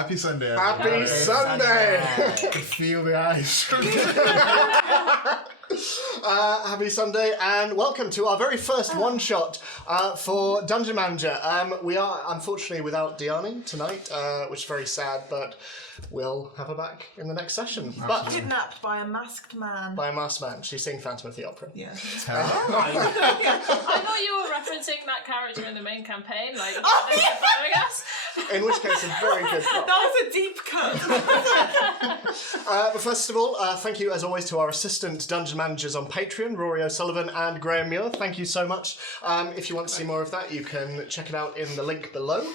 Happy Sunday. Happy Sunday! I can feel the ice. Happy Sunday, and welcome to our very first one-shot for Dungeon Manager. We are, unfortunately, without Diani tonight, which is very sad, but we'll have her back in the next session. But Kidnapped by a masked man. by a masked man. She's singing Phantom of the Opera. Yeah. I thought you were referencing that character in the main campaign, like following us. In which case, a very good plot. That was a deep cut. But first of all, thank you as always to our assistant dungeon managers on Patreon, Rory O'Sullivan and Graham Muir. Thank you so much. If you want to see more of that, you can check it out in the link below.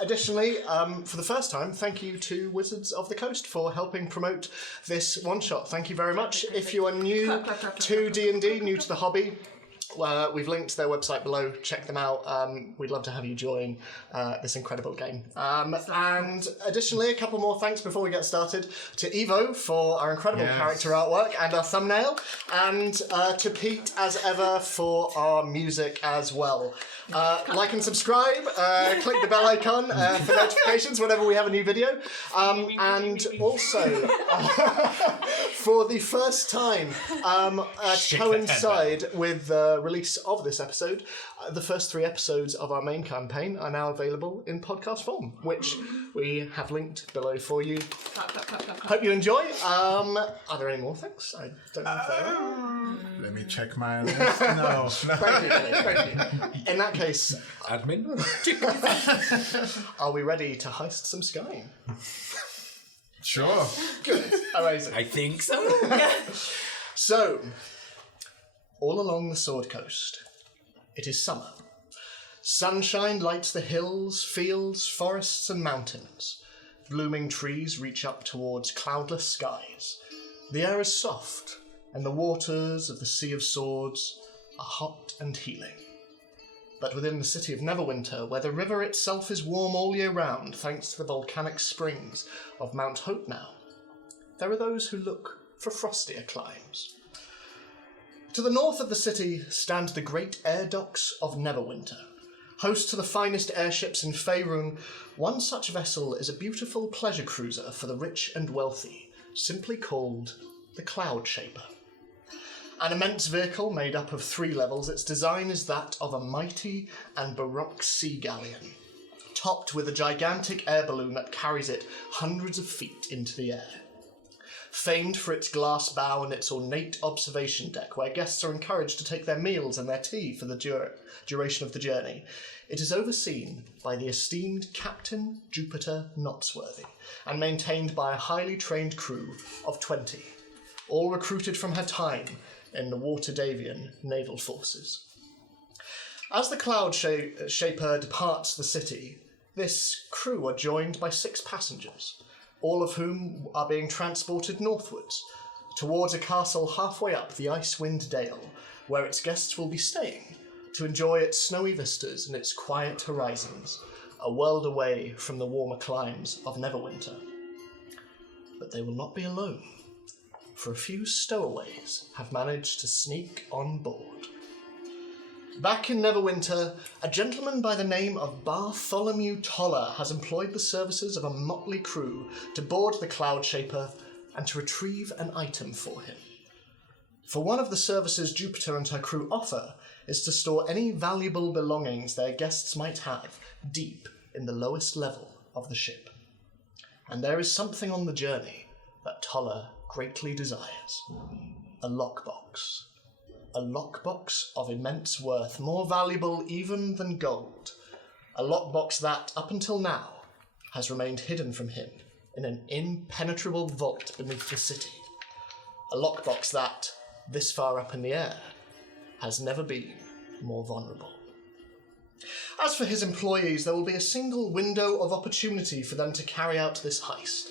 Additionally, for the first time, thank you to Wizards of the Coast for helping promote this one-shot. Thank you very much. If you are new to D&D, new to the hobby, we've linked their website below. Check them out. We'd love to have you join this incredible game. And additionally, a couple more thanks before we get started to Evo for our incredible character artwork and our thumbnail, and to Pete, as ever, for our music as well. Like and subscribe, click the bell icon for notifications whenever we have a new video. And also, for the first time, to coincide with the release of this episode, the first 3 episodes of our main campaign are now available in podcast form, which we have linked below for you. Hope you enjoy. Are there any more things? I don't know if there are. Let me check my list. No. Thank you, Billy. Thank you. In that case, admin. Are we ready to heist some sky? Sure. Good. Amazing. I think so. So, all along the Sword Coast, it is summer. Sunshine lights the hills, fields, forests, and mountains. Blooming trees reach up towards cloudless skies. The air is soft, and the waters of the Sea of Swords are hot and healing. But within the city of Neverwinter, where the river itself is warm all year round thanks to the volcanic springs of Mount Hope now, there are those who look for frostier climes. To the north of the city stand the great air docks of Neverwinter. Host to the finest airships in Faerun, one such vessel is a beautiful pleasure cruiser for the rich and wealthy, simply called the Cloud Shaper. An immense vehicle made up of 3 levels, its design is that of a mighty and baroque sea galleon, topped with a gigantic air balloon that carries it hundreds of feet into the air. Famed for its glass bow and its ornate observation deck, where guests are encouraged to take their meals and their tea for the duration of the journey, it is overseen by the esteemed Captain Jupiter Knotsworthy, and maintained by a highly trained crew of 20, all recruited from her time in the Waterdavian naval forces. As the Cloud Shaper departs the city, this crew are joined by 6 passengers, all of whom are being transported northwards, towards a castle halfway up the Icewind Dale, where its guests will be staying, to enjoy its snowy vistas and its quiet horizons, a world away from the warmer climes of Neverwinter. But they will not be alone, for a few stowaways have managed to sneak on board. Back in Neverwinter, a gentleman by the name of Bartholomew Toller has employed the services of a motley crew to board the Cloud Shaper and to retrieve an item for him. For one of the services Jupiter and her crew offer is to store any valuable belongings their guests might have deep in the lowest level of the ship. And there is something on the journey that Toller greatly desires. A lockbox. A lockbox of immense worth, more valuable even than gold. A lockbox that, up until now, has remained hidden from him in an impenetrable vault beneath the city. A lockbox that, this far up in the air, has never been more vulnerable. As for his employees, there will be a single window of opportunity for them to carry out this heist.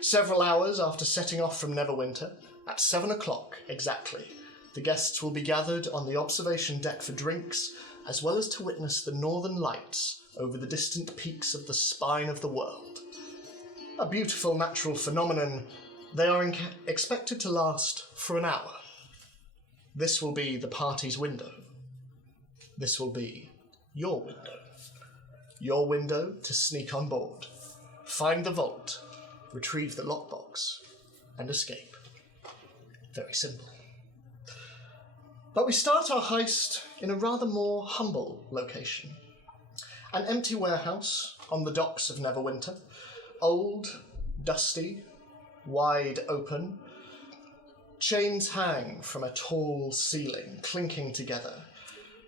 Several hours after setting off from Neverwinter, at 7 o'clock exactly, the guests will be gathered on the observation deck for drinks, as well as to witness the northern lights over the distant peaks of the spine of the world. A beautiful natural phenomenon, they are expected to last for an hour. This will be the party's window. This will be your window. Your window to sneak on board. find the vault, retrieve the lockbox, and escape. Very simple. But we start our heist in a rather more humble location. An empty warehouse on the docks of Neverwinter. Old, dusty, wide open. Chains hang from a tall ceiling, clinking together.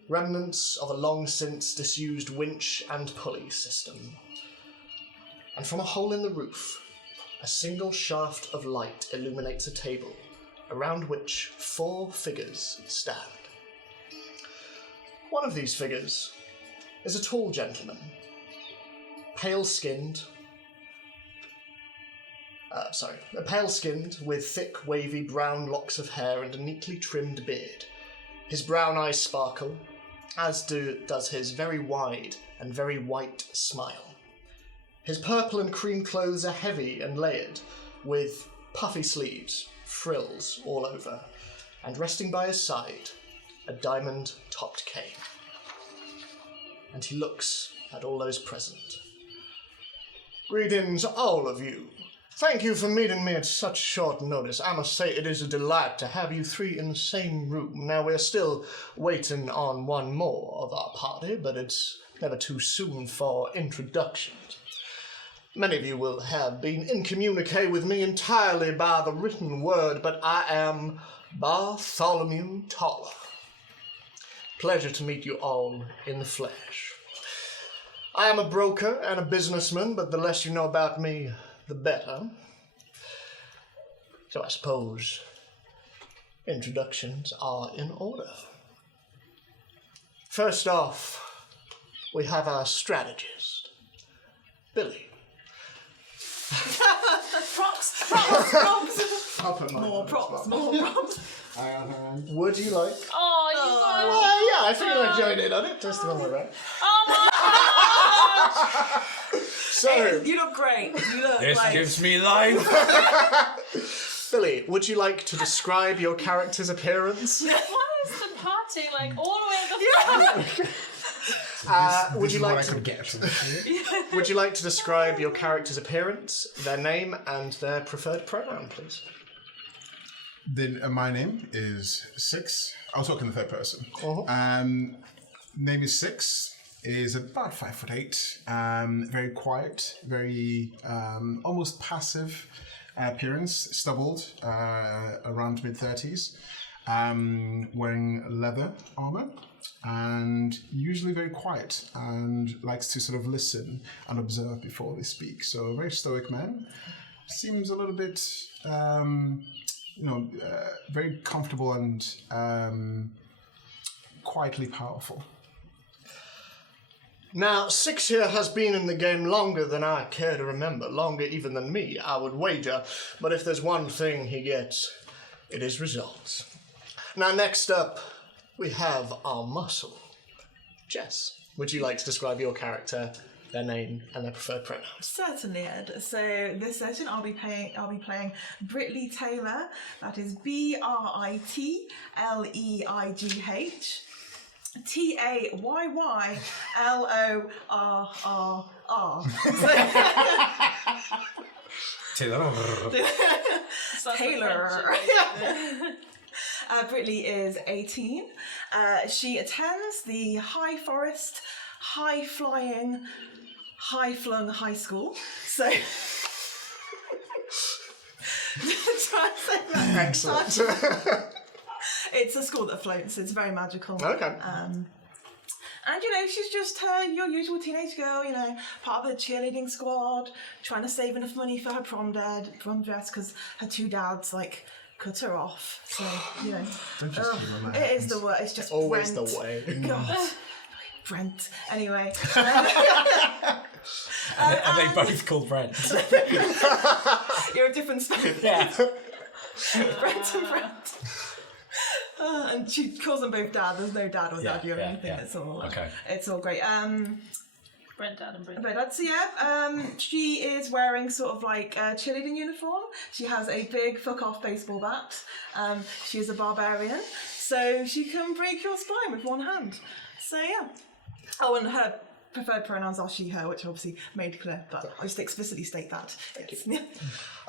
Remnants of a long-since disused winch and pulley system. And from a hole in the roof, a single shaft of light illuminates a table, around which 4 figures stand. One of these figures is a tall gentleman, pale-skinned with thick, wavy brown locks of hair and a neatly trimmed beard. His brown eyes sparkle, as does his very wide and very white smile. His purple and cream clothes are heavy and layered, with puffy sleeves, frills all over, and resting by his side, a diamond-topped cane. And he looks at all those present. Greetings, all of you. Thank you for meeting me at such short notice. I must say it is a delight to have you 3 in the same room. Now, we're still waiting on one more of our party, but it's never too soon for introductions. Many of you will have been in communique with me entirely by the written word, but I am Bartholomew Toller. Pleasure to meet you all in the flesh. I am a broker and a businessman, but the less you know about me, the better. So I suppose introductions are in order. First off, we have our strategist, Billy. Props. I'll put mine More on props, as well. more props. Would you like? Oh, you guys. Yeah, I figured I'd join in on it, just a moment, right? Oh my So, You look great. You look This like... gives me life. Billy, would you like to describe your character's appearance? Why is the party like all the way at the front? Would you like what I to could get. Would you like to describe your character's appearance, their name, and their preferred pronoun, please? Then my name is Six. I'll talk in the third person. Uh-huh. Name is Six. Is about 5'8". Very quiet. Very almost passive appearance. Stubbled. Around mid-30s. Wearing leather armor. And usually very quiet and likes to sort of listen and observe before they speak. So a very stoic man. Seems a little bit, very comfortable and quietly powerful. Now, Six here has been in the game longer than I care to remember, longer even than me, I would wager. But if there's one thing he gets, it is results. Now, next up, we have our muscle. Jess, would you like to describe your character, their name, and their preferred pronouns? Certainly, Ed. So this session I'll be playing Britley Taylor. That is Britleigh. Taylor. Britley is 18. She attends the High Forest, high-flying, high-flung high school. So... Try and say that. Excellent. It's a school that floats. It's very magical. Okay. And she's just your usual teenage girl, part of the cheerleading squad, trying to save enough money for her prom dress because her 2 dads, cut her off. So, Don't just keep on that. it is the way. It's just Always Brent. the way. God. Brent. Anyway. Are they both called Brent? You're a different story. Yeah. Brent and Brent. And she calls them both dad. There's no dad or daddy or anything. yeah. It's all Okay. It's all great. Brent, Dad, and Brent. But that's she is wearing sort of like a cheerleading uniform. She has a big fuck off baseball bat. She is a barbarian, so she can break your spine with one hand. So yeah. Oh, and her preferred pronouns are she, her, which are obviously made clear, but I just explicitly state that.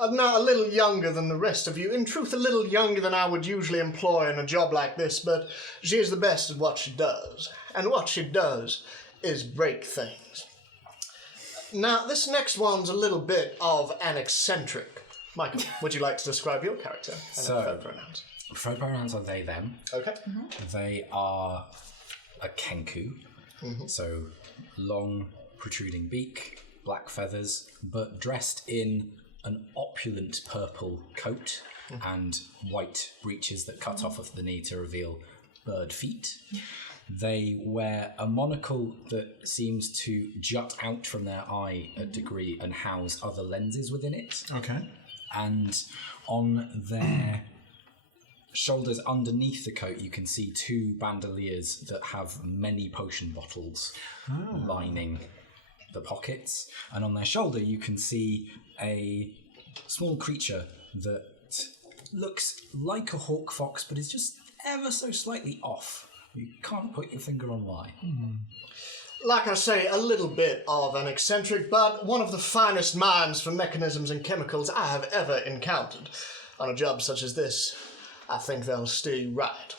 I'm now a little younger than the rest of you. In truth, a little younger than I would usually employ in a job like this, but she is the best at what she does. And what she does is break things. Now, this next one's a little bit of an eccentric. Michael, would you like to describe your character and preferred pronouns? Preferred pronouns are they, them. Okay. They are a kenku, so long protruding beak, black feathers, but dressed in an opulent purple coat and white breeches that cut off of the knee to reveal bird feet. They wear a monocle that seems to jut out from their eye a degree and house other lenses within it. Okay. And on their shoulders underneath the coat, you can see two bandoliers that have many potion bottles lining the pockets. And on their shoulder, you can see a small creature that looks like a hawk fox, but is just ever so slightly off. You can't put your finger on why. Like I say, a little bit of an eccentric, but one of the finest minds for mechanisms and chemicals I have ever encountered. On a job such as this, I think they'll stay right.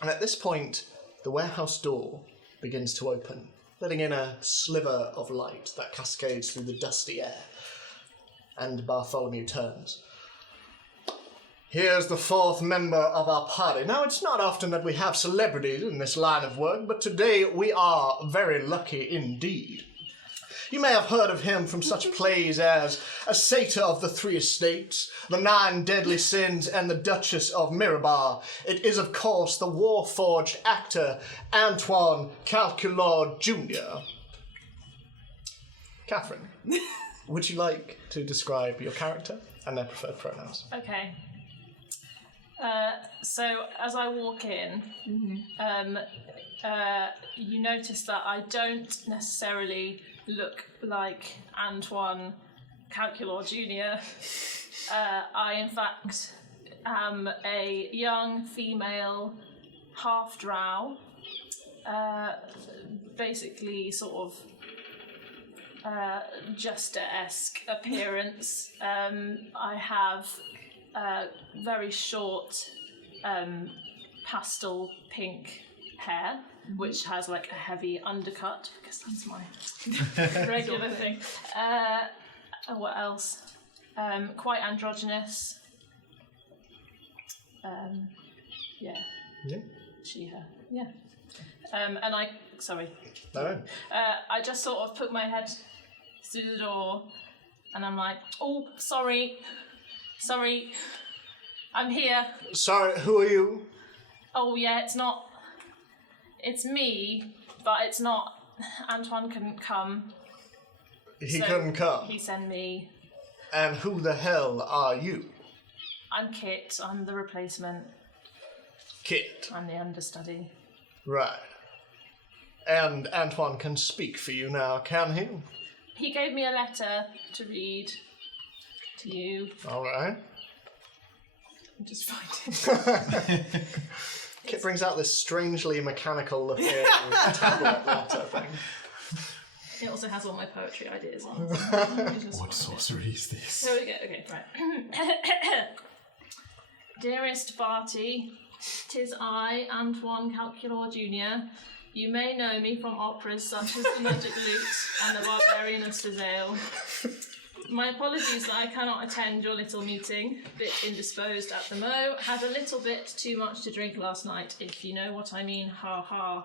And at this point, the warehouse door begins to open, letting in a sliver of light that cascades through the dusty air. And Bartholomew turns. Here's the fourth member of our party. Now, it's not often that we have celebrities in this line of work, but today we are very lucky indeed. You may have heard of him from such plays as A Satyr of the Three Estates, The Nine Deadly Sins, and The Duchess of Mirabar. It is, of course, the war-forged actor Antoine Calculor Jr. Catherine, would you like to describe your character and their preferred pronouns? Okay. So as I walk in, you notice that I don't necessarily look like Antoine Calculor Jr. I, in fact, am a young female half-drow, basically sort of Jester-esque appearance. I have very short pastel pink hair, which has like a heavy undercut because that's my regular thing. What else? Quite androgynous. Yeah. She, her. Yeah. And No. I just sort of put my head through the door and I'm like, oh, sorry, I'm here. Sorry, who are you? Oh, yeah, it's me, but it's not. Antoine couldn't come. He couldn't come. He sent me. And who the hell are you? I'm Kit, I'm the replacement. Kit. I'm the understudy. Right. And Antoine can speak for you now, can he? He gave me a letter to read to you. All right. I'm just finding. Kit brings out this strangely mechanical looking tablet letter thing. It also has all my poetry ideas on. What sorcery is this? There we go. Okay, right. Dearest Barty, 'tis I, Antoine Calculor Jr. You may know me from operas such as The Magic Lute and The Barbarian of Sazale. My apologies that I cannot attend your little meeting. Bit indisposed at the mo. Had a little bit too much to drink last night, if you know what I mean. Ha ha.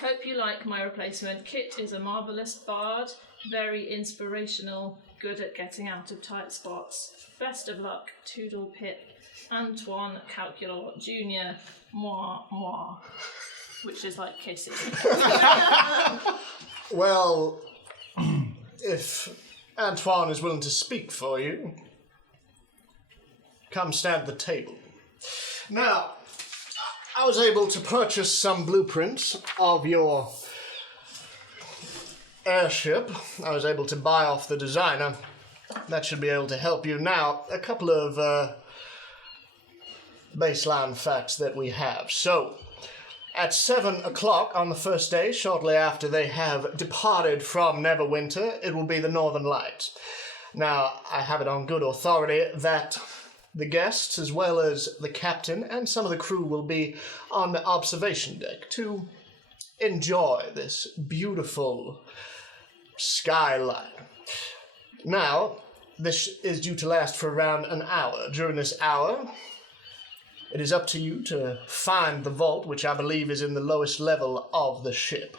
Hope you like my replacement. Kit is a marvellous bard, very inspirational, good at getting out of tight spots. Best of luck, Toodle Pip. Antoine Calculor Jr. Moi, moi. Which is like kissing. Well, if Antoine is willing to speak for you, come stand at the table. Now, I was able to purchase some blueprints of your airship. I was able to buy off the designer. That should be able to help you. Now, a couple of baseline facts that we have. So, At 7 o'clock on the first day, shortly after they have departed from Neverwinter, it will be the Northern Lights. Now, I have it on good authority that the guests, as well as the captain and some of the crew, will be on the observation deck to enjoy this beautiful skyline. Now, this is due to last for around an hour. During this hour, it is up to you to find the vault, which I believe is in the lowest level of the ship.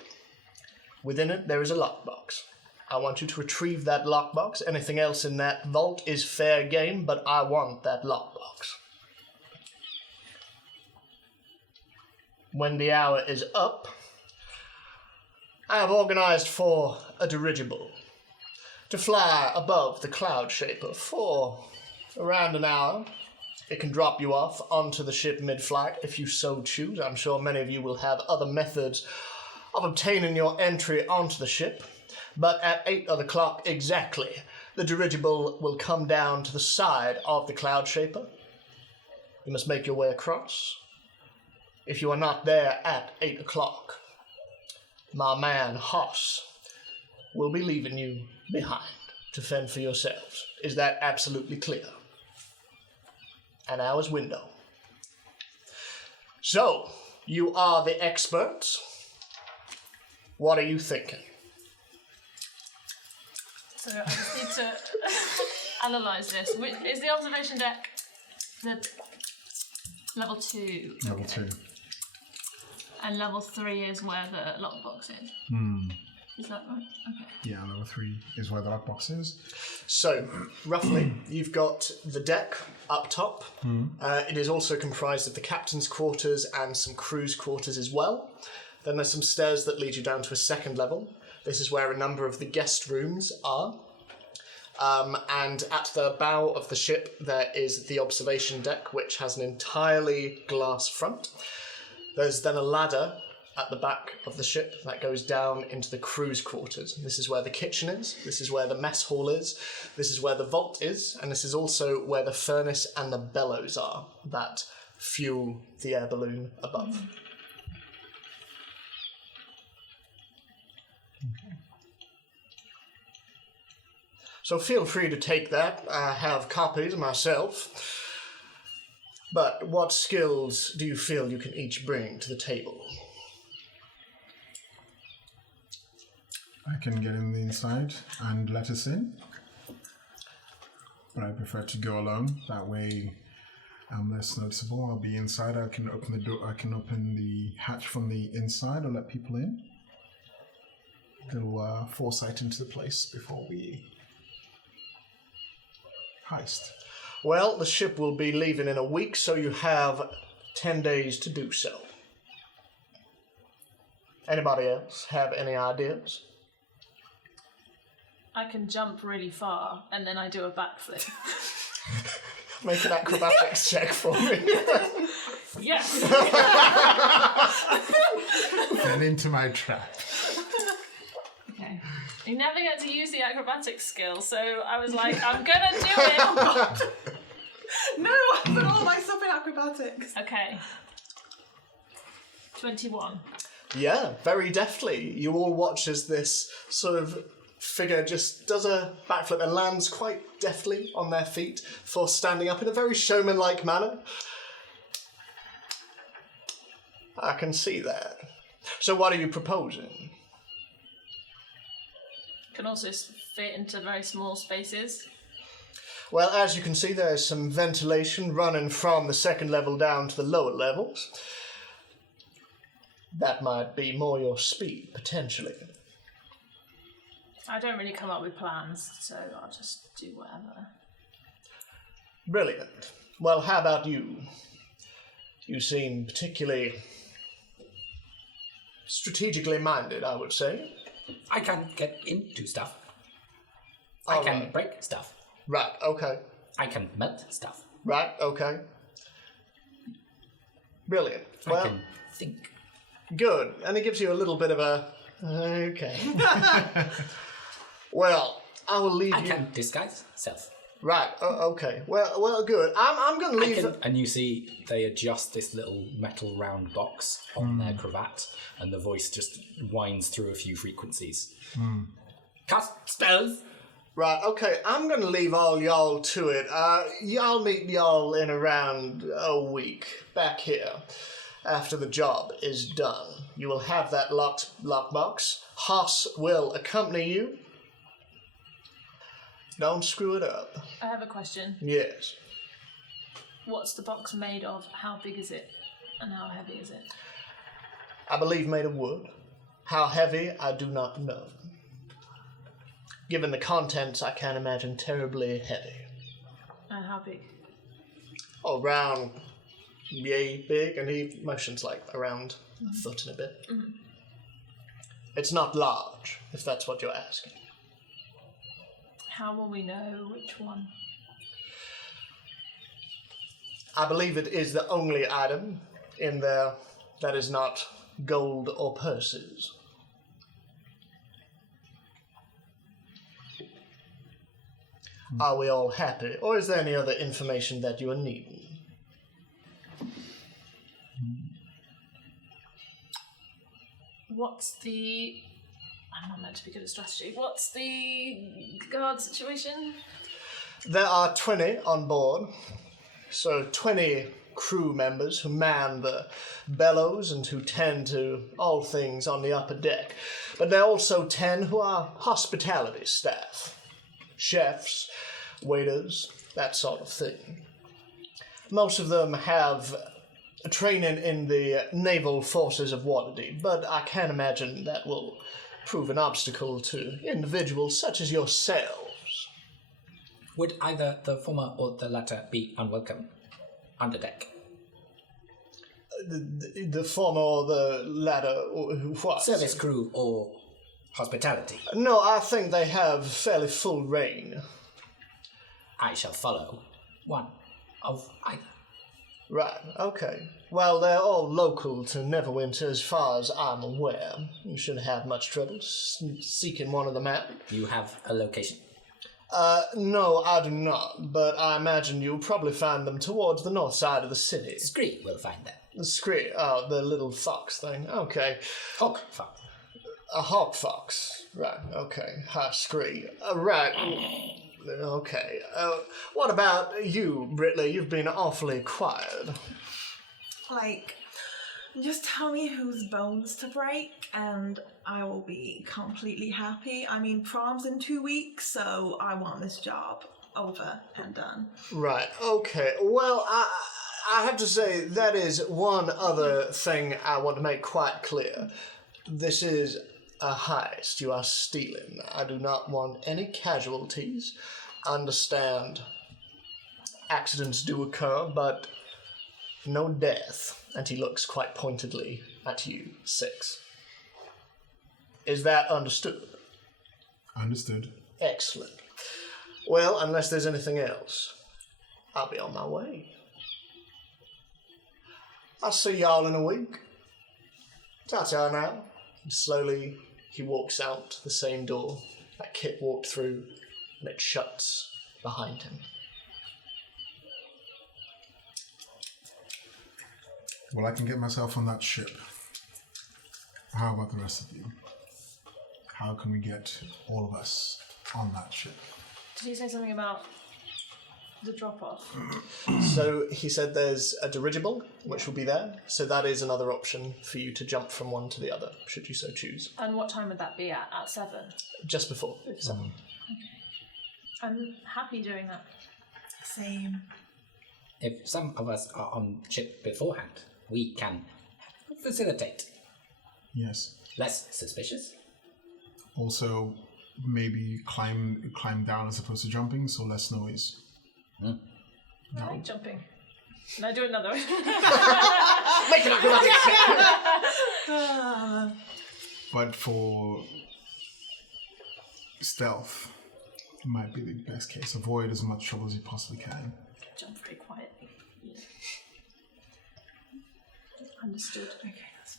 Within it, there is a lockbox. I want you to retrieve that lockbox. Anything else in that vault is fair game, but I want that lockbox. When the hour is up, I have organized for a dirigible to fly above the Cloud Shaper for around an hour. It can drop you off onto the ship mid-flight if you so choose. I'm sure many of you will have other methods of obtaining your entry onto the ship. But at 8 o'clock exactly, the dirigible will come down to the side of the Cloud Shaper. You must make your way across. If you are not there at 8 o'clock, my man Hoss will be leaving you behind to fend for yourselves. Is that absolutely clear? An hour's window. So, you are the experts. What are you thinking? So I just need to analyse this. Is the observation deck the level 2? Level 2. And level 3 is where the lockbox is? Is that right? Okay. Yeah, level 3 is where the lockbox is. So, roughly, you've got the deck up top. It is also comprised of the captain's quarters and some crew's quarters as well. Then there's some stairs that lead you down to a second level. This is where a number of the guest rooms are. And at the bow of the ship, there is the observation deck, which has an entirely glass front. There's then a ladder at the back of the ship that goes down into the crew's quarters. This is where the kitchen is, this is where the mess hall is, this is where the vault is, and this is also where the furnace and the bellows are that fuel the air balloon above. So feel free to take that. I have copies myself. But what skills do you feel you can each bring to the table? I can get in the inside and let us in. But I prefer to go alone. That way I'm less noticeable. I'll be inside. I can open the door. I can open the hatch from the inside and let people in. A little foresight into the place before we heist. Well, the ship will be leaving in a week, so you have 10 days to do so. Anybody else have any ideas? I can jump really far, and then I do a backflip. Make an acrobatics check for me. Yes! Fell into my trap. Okay. You never get to use the acrobatics skill, so I was like, I'm gonna do it! No, I put all my stuff in acrobatics. Okay. 21. Yeah, very deftly. You all watch as this sort of figure just does a backflip and lands quite deftly on their feet for standing up in a very showman-like manner. I can see that. So what are you proposing? Can also fit into very small spaces. Well, as you can see, there's some ventilation running from the second level down to the lower levels. That might be more your speed, potentially. I don't really come up with plans, so I'll just do whatever. Brilliant. Well, how about you? You seem particularly strategically minded, I would say. I can get into stuff. All I can right. break stuff. Right, okay. I can melt stuff. Right, okay. Brilliant. Well, I can think. good. And it gives you a little bit of a... Okay. Well, I will leave I you... can disguise self. Right. Okay. Well, good. I'm going to leave. And you see they adjust this little metal round box on their cravat, and the voice just winds through a few frequencies. Cast spells. Right. Okay. I'm going to leave all y'all to it. Y'all meet y'all in around a week back here after the job is done. You will have that lockbox. Haas will accompany you. Don't screw it up. I have a question. Yes. What's the box made of? How big is it? And how heavy is it? I believe made of wood. How heavy, I do not know. Given the contents, I can't imagine terribly heavy. And how big? Around yay big, and he motions like around a foot and a bit. Mm-hmm. It's not large, if that's what you're asking. How will we know which one? I believe it is the only item in there that is not gold or purses. Are we all happy, or is there any other information that you are needing? What's the... I'm not meant to be good at strategy. What's the guard situation? There are 20 on board, so 20 crew members who man the bellows and who tend to all things on the upper deck. But there are also 10 who are hospitality staff. Chefs, waiters, that sort of thing. Most of them have training in the naval forces of Waterdeep, but I can't imagine that will prove an obstacle to individuals such as yourselves. Would either the former or the latter be unwelcome under deck? The former or the latter, or what? Service crew or hospitality? No, I think they have fairly full reign. I shall follow one of either. Right, okay. Well, they're all local to Neverwinter as far as I'm aware. You shouldn't have much trouble seeking one of them out. You have a location? No, I do not, but I imagine you'll probably find them towards the north side of the city. Scree will find them. The Scree, oh, the little fox thing, okay. Hawk fox. A hawk fox, right, okay. Ha, Scree. Right, okay. What about you, Britley? You've been awfully quiet. Like, just tell me whose bones to break and I will be completely happy. I mean, prom's in 2 weeks, so I want this job over and done. Right, okay. Well, I have to say that is one other thing I want to make quite clear. This is a heist. You are stealing. I do not want any casualties. Understand accidents do occur, but no death. And he looks quite pointedly at you, 6. Is that understood? Understood. Excellent. Well, unless there's anything else, I'll be on my way. I'll see y'all in a week. Ta-ta now. And slowly, he walks out the same door that Kit walked through, and it shuts behind him. Well, I can get myself on that ship. How about the rest of you? How can we get all of us on that ship? Did you say something about the drop-off? So he said there's a dirigible, which will be there. So that is another option for you to jump from one to the other, should you so choose. And what time would that be at? At 7? Just before 7. I'm happy doing that. Same. If some of us are on ship beforehand, we can facilitate. Yes. Less suspicious? Also, maybe climb down as opposed to jumping, so less noise. I like jumping. Can I do another one? Make an acrobatic check! But for stealth, it might be the best case. Avoid as much trouble as you possibly can. Jump very quietly. Yeah. Understood. Okay, that's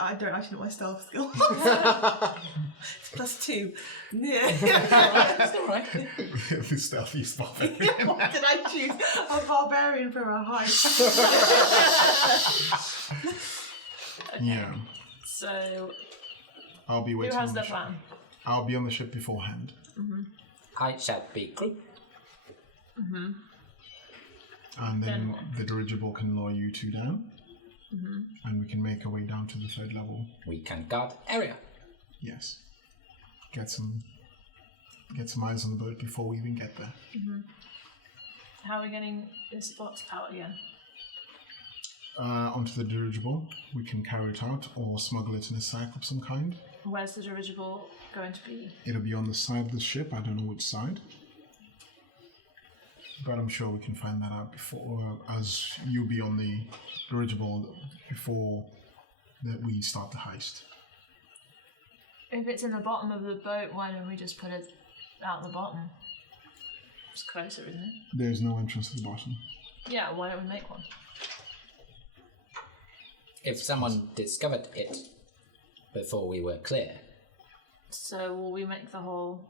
I don't actually know my stealth skill. It's +2. Yeah. That's all right. The stealthiest barbarian. What did I choose? A barbarian for a heist. Yeah. So, I'll be who waiting has on the the ship. plan? I'll be on the ship beforehand. I shall be crew. And Then then what? the dirigible can lower you two down. And we can make our way down to the 3rd level. We can guard area. Yes. Get some eyes on the boat before we even get there. How are we getting this bot out again? Onto the dirigible. We can carry it out or smuggle it in a sack of some kind. Where's the dirigible going to be? It'll be on the side of the ship. I don't know which side. But I'm sure we can find that out before, as you'll be on the dirigible before that we start the heist. If it's in the bottom of the boat, why don't we just put it out the bottom? It's closer, isn't it? There's no entrance at the bottom. Yeah, why don't we make one? If someone discovered it before we were clear, So will we make the hole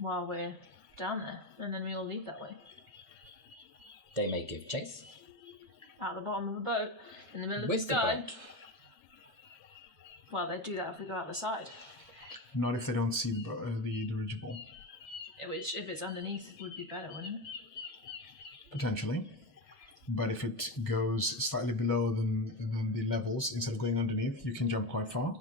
while we're down there, and then we all leave that way? they may give chase. Out the bottom of the boat, in the middle of With the the sky. boat. Well, they do that if we go out the side. Not if they don't see the dirigible. Which, if it's underneath, would be better, wouldn't it? Potentially. But if it goes slightly below than the levels, instead of going underneath, you can jump quite far.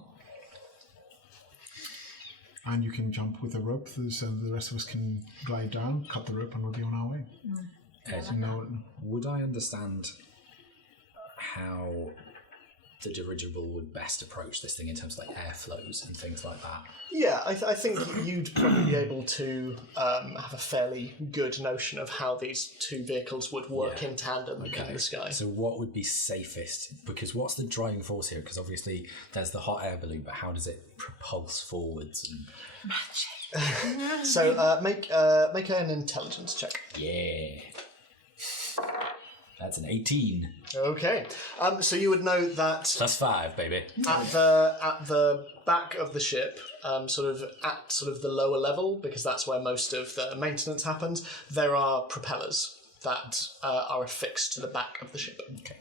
And you can jump with a rope, so the rest of us can glide down, cut the rope, and we'll be on our way. No, Would I understand how the dirigible would best approach this thing in terms of like airflows and things like that? Yeah, I think you'd probably be able to have a fairly good notion of how these two vehicles would work Yeah. in tandem in the sky. So what would be safest? Because what's the driving force here? Because obviously there's the hot air balloon, but how does it propulse forwards? And So make an intelligence check. yeah, that's an 18 Okay. So you would know that +5, baby. at the back of the ship, sort of the lower level, because that's where most of the maintenance happens, there are propellers that are affixed to the back of the ship. Okay.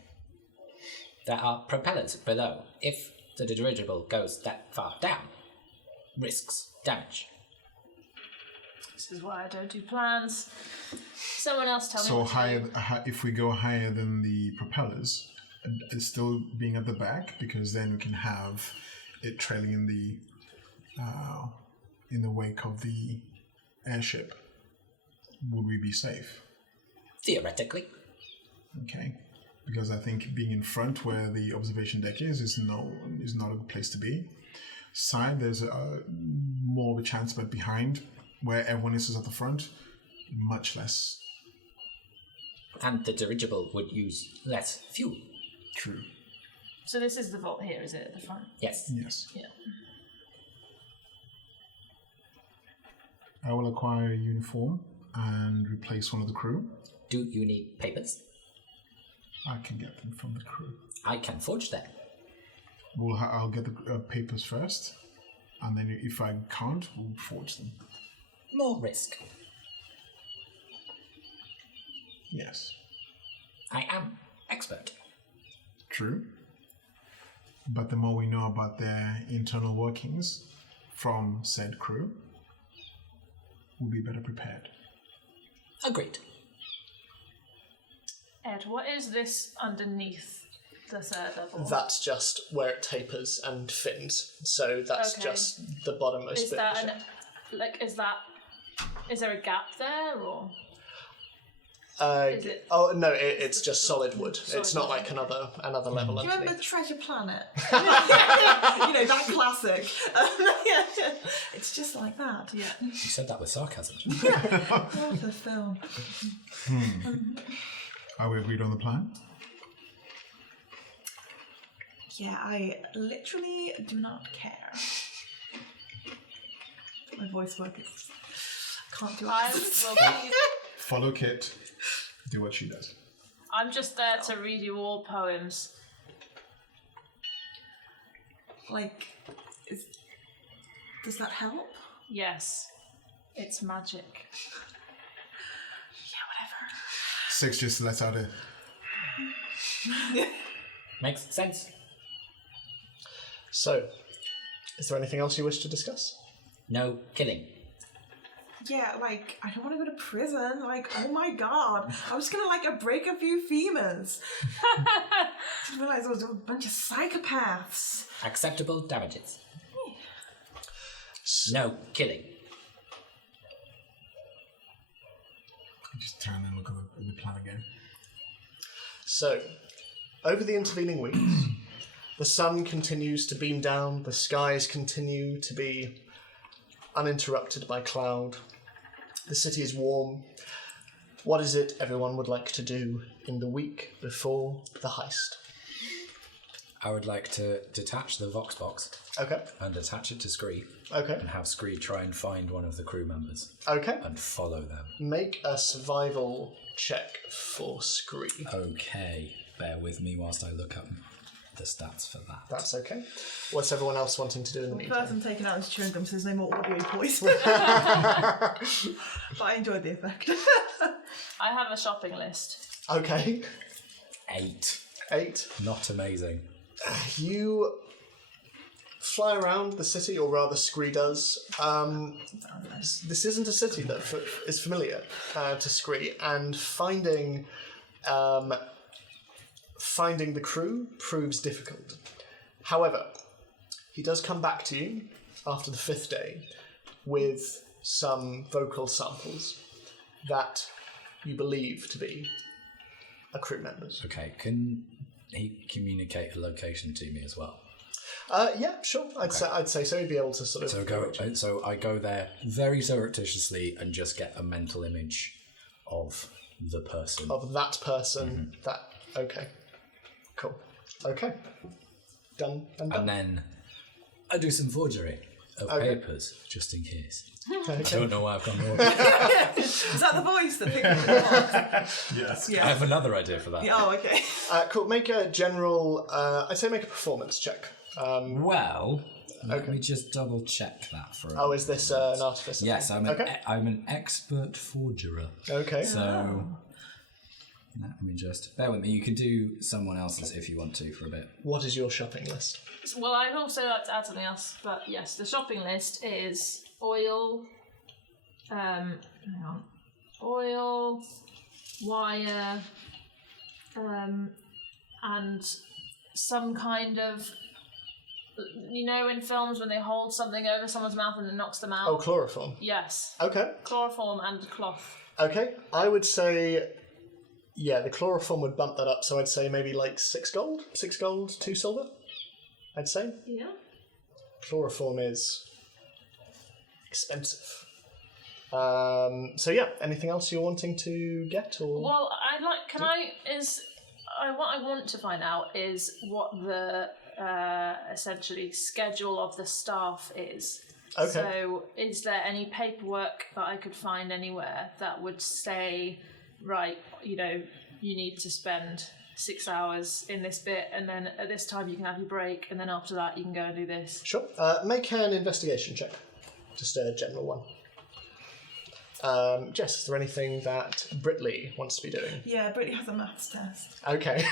There are propellers below. If the dirigible goes that far down, risks damage. This is why I don't do plans. Someone else tell me so what to do. if we go higher than the propellers, it's still being at the back, because then we can have it trailing in the wake of the airship. Would we be safe? Theoretically. Okay, because I think being in front where the observation deck is not a good place to be. Side, there's more of a chance, but behind, where everyone is at the front, much less. And the dirigible would use less fuel. True. So this is the vault here, is it, at the front? Yes. Yes. Yeah. I will acquire a uniform and replace one of the crew. Do you need papers? I can get them from the crew. I can forge them. I'll get the papers first, and then if I can't, we'll forge them. More risk. Yes. I am expert. True. But the more we know about their internal workings from said crew, we'll be better prepared. Agreed. Ed, what is this underneath the 3rd level? That's just where it tapers and fins. So that's Okay. just the bottommost Is bit that of the ship. is there a gap there, or? Is it- Oh no, it's just solid wood. Solid It's not wood. like another level Do you remember underneath. Treasure Planet? That classic. It's just like that. Yeah. You said that with sarcasm. What a film. Are we agreed on the plan? Yeah, I literally do not care. My voice work is... Can't do I it. will be. Follow Kit. Do what she does. I'm just there to read you all poems. Like, does that help? Yes. It's magic. Yeah, whatever. 6 just lets out a... Makes sense. So, is there anything else you wish to discuss? No killing. Yeah, like, I don't want to go to prison. Like, oh my god. I'm just gonna, like, break a few femurs. I didn't realise there was a bunch of psychopaths. Acceptable damages. No killing. I just turn and look at the plan again. So, over the intervening weeks, the sun continues to beam down, the skies continue to be uninterrupted by cloud. The city is warm. What is it everyone would like to do in the week before the heist? I would like to detach the Vox box Okay. and attach it to Scree Okay. and have Scree try and find one of the crew members Okay. and follow them. Make a survival check for Scree. Okay, bear with me whilst I look up the stats for that. That's okay. What's everyone else wanting to do in the The meantime? person taking out his chewing gum so there's no more audio poison. But I enjoyed the effect. I have a shopping list. Okay. 8. 8. Not amazing. You fly around the city, or rather Scree does. This isn't a city that is familiar to Scree, and finding the crew proves difficult. However, he does come back to you after the 5th day with some vocal samples that you believe to be a crew members. Okay, can he communicate a location to me as well? Yeah, sure. I'd say so. He'd be able to sort of. So I go there very surreptitiously and just get a mental image of the person. Of that person. That. Okay. Cool. Okay. Done and done. And then I do some forgery of papers, just in case. I don't know why I've gone wrong. Is that the voice that picked up the box? Yes. Yeah. I have another idea for that. Oh, okay. Cool. Make a general. I'd say make a performance check. Well, let me just double check that for a Oh, is this an artificer? Yes, I'm an expert forgerer. Okay. So let me just bear with me. You can do someone else's if you want to for a bit. What is your shopping list? Well, I'd also like to add something else, but yes, the shopping list is oil, oil, wire, and some kind of, you know, in films when they hold something over someone's mouth and it knocks them out? Oh, chloroform. Yes. Okay. Chloroform and cloth. Okay. I would say, yeah, the chloroform would bump that up. So I'd say maybe like 6 gold, 2 silver. I'd say. Yeah. Chloroform is expensive. So yeah, anything else you're wanting to get or? Well, what I want to find out is what the essentially schedule of the staff is. Okay. So, is there any paperwork that I could find anywhere that would say, right, you know, you need to spend 6 hours in this bit, and then at this time you can have your break, and then after that you can go and do this? Sure. Make an investigation check. Just a general one. Jess, is there anything that Britley wants to be doing? Yeah, Brittany has a maths test. Okay.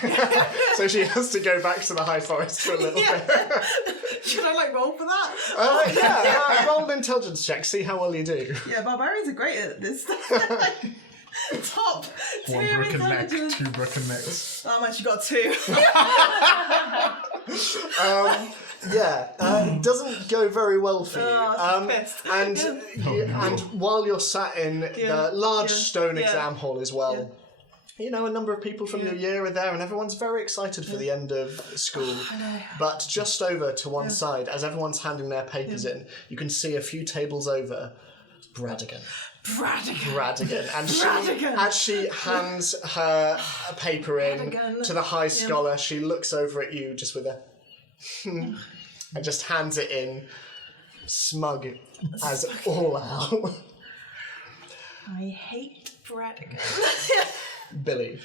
So she has to go back to the High Forest for a little bit. Should I roll for that? Roll an intelligence check, see how well you do. Yeah, barbarians are great at this. Top 2 1 brick and neck, intelligence. 2 brick and necks. Oh, man, she got 2. It doesn't go very well for you. Oh, pissed. And while you're sat in the large stone exam hall as well, you know, a number of people from your year are there and everyone's very excited for the end of school. But just over to one side, as everyone's handing their papers in, you can see a few tables over, Bradigan. And as she hands her paper in to the high scholar, she looks over at you just with a and just hands it in, smug as all out. I hate Bradigan. Billy.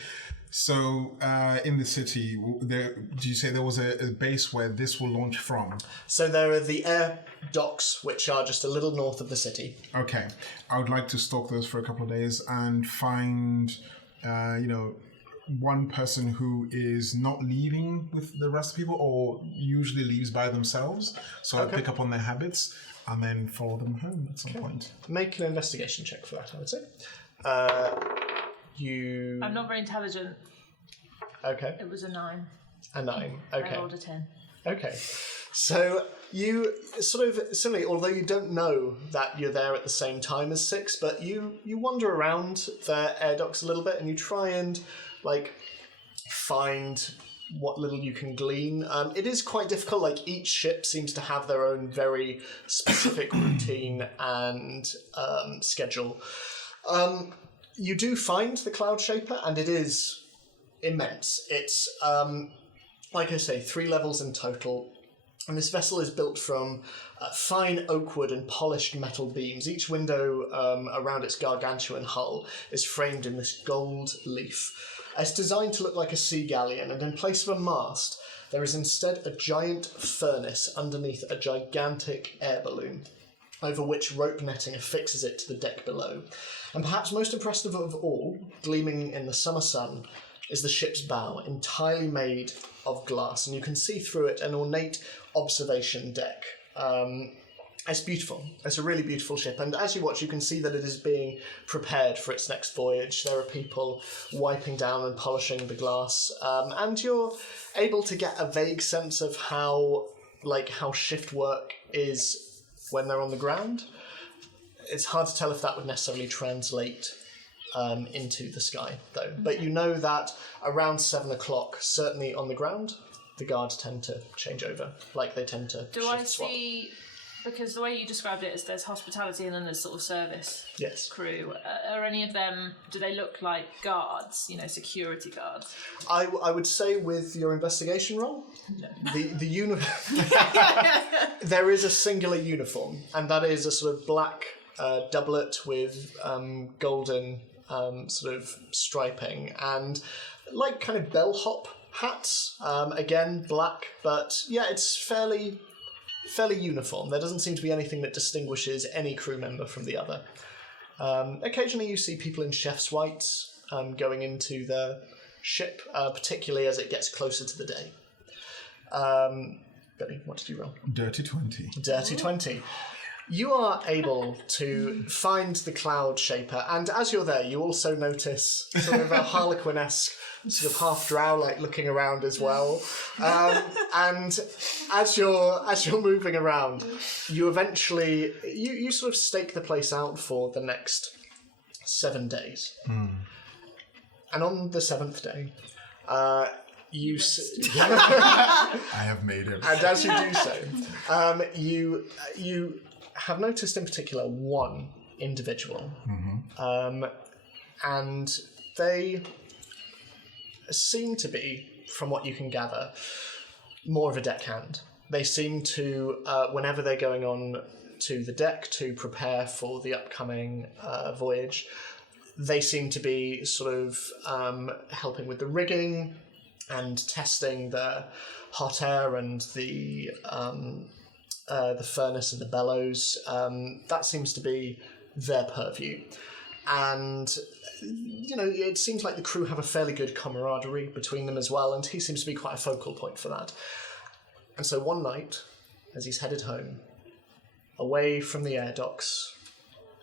So, in the city, did you say there was a base where this will launch from? So there are the air docks, which are just a little north of the city. Okay. I would like to stalk those for a couple of days and find, one person who is not leaving with the rest of people or usually leaves by themselves. So I'll pick up on their habits and then follow them home at some point. Make an investigation check for that, I would say. I'm not very intelligent. Okay. It was a 9. A 9. Okay. I rolled a 10. Okay. So you sort of similarly, although you don't know that you're there at the same time as 6, but you wander around the air docks a little bit and you try and find what little you can glean. It is quite difficult. Like each ship seems to have their own very specific routine and schedule. You do find the Cloud Shaper, and it is immense. It's, like I say, 3 levels in total. And this vessel is built from fine oak wood and polished metal beams. Each window around its gargantuan hull is framed in this gold leaf. It's designed to look like a sea galleon, and in place of a mast, there is instead a giant furnace underneath a gigantic air balloon, over which rope netting affixes it to the deck below. And perhaps most impressive of all, gleaming in the summer sun, is the ship's bow, entirely made of glass, and you can see through it an ornate observation deck. It's beautiful. It's a really beautiful ship, and as you watch, you can see that it is being prepared for its next voyage. There are people wiping down and polishing the glass, and you're able to get a vague sense of how shift work is when they're on the ground. It's hard to tell if that would necessarily translate into the sky, though. But you know that around 7 o'clock, certainly on the ground, the guards tend to change over, like they tend to Do shift I swap. see... Because the way you described it is there's hospitality and then there's sort of service Yes. crew. Are any of them, do they look like guards, security guards? I would say with your investigation roll, No. the there is a singular uniform, and that is a sort of black doublet with golden sort of striping and like kind of bellhop hats. Again, black, but yeah, it's fairly uniform. There doesn't seem to be anything that distinguishes any crew member from the other. Occasionally you see people in chef's whites going into the ship, particularly as it gets closer to the day. Billy, what did you roll? Dirty 20. Dirty 20. You are able to find the Cloud Shaper, and as you're there, you also notice sort of a Harlequin-esque, sort of half drow, like looking around as well. And as you're moving around, you eventually you sort of stake the place out for the next 7 days. And on the 7th day, I have made it. And as you do so, you have noticed in particular one individual, and they seem to be, from what you can gather, more of a deckhand. They seem to, whenever they're going on to the deck to prepare for the upcoming voyage, they seem to be sort of helping with the rigging and testing the hot air and the furnace and the bellows. That seems to be their purview. And, it seems like the crew have a fairly good camaraderie between them as well, and he seems to be quite a focal point for that. And so one night, as he's headed home, away from the air docks,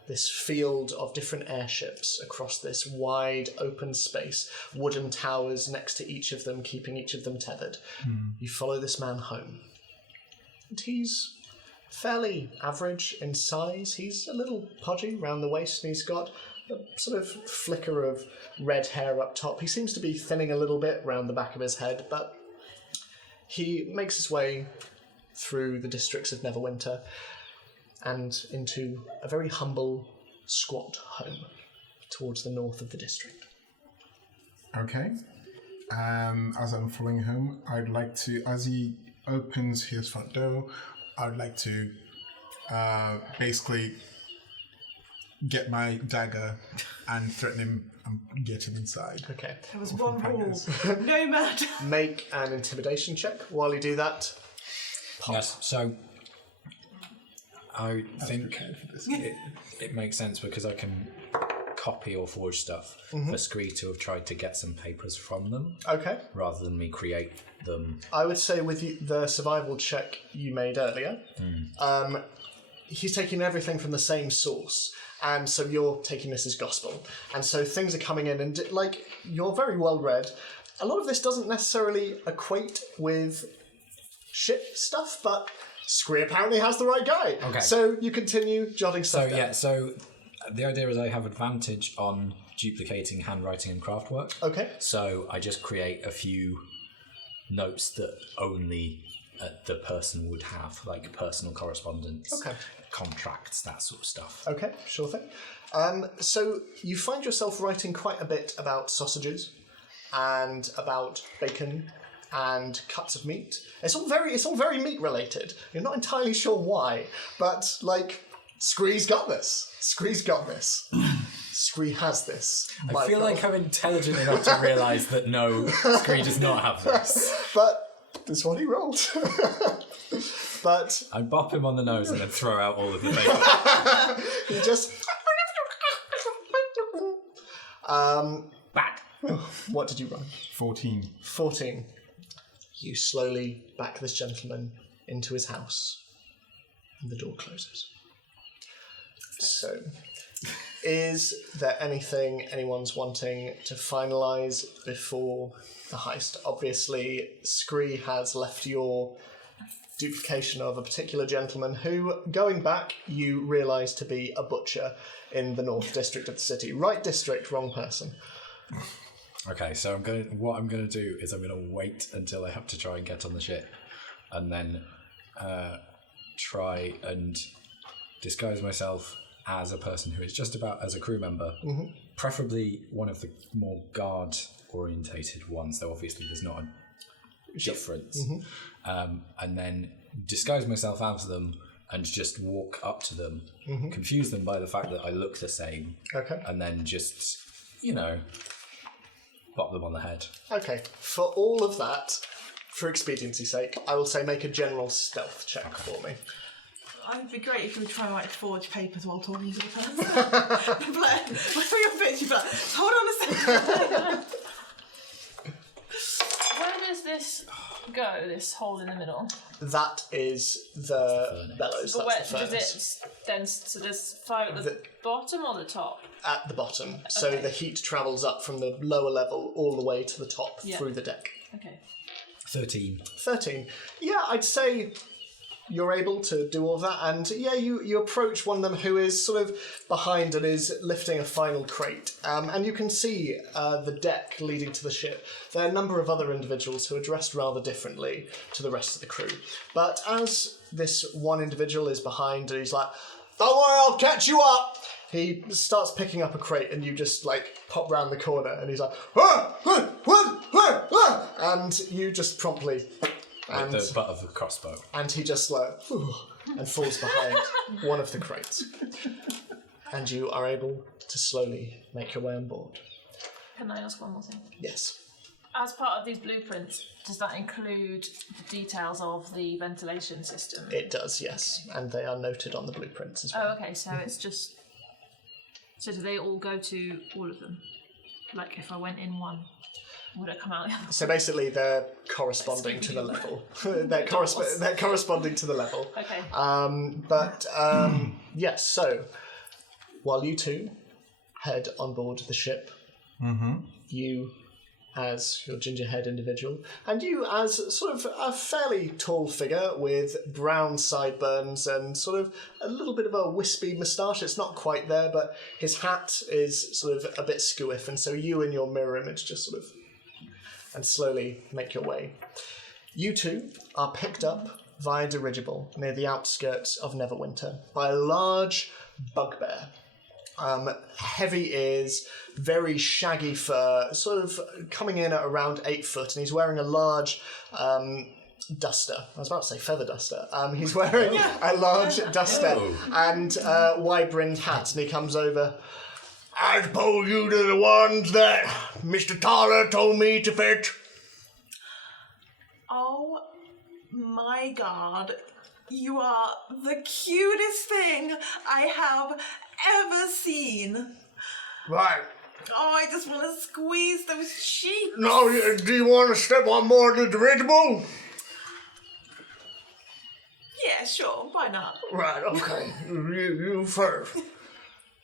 this field of different airships across this wide open space, wooden towers next to each of them, keeping each of them tethered. You follow this man home. And he's fairly average in size. He's a little podgy round the waist, and he's got a sort of flicker of red hair up top. He seems to be thinning a little bit round the back of his head, but he makes his way through the districts of Neverwinter and into a very humble, squat home towards the north of the district. Okay. As I'm following home, I'd like to, as he opens his front door, I'd like to basically get my dagger and threaten him and get him inside. Okay. There was one rule. No murder. Make an intimidation check. While you do that, Yes, so I think it makes sense because I can copy or forge stuff for Scree to have tried to get some papers from them okay. rather than me create them. I would say with the survival check you made earlier, he's taking everything from the same source. And so you're taking this as gospel. And so things are coming in and, like, you're very well read. A lot of this doesn't necessarily equate with ship stuff, but Scree apparently has the right guy. Okay. So you continue jotting stuff down. So the idea is I have advantage on duplicating handwriting and craft work. Okay. So I just create a few notes that only the person would have, like personal correspondence, contracts, that sort of stuff. Okay, sure thing. So you find yourself writing quite a bit about sausages and about bacon and cuts of meat. It's all very meat related. You're not entirely sure why, but like Scree's got this. Scree has this. I feel like I'm intelligent enough to realise that no, Scree does not have this. But this is what he rolled. But I bop him on the nose and then throw out all of the bacon. he just Bad. What did you roll? 14. 14. You slowly back this gentleman into his house, and the door closes. So, is there anything anyone's wanting to finalise before the heist? Obviously, Scree has left your duplication of a particular gentleman who, going back, you realise to be a butcher in the North District of the city. Right district, wrong person. Okay, so what I'm going to do is I'm going to wait until I have to try and get on the ship, and then try and disguise myself as a person who is just about as a crew member, preferably one of the more guard-orientated ones, though obviously there's not a difference. And then disguise myself as them and just walk up to them, confuse them by the fact that I look the same, and then just, bop them on the head. Okay, for all of that, for expediency's sake, I will say make a general stealth check for me. It'd be great if you were trying to forge papers while talking to the person. But whenever you're bitch, you'd be like, hold on a second. Where does this go, this hole in the middle? That is the bellows. But That's the where furnace. does it then? So there's fire at the bottom or the top? At the bottom. So the heat travels up from the lower level all the way to the top through the deck. Okay. 13. 13. Yeah, I'd say you're able to do all that, and you approach one of them who is sort of behind and is lifting a final crate, and you can see the deck leading to the ship. There are a number of other individuals who are dressed rather differently to the rest of the crew, but as this one individual is behind and he's like, "Don't worry, I'll catch you up," he starts picking up a crate, and you just like pop round the corner and he's like, and you just promptly With the butt of the crossbow. and he just like and falls behind one of the crates, and you are able to slowly make your way on board. Can I ask one more thing? Yes. As part of these blueprints, does that include the details of the ventilation system? It does, yes, and they are noted on the blueprints as well. Oh, okay, so it's just... So do they all go to all of them? Like, if I went in one, would it come out the other? So basically they're corresponding to the level. they're corresponding to the level. Okay. Yes, so while you two head on board the ship, you as your ginger-haired individual, and you as sort of a fairly tall figure with brown sideburns and sort of a little bit of a wispy moustache. It's not quite there, but his hat is sort of a bit skewif, and so you and your mirror image just sort of and slowly make your way. You two are picked up via dirigible near the outskirts of Neverwinter by a large bugbear. Heavy ears, very shaggy fur, sort of coming in at around 8 foot, and he's wearing a large duster. I was about to say feather duster. He's wearing a large duster and wide-brimmed hat, and he comes over. I suppose you are the ones that Mr. Tyler told me to fetch. Oh my god. You are the cutest thing I have ever seen. Right. Oh, I just want to squeeze those sheep. No, do you want to step on board the dirigible? Yeah, sure. Why not? Right, okay. You first.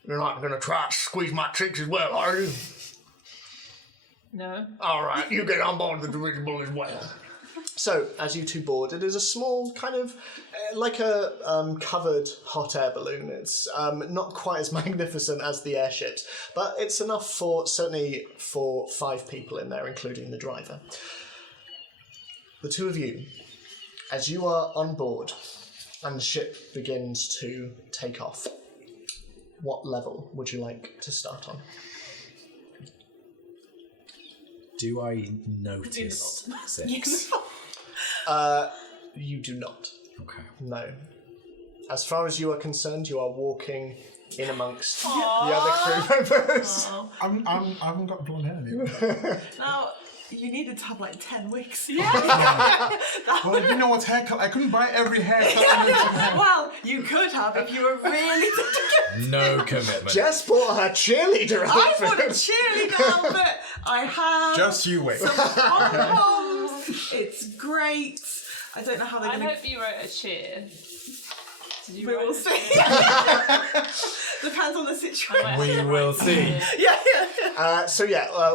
You're not going to try to squeeze my cheeks as well, are you? No. All right, you get on board the dirigible as well. So, as you two board, it is a small kind of like a covered hot air balloon. It's not quite as magnificent as the airships, but it's enough certainly for 5 people in there, including the driver. The two of you, as you are on board and the ship begins to take off, what level would you like to start on? Do I notice 6? You do not. Okay. No. As far as you are concerned, you are walking in amongst the other crew members. I haven't got blonde hair anymore. Now, you needed to have like 10 wigs. Well, you know what's haircut? I couldn't buy every haircut. Well, you could have if you were really... No commitment. Jess bought her cheerleader I outfit. put a cheerleader outfit. I have Just you wait. some pom-poms. It's great. I don't know how they're I going to... hope you wrote a cheer. Did you We write will a see. cheer? Depends on the situation. We will see. Yeah. So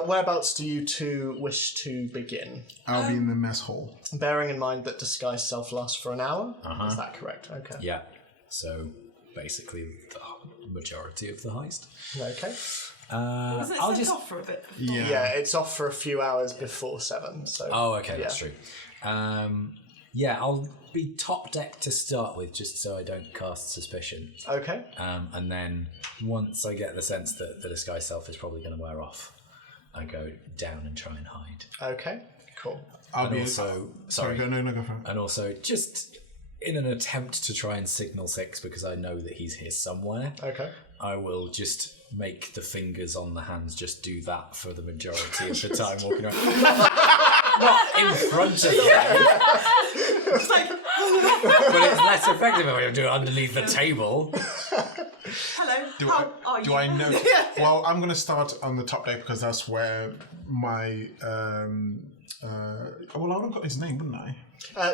whereabouts do you two wish to begin? I'll be in the mess hall. Bearing in mind that disguise self lasts for an hour. Is that correct? Okay. Yeah. So basically, the majority of the heist. Okay. Wasn't it I'll sent just. off for a bit? Yeah, it's off for a few hours before 7. So. Oh, okay, that's true. Yeah, I'll be top deck to start with, just so I don't cast suspicion. Okay. And then once I get the sense that the disguise self is probably going to wear off, I go down and try and hide. Okay. Cool. I'll And be also, sorry, No, go for it. and also just in an attempt to try and signal 6, because I know that he's here somewhere. Okay. I will just make the fingers on the hands just do that for the majority of the time walking around. Not in front of you. It's like, But it's less effective if I do it underneath the table. hello, how are you? Do I know? Well, I'm going to start on the top deck because that's where my... well, I would have got his name, wouldn't I?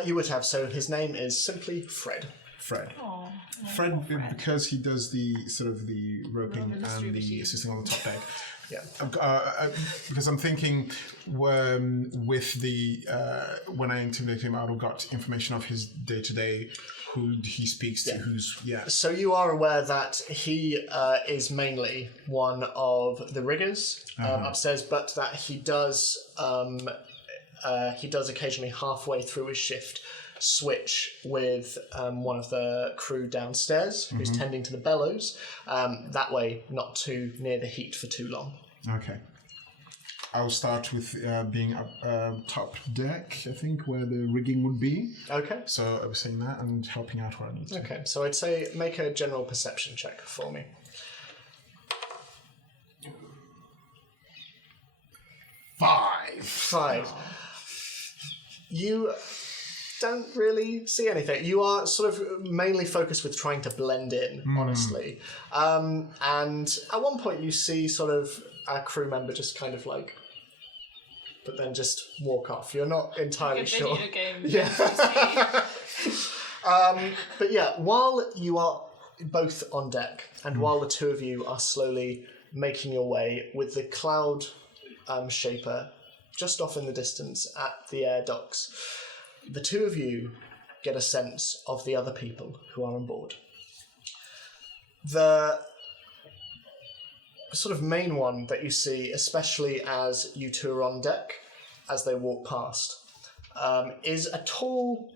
You would have. So his name is simply Fred. Fred. Fred, because he does the sort of the roping and the assisting on the top deck. Yeah. Because I'm thinking with the when I intimidated him, I would have got information of his day-to-day, who he speaks to, So you are aware that he is mainly one of the riggers upstairs, but that he does occasionally halfway through his shift switch with one of the crew downstairs who's tending to the bellows. That way, not too near the heat for too long. Okay. I'll start with being up top deck, I think, where the rigging would be. Okay. So I was saying that and helping out where I need to. Okay, so I'd say make a general perception check for me. 5. You don't really see anything. You are sort of mainly focused with trying to blend in, honestly. And at one point you see sort of a crew member just kind of like, but then just walk off. You're not entirely sure. Video game. Yeah. But yeah, while you are both on deck, and while the two of you are slowly making your way with the cloud shaper just off in the distance at the air docks, the two of you get a sense of the other people who are on board. The sort of main one that you see, especially as you two are on deck, as they walk past, is a tall,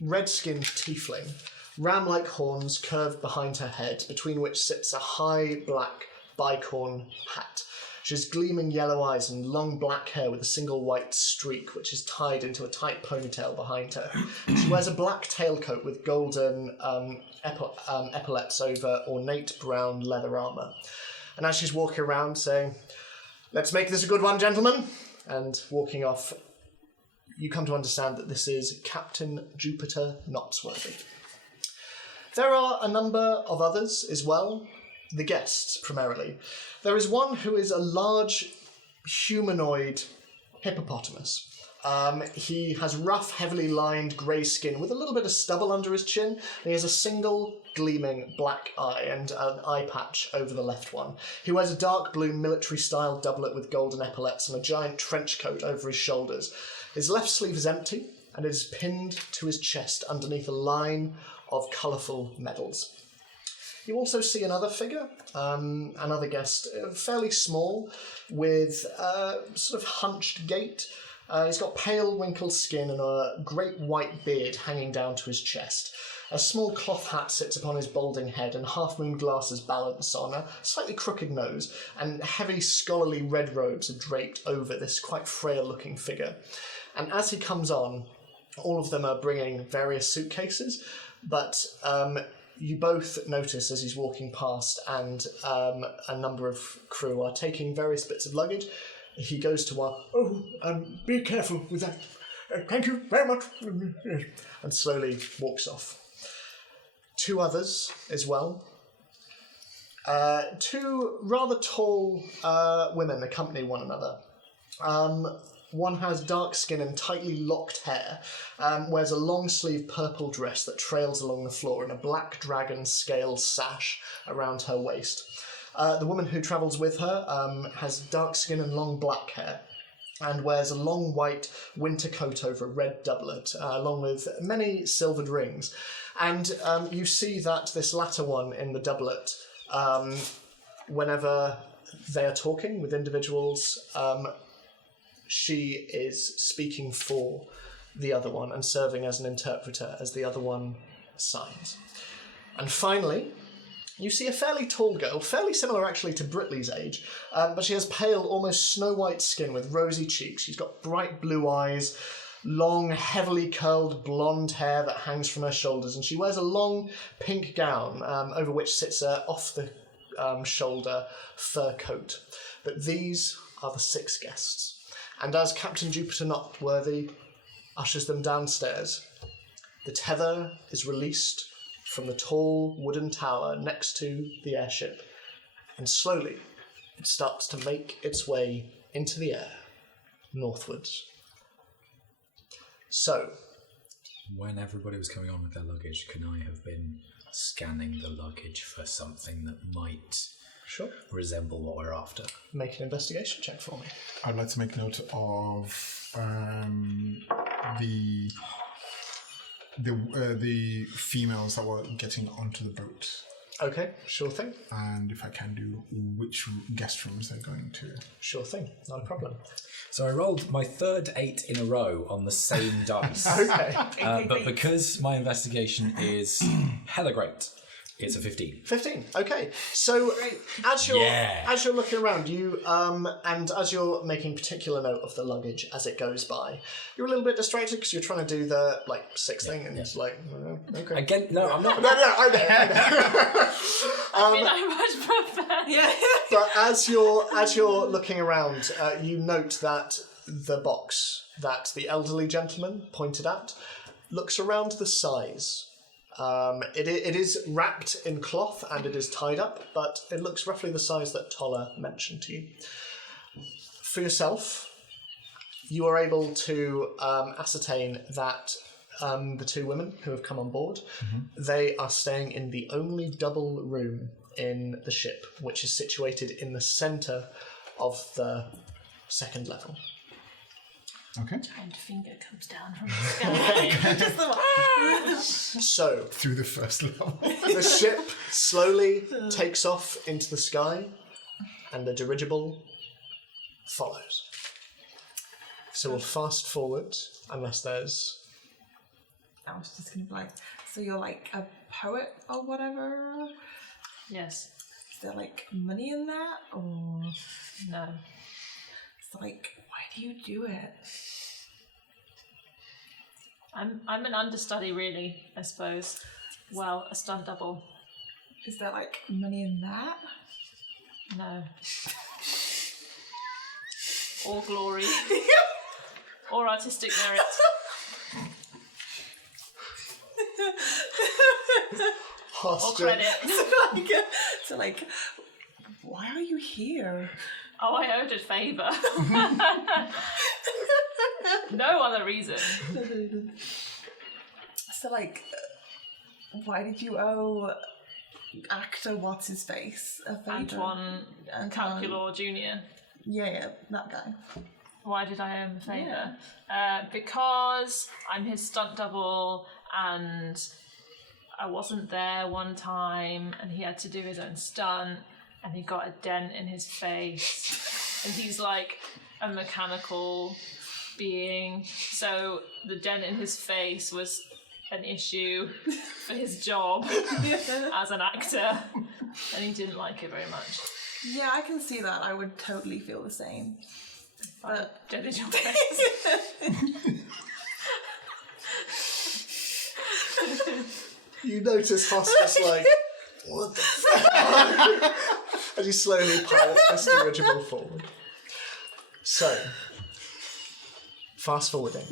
red-skinned tiefling, ram-like horns curved behind her head, between which sits a high black bicorn hat. She has gleaming yellow eyes and long black hair with a single white streak, which is tied into a tight ponytail behind her. She wears a black tailcoat with golden epaulets over ornate brown leather armour. And as she's walking around saying, "Let's make this a good one, gentlemen," and walking off, you come to understand that this is Captain Jupiter Knotsworthy. There are a number of others as well, the guests primarily. There is one who is a large humanoid hippopotamus. He has rough, heavily lined grey skin with a little bit of stubble under his chin, and he has a single gleaming black eye and an eye patch over the left one. He wears a dark blue military-style doublet with golden epaulets and a giant trench coat over his shoulders. His left sleeve is empty, and it is pinned to his chest underneath a line of colourful medals. You also see another figure, another guest, fairly small, with a sort of hunched gait. He's got pale, wrinkled skin and a great white beard hanging down to his chest. A small cloth hat sits upon his balding head, and half-moon glasses balance on a slightly crooked nose, and heavy, scholarly red robes are draped over this quite frail-looking figure. And as he comes on, all of them are bringing various suitcases, but you both notice as he's walking past, and a number of crew are taking various bits of luggage. He goes to one, "Be careful with that. Thank you very much," and slowly walks off. Two others as well. Two rather tall women accompany one another. One has dark skin and tightly locked hair, wears a long-sleeved purple dress that trails along the floor and a black dragon scale sash around her waist. The woman who travels with her has dark skin and long black hair and wears a long white winter coat over a red doublet, along with many silvered rings. And you see that this latter one in the doublet, whenever they are talking with individuals, she is speaking for the other one and serving as an interpreter as the other one signs. And finally, you see a fairly tall girl, fairly similar actually to Britley's age, but she has pale, almost snow-white skin with rosy cheeks. She's got bright blue eyes, long, heavily curled blonde hair that hangs from her shoulders, and she wears a long pink gown over which sits a off-the-shoulder fur coat. But these are the 6 guests. And as Captain Jupiter Knotsworthy ushers them downstairs, the tether is released from the tall wooden tower next to the airship, and slowly it starts to make its way into the air, northwards. So, when everybody was coming on with their luggage, can I have been scanning the luggage for something that might resemble what we're after? Make an investigation check for me. I'd like to make note of the females that were getting onto the boat. Okay, sure thing. And if I can do which guest rooms they're going to. Sure thing, not a problem. So I rolled my third 8 in a row on the same dice. Okay. But because my investigation is hella great, it's a 15. 15. Okay. So as you're looking around, you and as you're making particular note of the luggage as it goes by, you're a little bit distracted because you're trying to do the 6 thing, and it's like, okay. Again, no, I'm not. No, I know. I mean, I much prefer. Yeah. But as you're looking around, you note that the box that the elderly gentleman pointed at looks around the size. It is wrapped in cloth and it is tied up, but it looks roughly the size that Toller mentioned to you. For yourself, you are able to ascertain that the 2 women who have come on board, they are staying in the only double room in the ship, which is situated in the centre of the 2nd level. Okay. Giant finger comes down from the sky. Just the So, Through the first level. the ship slowly takes off into the sky, and the dirigible follows. So we'll fast forward, unless there's... I was just gonna be like, so you're like a poet or whatever? Yes. there like money in that, or No. it's like, why do you do it? I'm an understudy, really, I suppose. Well, a stunt double. Is there like money in that? No. Or glory. Or artistic merit. Or Posture. credit. So like, why are you here? Oh, I owed a favour. No other reason. So like, why did you owe actor what's his face a favour? Antoine Calculor Jr. Yeah, that guy. Why did I owe him a favour? Because I'm his stunt double and I wasn't there one time and he had to do his own stunt and he got a dent in his face and he's like a mechanical being, so the dent in his face was an issue for his job as an actor and he didn't like it very much. Yeah, I can see that. I would totally feel the same. But Dented your face. You notice Hospice like, what the fuck? As you slowly pilot this dirigible forward. So, fast forwarding.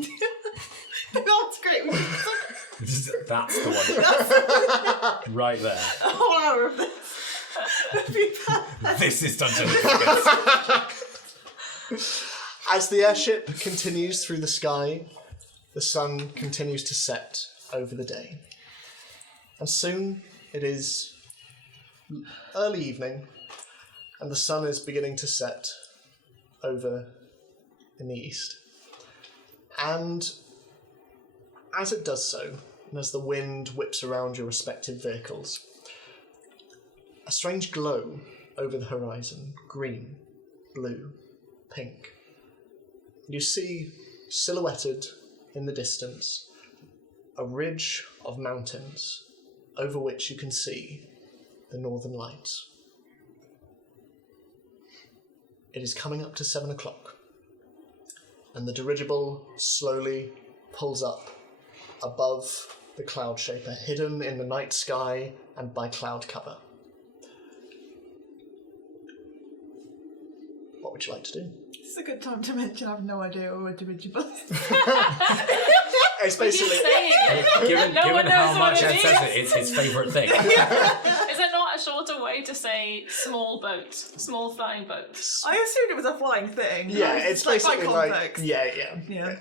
that's great. That's the one. Right there. A whole hour of this. This is Dungeons and Dragons. As the airship continues through the sky, the sun continues to set over the day. And soon it is early evening, and the sun is beginning to set over in the east. And as it does so, and as the wind whips around your respective vehicles, a strange glow over the horizon, green, blue, pink. You see, silhouetted in the distance, a ridge of mountains over which you can see the northern lights. It is coming up to 7 o'clock, and the dirigible slowly pulls up above the cloud shaper, hidden in the night sky and by cloud cover. What would you like to do? It's a good time to mention I have no idea what a dirigible is. It's basically... Given one knows how what much it Ed says it, it's his favourite thing. Is there not a shorter way to say small boat? Small flying boat? I assumed it was a flying thing. Yeah, it's like basically by like... context. Yeah.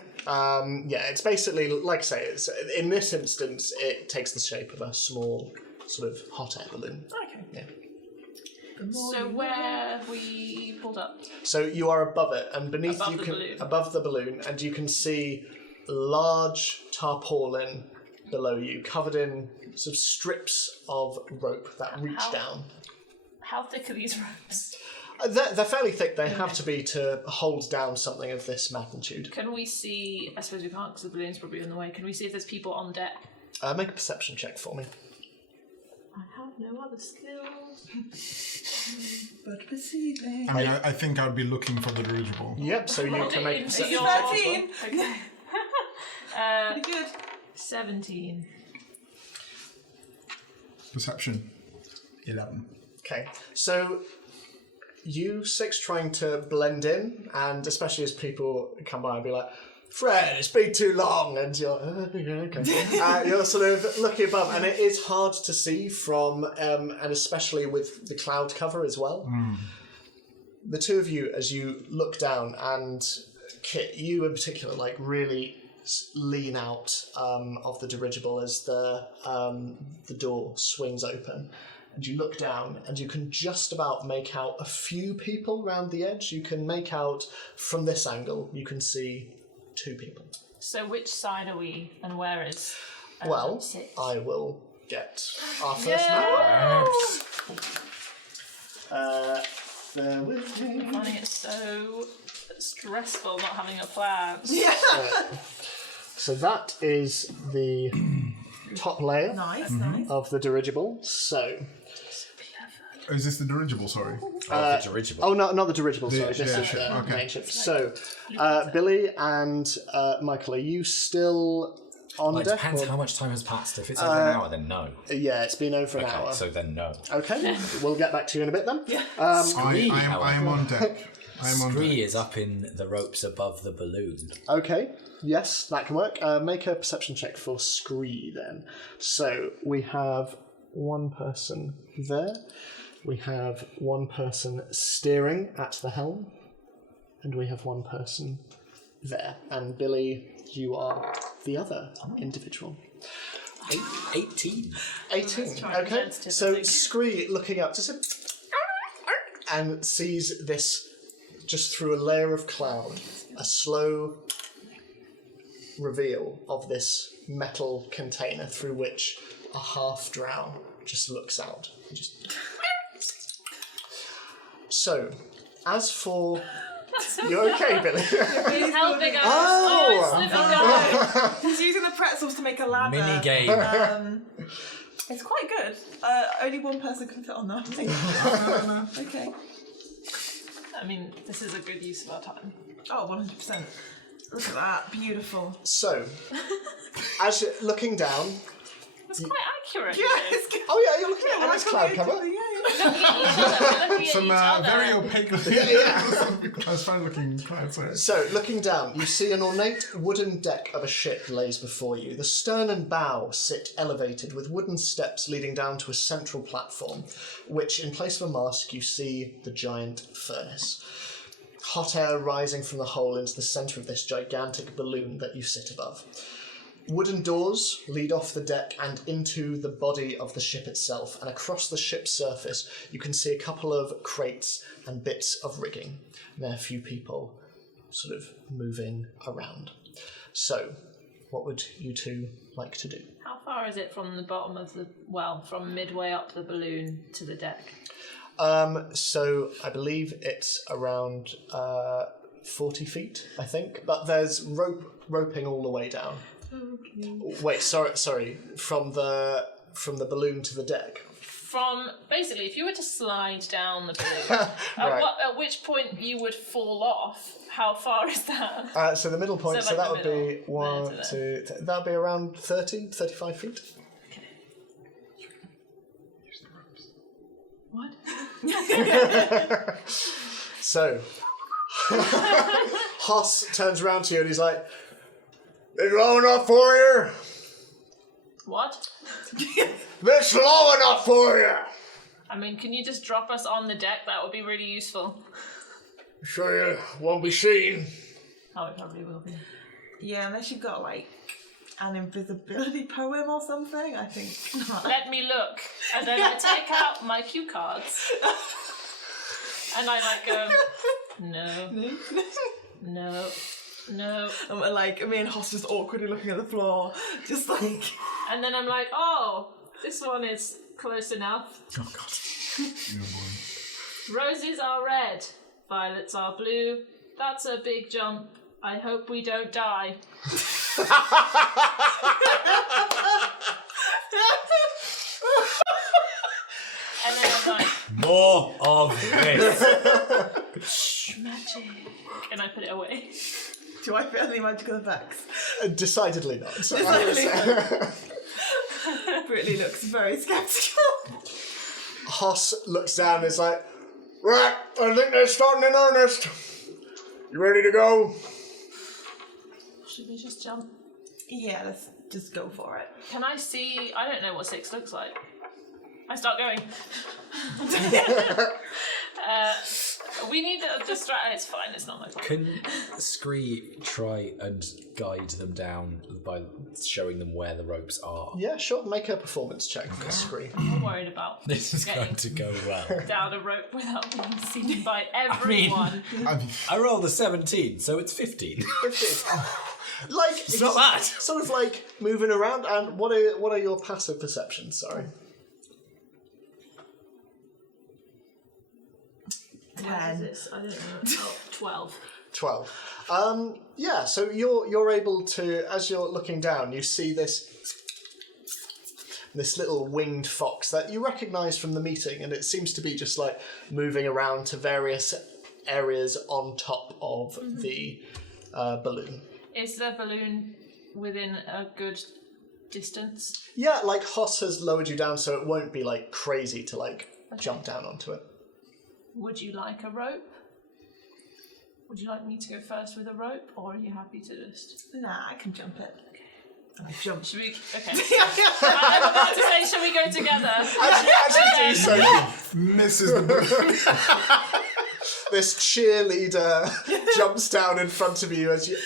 It's basically, like I say, it's, in this instance, it takes the shape of a small sort of hot air balloon. Okay. Yeah. So where have we pulled up? So you are above it, and beneath Above you the can balloon. above the balloon, and you can see large tarpaulin below you, covered in sort of strips of rope that reach down. How thick are these ropes? They're fairly thick. They have to be to hold down something of this magnitude. Can we see... I suppose we can't because the balloon's probably in the way. Can we see if there's people on deck? Make a perception check for me. I have no other skills. But perceiving. I mean, I think I'd be looking for the dirigible. Yep, so you Roll can it make a into perception your- check as well. 13. Okay. Pretty good. 17. Perception. 11. Okay, so you six trying to blend in, and especially as people come by and be like, Fred, it's been too long, and you're okay. You're sort of looking above, and it is hard to see from, and especially with the cloud cover as well. The two of you, as you look down, and Kit, you in particular, like really lean out of the dirigible as the door swings open. And you look down, and you can just about make out a few people round the edge. You can make out, from this angle, you can see 2 people. So which side are we, and where is... Well, six? I will get our first map. Bear with me. I'm finding it so stressful not having a plan. So that is the top layer Nice, nice. of the dirigible. So is this the dirigible? Sorry. The dirigible. Oh, no, not the dirigible, sorry. The This is airship, the okay. main ship. So, Billy and Michael, are you still on Well, it deck? depends or- how much time has passed. If it's over an hour, then no. Yeah, it's been over an Okay, hour. so then no. Okay, we'll get back to you in a bit then. I am on deck. I am on deck. Scree is up in the ropes above the balloon. Okay, yes, that can work. Make a perception check for Scree then. So we have one person there. We have one person steering at the helm. And we have one person there. And Billy, you are the other individual. 18. 18. try and Okay, sensitive, I so think. Scree looking up just and sees this just through a layer of cloud, a slow reveal of this metal container through which a half drow just looks out. Just... So, as for... You okay, Billy? He's helping us. Oh! Oh, it's slipping down. He's using the pretzels to make a ladder. Mini game. It's quite good. Only one person can fit on that. Okay. I mean, this is a good use of our time. Oh, 100%. Look at that. Beautiful. So, as you're looking down... It's quite accurate. Yeah, it's good. Oh yeah, you're looking at a nice cloud cover. Yeah. Some very opaque. I was fine looking quite sorry. So, looking down, you see an ornate wooden deck of a ship lays before you. The stern and bow sit elevated with wooden steps leading down to a central platform, which, in place of a mast, you see the giant furnace. Hot air rising from the hole into the centre of this gigantic balloon that you sit above. Wooden doors lead off the deck and into the body of the ship itself, and across the ship's surface you can see a couple of crates and bits of rigging. And there are a few people sort of moving around. So, what would you two like to do? How far is it from the bottom of the, from midway up the balloon to the deck? So, I believe it's around 40 feet, I think, but there's roping all the way down. Wait, sorry. From the balloon to the deck. From basically, if you were to slide down the balloon, Right. at which point you would fall off? How far is that? So the middle point. So So, like that the would be middle, one, there to two. That would be around 35 feet. What? So, Hoss turns around to you and he's like, "It's low enough for you. What? It's low enough for you. I mean, can you just drop us on the deck? That would be really useful. Sure you won't be seen." Oh, it probably will be. Yeah, unless you've got like an invisibility poem or something, I think not. Let me look. And then I take out my cue cards. And I go, no. And like me and Hoss just awkwardly looking at the floor, just like. And then I'm like, oh, this one is close enough. Oh God. Yeah, boy. Roses are red, violets are blue. That's a big jump. I hope we don't die. And then I'm like, More of this. magic. And I put it away. Do I fit any magical effects? Decidedly not. Brittany looks very skeptical. Hoss looks down and is like, "Right, I think they're starting in earnest. You ready to go?" Should we just jump? Yeah, let's just go for it. Can I see? I don't know what 6 looks like. I start going. We need to distract. It's fine. It's not my fault. Can Scree try and guide them down by showing them where the ropes are? Yeah, sure. Make a performance check for Scree. I'm not worried about This is getting going to go well. down a rope without being seen by everyone. I mean, I rolled a 17, so it's 15. Like It's not bad. Sort of like moving around. And what are your passive perceptions? Sorry. 10. Is this? I don't know. Oh, 12. 12. Yeah. So you're able to, as you're looking down, you see this this little winged fox that you recognise from the meeting, and it seems to be just like moving around to various areas on top of the balloon. Is the balloon within a good distance? Yeah, like Hoss has lowered you down, so it won't be like crazy to like jump down onto it. Would you like a rope? Would you like me to go first with a rope, or are you happy to just... Nah, I can jump it. I jump. Should we... Okay. I'm about to say, shall we go together? As you do so, Misses the balloon. this cheerleader jumps down in front of you as you...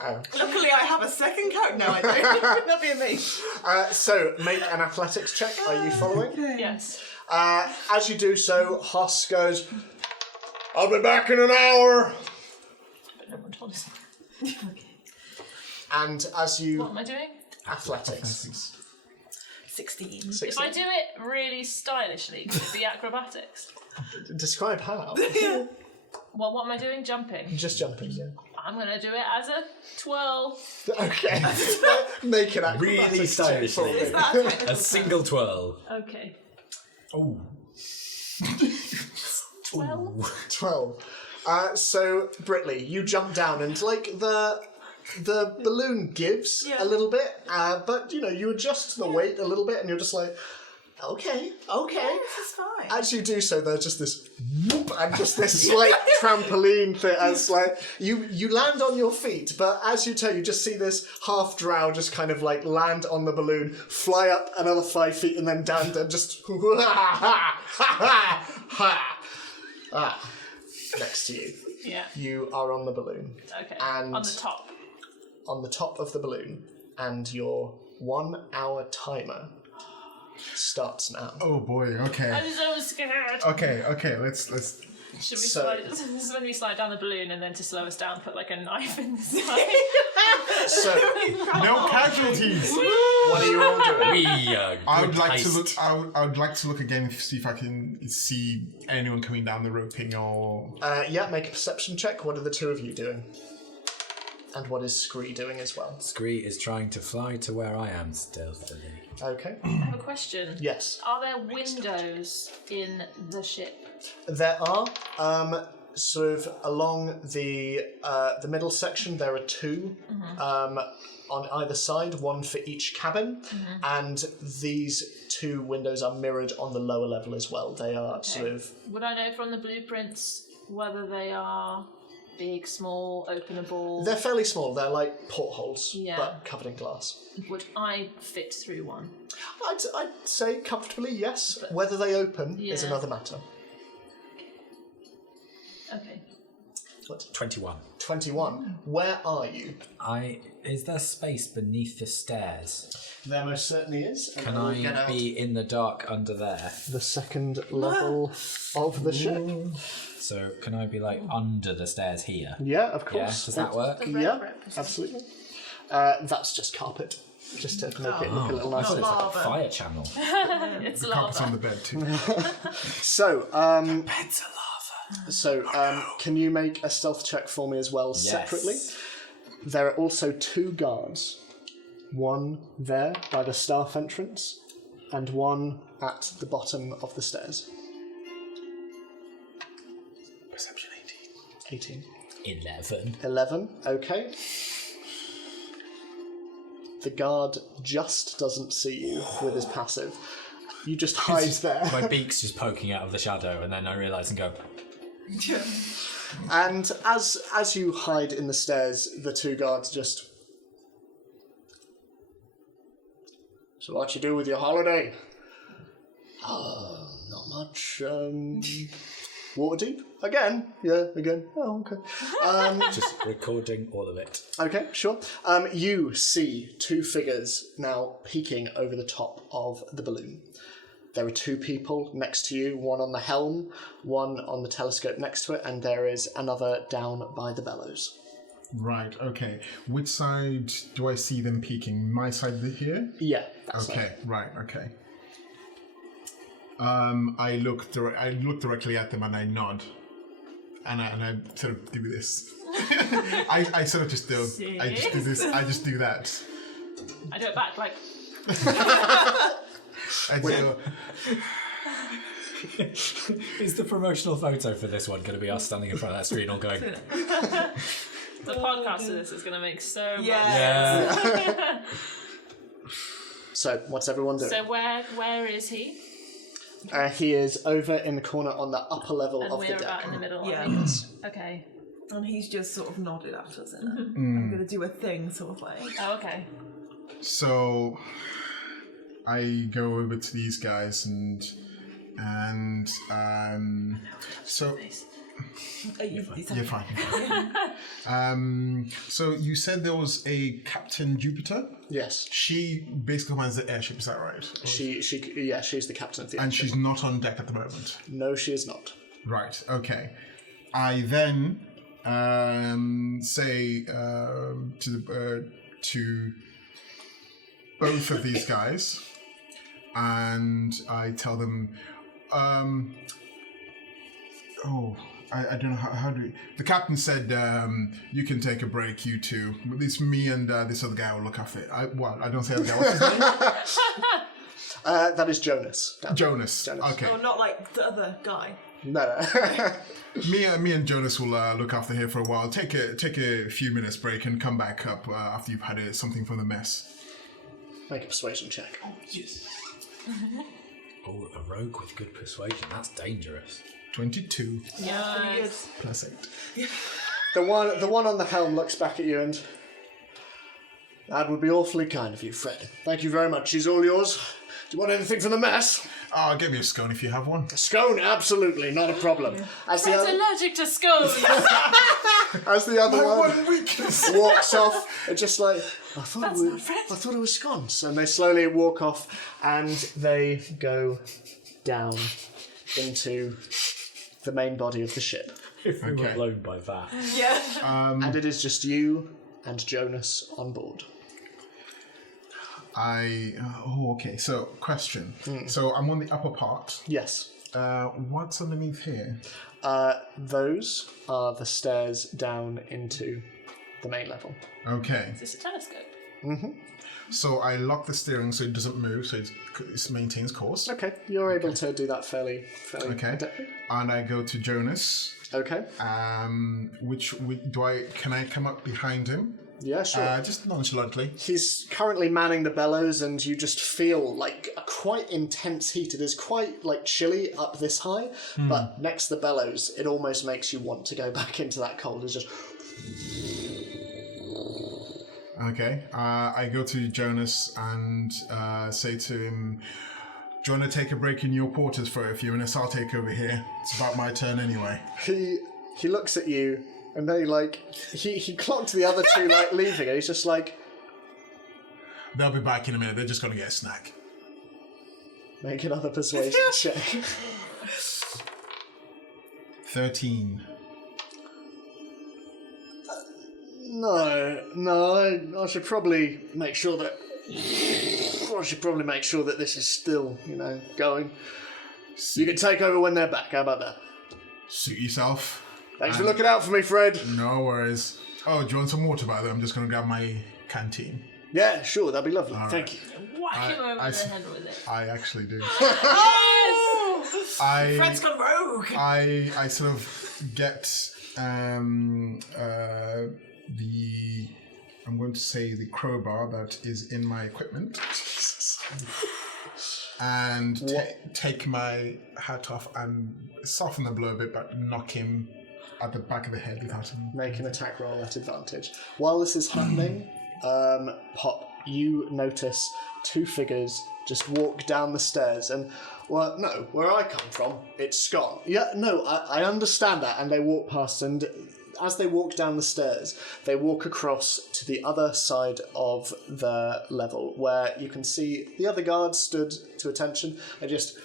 Luckily, I have a second coat. No, I don't. Not being me. So, make an athletics check. Are you following? Yes. As you do so, Hoss goes, I'll be back in an hour. But no one told us. And as you... What am I doing? Athletics. 16. 16. If I do it really stylishly, could it be acrobatics? Describe how. Well, what am I doing? Jumping. Just jumping, yeah. I'm going to do it as a twirl. Okay. Make an acrobatics Really check for me. Is that a technical A single twirl. Okay. Oh. 12? 12. So, Britley, you jump down and, like, the balloon gives a little bit, but, you know, you adjust the weight a little bit and you're just like, okay. This is fine. As you do so, there's just this whoop and just this slight trampoline thing as like you land on your feet, but as you turn, you just see this half drow just kind of like land on the balloon, fly up another 5 feet, and then down and just next to you. Yeah. You are on the balloon. Okay. And on the top. On the top of the balloon, and your 1 hour timer starts now. Oh boy. Okay. I'm so scared. Okay. Let's. Should we So- slide? This is when we slide down the balloon, and then to slow us down, put like a knife in the side. So, No casualties. what are you all doing? We I would like heist. to look. I would like to look again to see if I can see anyone coming down the roping or. Yeah, make a perception check. What are the two of you doing? And what is Scree doing as well? Scree is trying to fly to where I am stealthily. Okay. I have a question. Yes. Are there windows in the ship? There are sort of along the middle section. There are two on either side, one for each cabin, and these two windows are mirrored on the lower level as well. They are sort of. Would I know from the blueprints whether they are big, small, openable? They're fairly small. They're like portholes, Yeah. but covered in glass. Would I fit through one? I'd say comfortably, yes. Whether they open is Yeah. another matter. Okay. 21. 21. Where are you? Is there space beneath the stairs? There most certainly is. And Can we'll get I out be in the dark under there? the second level of the ship. So can I be like under the stairs here? Yeah, of Yeah, course. does that work? The Yeah, red represents- absolutely. That's just carpet, just to make it look a little nicer. So it's like a Lava. fire channel. It's The carpet's on lava. the bed too. So, Beds of lava. can you make a stealth check for me as well, Yes. separately? There are also two guards. One there by the staff entrance, and one at the bottom of the stairs. Perception 18. 11. 11, okay. The guard just doesn't see you with his passive. You just hide there. My beak's just poking out of the shadow, and then I realise and go, And as you hide in the stairs, the two guards just... So what you do with your holiday? Not much. Water deep? Again? Yeah, again. Oh, okay. just recording all of it. Okay, sure. You see two figures now peeking over the top of the balloon. There are two people next to you, one on the helm, one on the telescope next to it, and there is another down by the bellows. Right. Okay. Which side do I see them peeking? My side here. Yeah, that's Okay. Right. Okay. I look directly at them and I nod, and I sort of do this. I sort of just do. I just do this. I just do that. I do it back like. I do. Is the promotional photo for this one going to be us standing in front of that screen all going, The podcast of this is going to make so much. yeah. So, what's everyone doing? So where is he? He is over in the corner on the upper level And of the we're deck. about in the middle. Yeah. Okay. And he's just sort of nodded at us, and I'm going to do a thing, sort of like. Oh, okay. So I go over to these guys and so you're fine. So you said there was a Captain Jupiter. Yes. She basically commands the airship. Is that right? She's the captain of the And airship. she's not on deck at the moment. No, she is not. Right. Okay. I then say to both of these guys, and I tell them, I don't know how do we... The captain said, you can take a break, you two. This me and this other guy will look after it. I don't say other guy. What's his name? That is Jonas. Jonas. Okay. Oh, not like the other guy. No. Me and Jonas will look after here for a while. Take a few minutes break and come back up after you've had something from the mess. Make a persuasion check. Oh, a rogue with good persuasion. That's dangerous. 22 Yeah, pretty good. plus 8. The one on the helm looks back at you and... That would be awfully kind of you, Fred. Thank you very much. She's all yours. Do you want anything from the mess? Oh, give me a scone if you have one. A scone? Absolutely, not a problem. As the Fred's other, allergic to scones. as the other one weakness. walks off, and just like, I thought it was scones. And they slowly walk off, and they go down into the main body of the ship. If we were Okay. blown by that. Yeah. And it is just you and Jonas on board. Okay. So, question. So, I'm on the upper part. Yes. What's underneath here? Those are the stairs down into the main level. Okay. Is this a telescope? So, I lock the steering so it doesn't move, so it maintains course. Okay, you're able to do that fairly Okay. adeptly. And I go to Jonas. Okay. Can I come up behind him? Yeah, sure. Just nonchalantly. He's currently manning the bellows, and you just feel like a quite intense heat. It is quite like chilly up this high, but next to the bellows, it almost makes you want to go back into that cold. It's just Okay. I go to Jonas and say to him, do you want to take a break in your quarters for a few minutes? I'll take over here. It's about my turn anyway. he looks at you, and then he clocked the other two like leaving, and he's just like, They'll be back in a minute. They're just going to get a snack. make another persuasion check. 13. No, I should probably make sure that this is still, going. You can take over when they're back. How about that? Suit yourself. Thanks for looking out for me, Fred. No worries. Oh, do you want some water by the way? I'm just going to grab my canteen. Yeah, sure, that'd be lovely. Thank you. Whack him over the head with it. I actually do. Yes! Fred's gone rogue. I sort of get I'm going to say the crowbar that is in my equipment and take my hat off and soften the blow a bit, but knock him at the back of the head without him. Make an attack roll at advantage. While this is happening, Pop, you notice two figures just walk down the stairs, and where I come from, it's gone. Yeah, no, I understand that, and they walk past, and as they walk down the stairs, they walk across to the other side of the level, where you can see the other guards stood to attention. They just,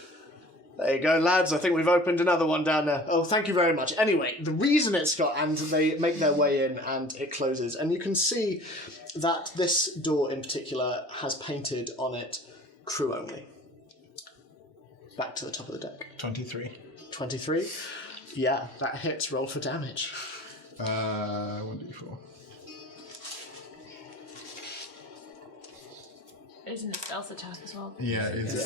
there you go, lads, I think we've opened another one down there. Oh, thank you very much. Anyway, the reason it's got, and they make their way in, and it closes, and you can see that this door in particular has painted on it crew only. Back to the top of the deck. 23. 23? Yeah, that hits. Roll for damage. 1d4. Isn't it stealth attack as well? Yeah, it is.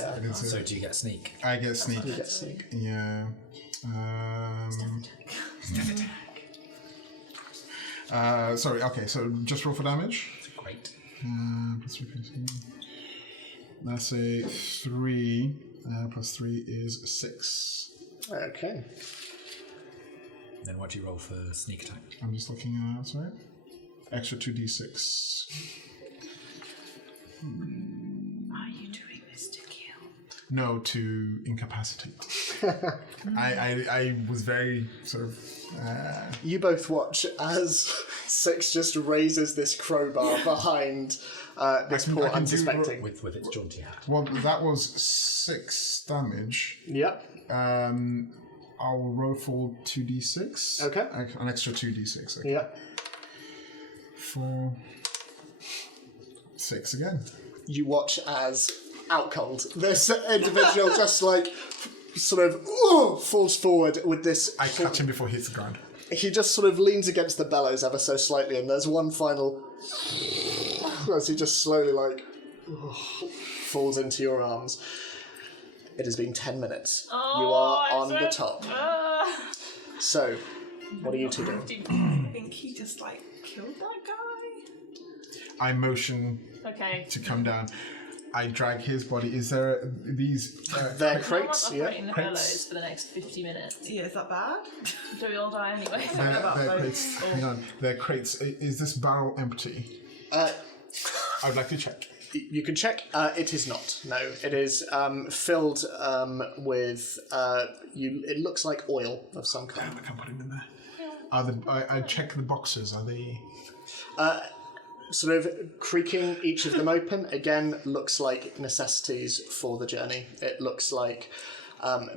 So do you get sneak? I get sneak. You get sneak. Yeah. Sorry. Okay. So just roll for damage. Great. Plus 3, that's a 3. Plus 3 is 6. Okay. Then what do you roll for sneak attack? I'm just looking at. Sorry. Extra 2d6. Are you doing this to kill? No, to incapacitate. I was very sort of. You both watch as Six just raises this crowbar behind this poor I can do unsuspecting. With its jaunty hat. Well, that was 6 damage. Yep. I'll roll for 2d6. Okay. An extra 2d6. Okay. Yep. 4, 6 again. You watch as out cold this individual just like sort of falls forward with this. I catch him before he hits the ground. He just sort of leans against the bellows ever so slightly, and there's one final as he just slowly like falls into your arms. It has been 10 minutes. You are on the top. So, what are you two doing? I think he just like killed that guy. I motion Okay. to come down. I drag his body. Is there these? They're I'm crates, not yeah. operating the Crates. bellows for the next 50 minutes. Yeah, is that bad? Do we all die anyway? They're crates. Hang on. They're crates. Is this barrel empty? I would like to check. You can check. It is not. No, it is filled with. It looks like oil of some kind. I can't put him in there. I check the boxes. Are they? Sort of creaking each of them open. Again, looks like necessities for the journey. It looks like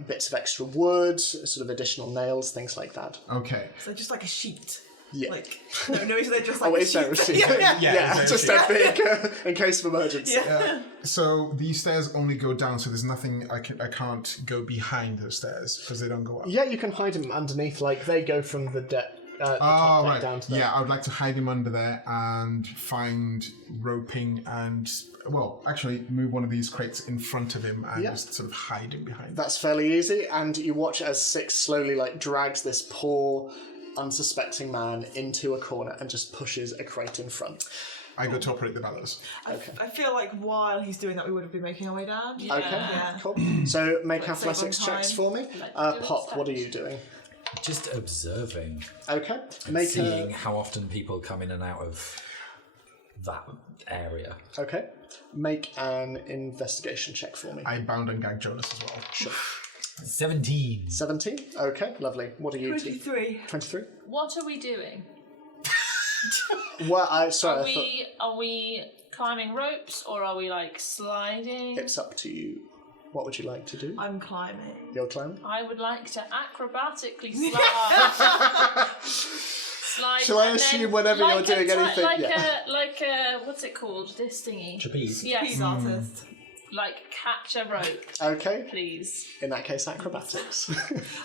bits of extra wood, sort of additional nails, things like that. Okay. So just like a sheet. Yeah. Like no, is there just like Oh, a is there a sheet? sheet? Yeah, is just there a big in case of emergency. Yeah. So these stairs only go down. So there's nothing I can't go behind those stairs because they don't go up. Yeah, you can hide them underneath. Like they go from the deck. The top deck down to the... Yeah, I would like to hide him under there and find roping and, well, actually move one of these crates in front of him and just sort of hide him behind. That's fairly easy, and you watch as Six slowly like drags this poor, unsuspecting man into a corner and just pushes a crate in front. I go to operate the bellows. I feel like while he's doing that, we would have been making our way down. Yeah. Okay, Yeah. cool. So make Like, athletics save on checks time. for me. Like, do Pop, it what are fast. you doing? Just observing. Okay, And make seeing how often people come in and out of that area. make an investigation check for me. I bound and gag Jonas as well. Sure. 17. 17. Okay, lovely. What are you? 23. 23. What are we doing? Well, sorry. Are we climbing ropes or are we like sliding? It's up to you. What would you like to do? I'm climbing. You're climbing? I would like to acrobatically slide. Slide. Shall I and assume then, whenever you're like doing anything? like a what's it called? This thingy. Trapeze. Yes. He's artist. Like catch a rope, Okay. please. In that case, acrobatics.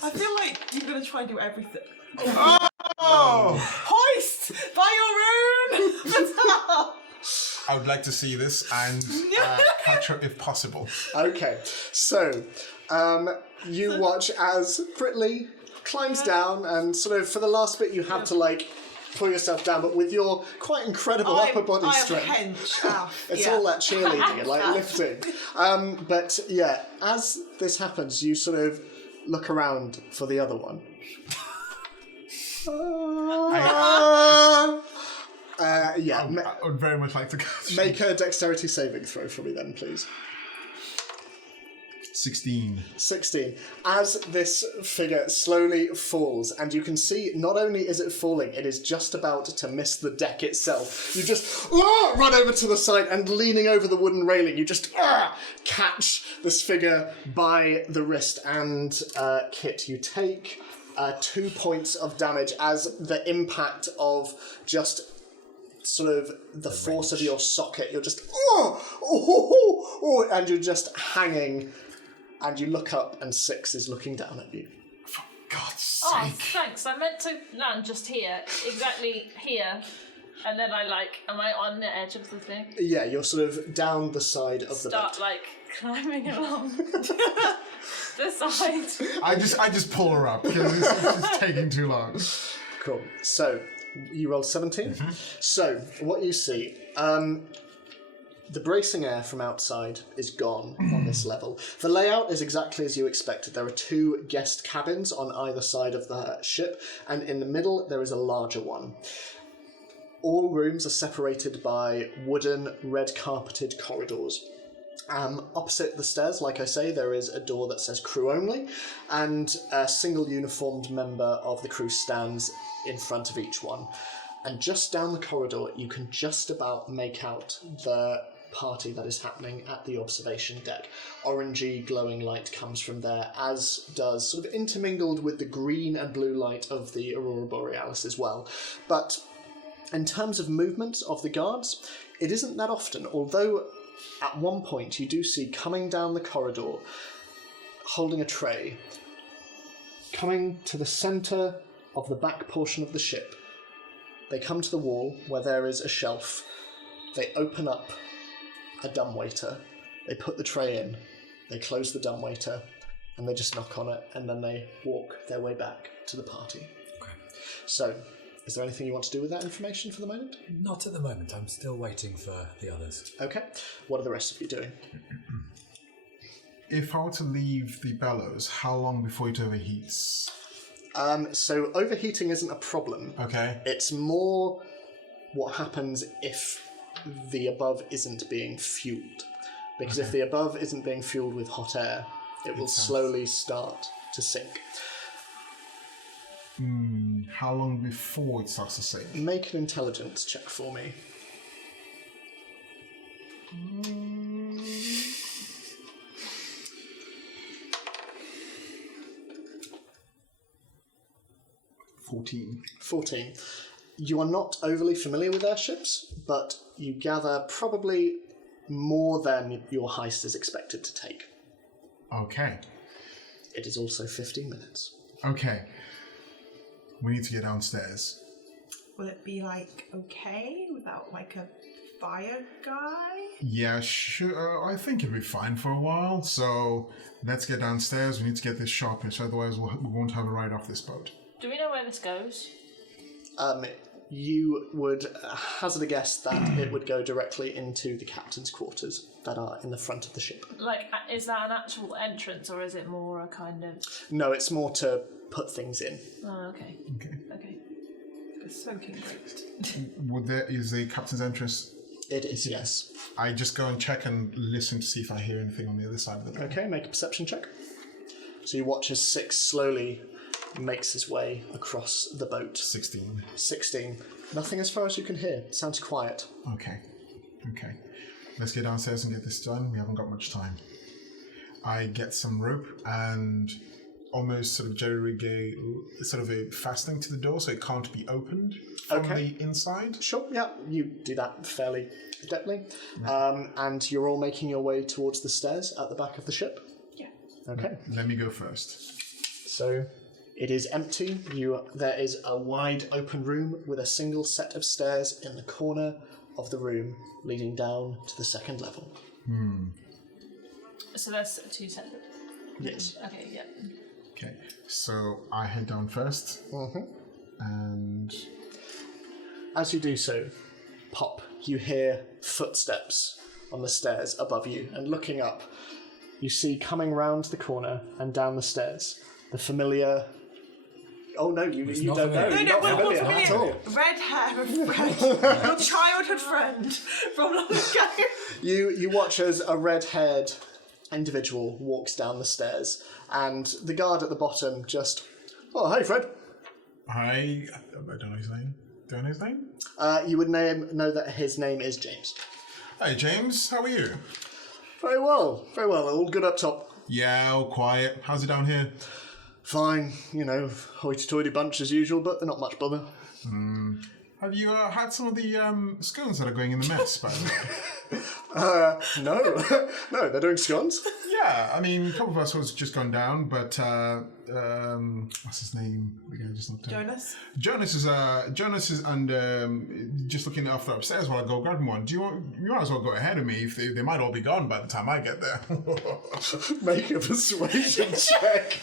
I feel like you're gonna try and do everything. Oh! Hoist by your own. I would like to see this and catch her if possible. Okay, so you watch as Pritley climbs down, and sort of for the last bit you have to like pull yourself down, but with your quite incredible upper body strength. I have a hench. It's all that cheerleading and like lifting. But yeah, as this happens, you sort of look around for the other one. Yeah. I would very much like to catch. Make a dexterity saving throw for me then, please. 16. 16. As this figure slowly falls, and you can see not only is it falling, it is just about to miss the deck itself. You just run over to the side, and leaning over the wooden railing, you just catch this figure by the wrist. And Kit, you take 2 points of damage as the impact of just sort of the force of your socket. You're just and you're just hanging. And you look up, and Six is looking down at you. For God's Oh, sake. thanks. I meant to land just here, exactly here. And then am I on the edge of the thing? Yeah, you're sort of down the side of the Start boat. climbing along the side. I just pull her up because it's just taking too long. Cool. So, you rolled 17. Mm-hmm. So, what you see, the bracing air from outside is gone on this level. The layout is exactly as you expected. There are 2 guest cabins on either side of the ship, and in the middle there is a larger one. All rooms are separated by wooden, red-carpeted corridors. Opposite the stairs, like I say, there is a door that says crew only, and a single uniformed member of the crew stands in front of each one. And just down the corridor, you can just about make out the party that is happening at the observation deck. Orangey glowing light comes from there, as does, sort of intermingled with the green and blue light of the Aurora Borealis as well. But in terms of movement of the guards, it isn't that often, although at one point you do see coming down the corridor, holding a tray, coming to the centre of the back portion of the ship. They come to the wall where there is a shelf. They open up a dumbwaiter. They put the tray in. They close the dumbwaiter, and they just knock on it, and then they walk their way back to the party. Okay. So, is there anything you want to do with that information for the moment? Not at the moment. I'm still waiting for the others. Okay. What are the rest of you doing? If I were to leave the bellows, how long before it overheats? So overheating isn't a problem. Okay. It's more what happens if the above isn't being fueled. Because if the above isn't being fueled with hot air, it will slowly start to sink. How long before it starts to sink? Make an intelligence check for me. $14. 14. You are not overly familiar with airships, but you gather probably more than your heist is expected to take. Okay. It is also 15 minutes. Okay. We need to get downstairs. Will it be okay without a fire guy? Yeah, sure. I think it'll be fine for a while. So let's get downstairs. We need to get this sharpish, otherwise we won't have a ride off this boat. Do we know where this goes? You would hazard a guess that it would go directly into the captain's quarters that are in the front of the ship. Is that an actual entrance, or is it more a kind of... No, it's more to put things in. Oh, okay. Okay. The soaking boat. Is the captain's entrance? It is, yes. I just go and check and listen to see if I hear anything on the other side of the door. Okay, make a perception check. So you watch as 6 slowly makes his way across the boat. 16. 16. Nothing as far as you can hear. Sounds quiet. Okay. Let's get downstairs and get this done. We haven't got much time. I get some rope and almost sort of jerry-rig a fastening to the door so it can't be opened from the inside. Sure, yeah. You do that fairly adeptly. And you're all making your way towards the stairs at the back of the ship? Yeah. Okay. Let me go first. So it is empty. There is a wide open room with a single set of stairs in the corner of the room leading down to the second level. So there's 2 separate... Yes. Okay, yeah. Okay, so I head down first. And as you do so, pop, you hear footsteps on the stairs above you, and looking up, you see coming round the corner and down the stairs the familiar... Oh no, you don't know. No, You're no, not familiar we're at all. Red hair of Fred, your childhood friend from long ago. You watch as a red-haired individual walks down the stairs, and the guard at the bottom just... Oh, hey, Fred. I don't know his name. Do I know his name? You would know that his name is James. Hey, James. How are you? Very well. All good up top. Yeah, all quiet. How's it down here? Fine, hoity-toity bunch as usual, but they're not much bother. Have you had some of the scones that are going in the mess, by the way? No. No, they're doing scones. Yeah, I mean, a couple of us was just gone down, but what's his name? We just looked at Jonas? Jonas is under just looking after upstairs while I go grab one. Do you might as well go ahead of me if they might all be gone by the time I get there. Make a persuasion check.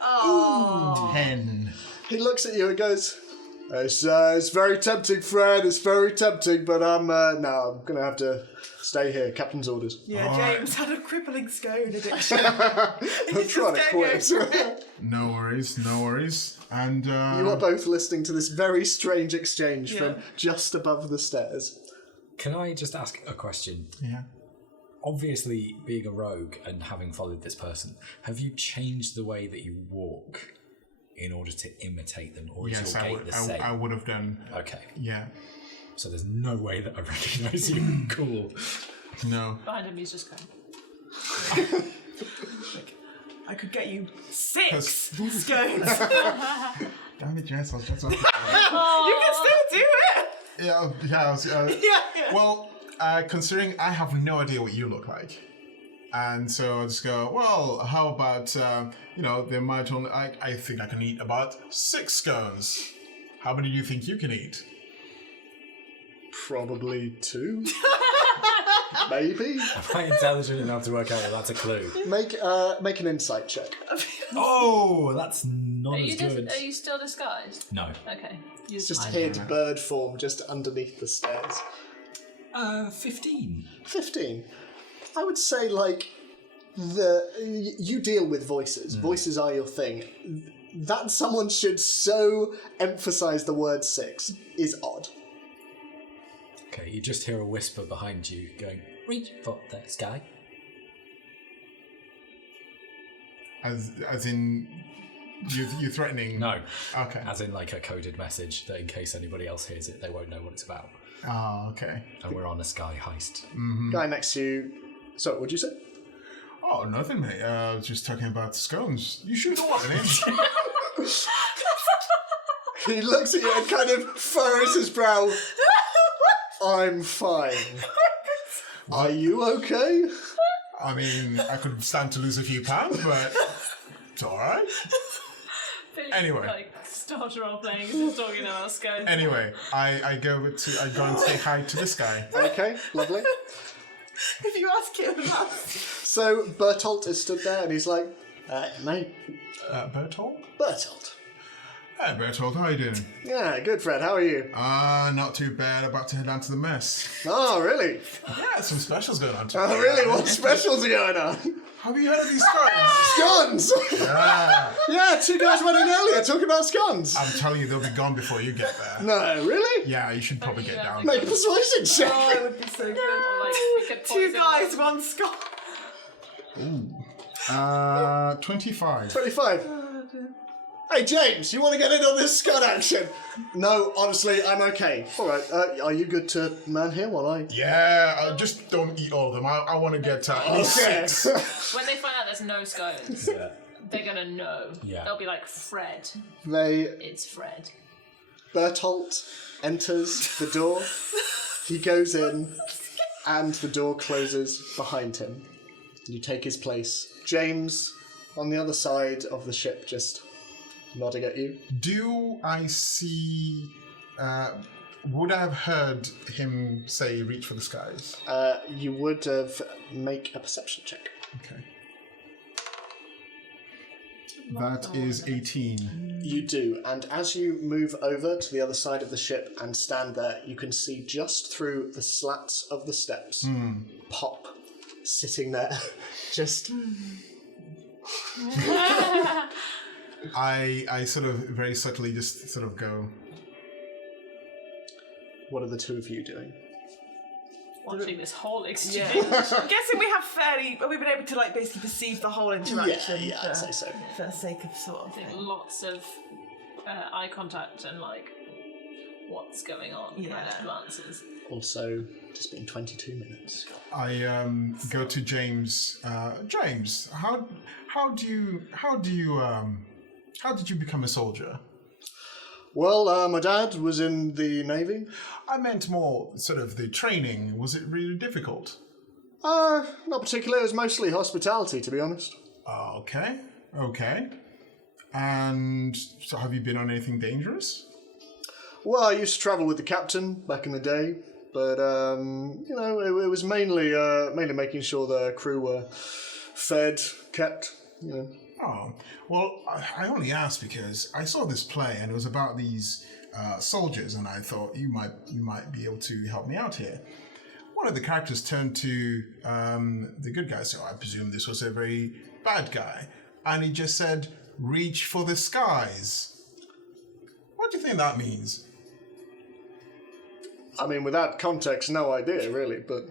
Oh. 10. He looks at you and goes, it's very tempting, Fred. It's very tempting, but I'm going to have to stay here. Captain's orders. Yeah, James had a crippling scone addiction. I'm trying to quit. No worries. And You are both listening to this very strange exchange from just above the stairs. Can I just ask a question? yeah. Obviously, being a rogue and having followed this person, have you changed the way that you walk in order to imitate them, or is Yes, your gait the same? I would have done. Okay, Yeah. so there's no way that I recognise you. Cool. No. Behind him, he's just going. I could get you 6 'Cause- scones. Damn it, Jess. I was just You can still do it. yeah. Yeah. Well, considering I have no idea what you look like. And so I just go, well, how about, there might only, I think I can eat about 6 scones. How many do you think you can eat? Probably 2. Maybe. Am I intelligent enough to work out that that's a clue? Make an insight check. Oh, that's not as good. Are you still disguised? No. It's Okay. just hid bird form just underneath the stairs. 15. 15. I would say, you deal with voices. Voices are your thing. That someone should so emphasise the word 6 is odd. Okay, you just hear a whisper behind you going, reach for the sky. As in, you threatening? No. Okay. As in like a coded message that in case anybody else hears it, they won't know what it's about. Oh, okay. And we're on a sky heist. Guy next to you. Sorry, what'd you say? Oh, nothing, mate. I was just talking about scones. You should go on in. He looks at you and kind of furrows his brow. I'm fine. Are you okay? I mean, I could stand to lose a few pounds, but it's all right. Anyway. Like, start role playing, just talking about scones. Anyway, I go and say hi to this guy. Okay, lovely. If you ask him about So Bertolt is stood there and he's like, mate. Bertolt? Bertolt. Hey, Bertolt, how you doing? Yeah, good, Fred. How are you? Not too bad. About to head down to the mess. Oh, really? Yeah, some specials going on today. Oh, really? What specials are going on? Have you heard of these scones? Scones! Yeah. Yeah, 2 guys went in earlier talking about scones. I'm telling you, they'll be gone before you get there. No, really? Yeah, you should probably get down. Make a persuasion check. Oh, it would be so good. Or, like, we could 2 poison guys, them. 1 scone. 25. 25. Hey, James, you want to get in on this scud action? No, honestly, I'm okay. All right, are you good to man here while I... Yeah, just don't eat all of them. I want to get at least Okay. 6. When they find out there's no scones, Yeah. they're gonna know. Yeah. They'll be like, Fred. It's Fred. Bertolt enters the door. He goes in, and the door closes behind him. You take his place. James, on the other side of the ship, just nodding at you. Do I see... would I have heard him say reach for the skies? You would have make a perception check. Okay. That is 18. You do, and as you move over to the other side of the ship and stand there, you can see just through the slats of the steps, Pop, sitting there, just... I sort of very subtly just sort of go, What are the two of you doing? Watching this whole exchange. Yeah. I'm guessing we have we've been able to like basically perceive the whole interaction. Yeah, I'd say so. For the sake of sort of. I think lots of eye contact and like what's going on kind of glances. Also, it's been 22 minutes. I go to James. James, how did you become a soldier? Well, my dad was in the Navy. I meant more sort of the training. Was it really difficult? Not particularly. It was mostly hospitality, to be honest. Okay. And so have you been on anything dangerous? Well, I used to travel with the captain back in the day, but it was mainly making sure the crew were fed, kept. Oh, well, I only asked because I saw this play and it was about these soldiers, and I thought you might be able to help me out here. One of the characters turned to the good guy, so I presume this was a very bad guy, and he just said, "Reach for the skies." What do you think that means? I mean, without context, no idea, really, but...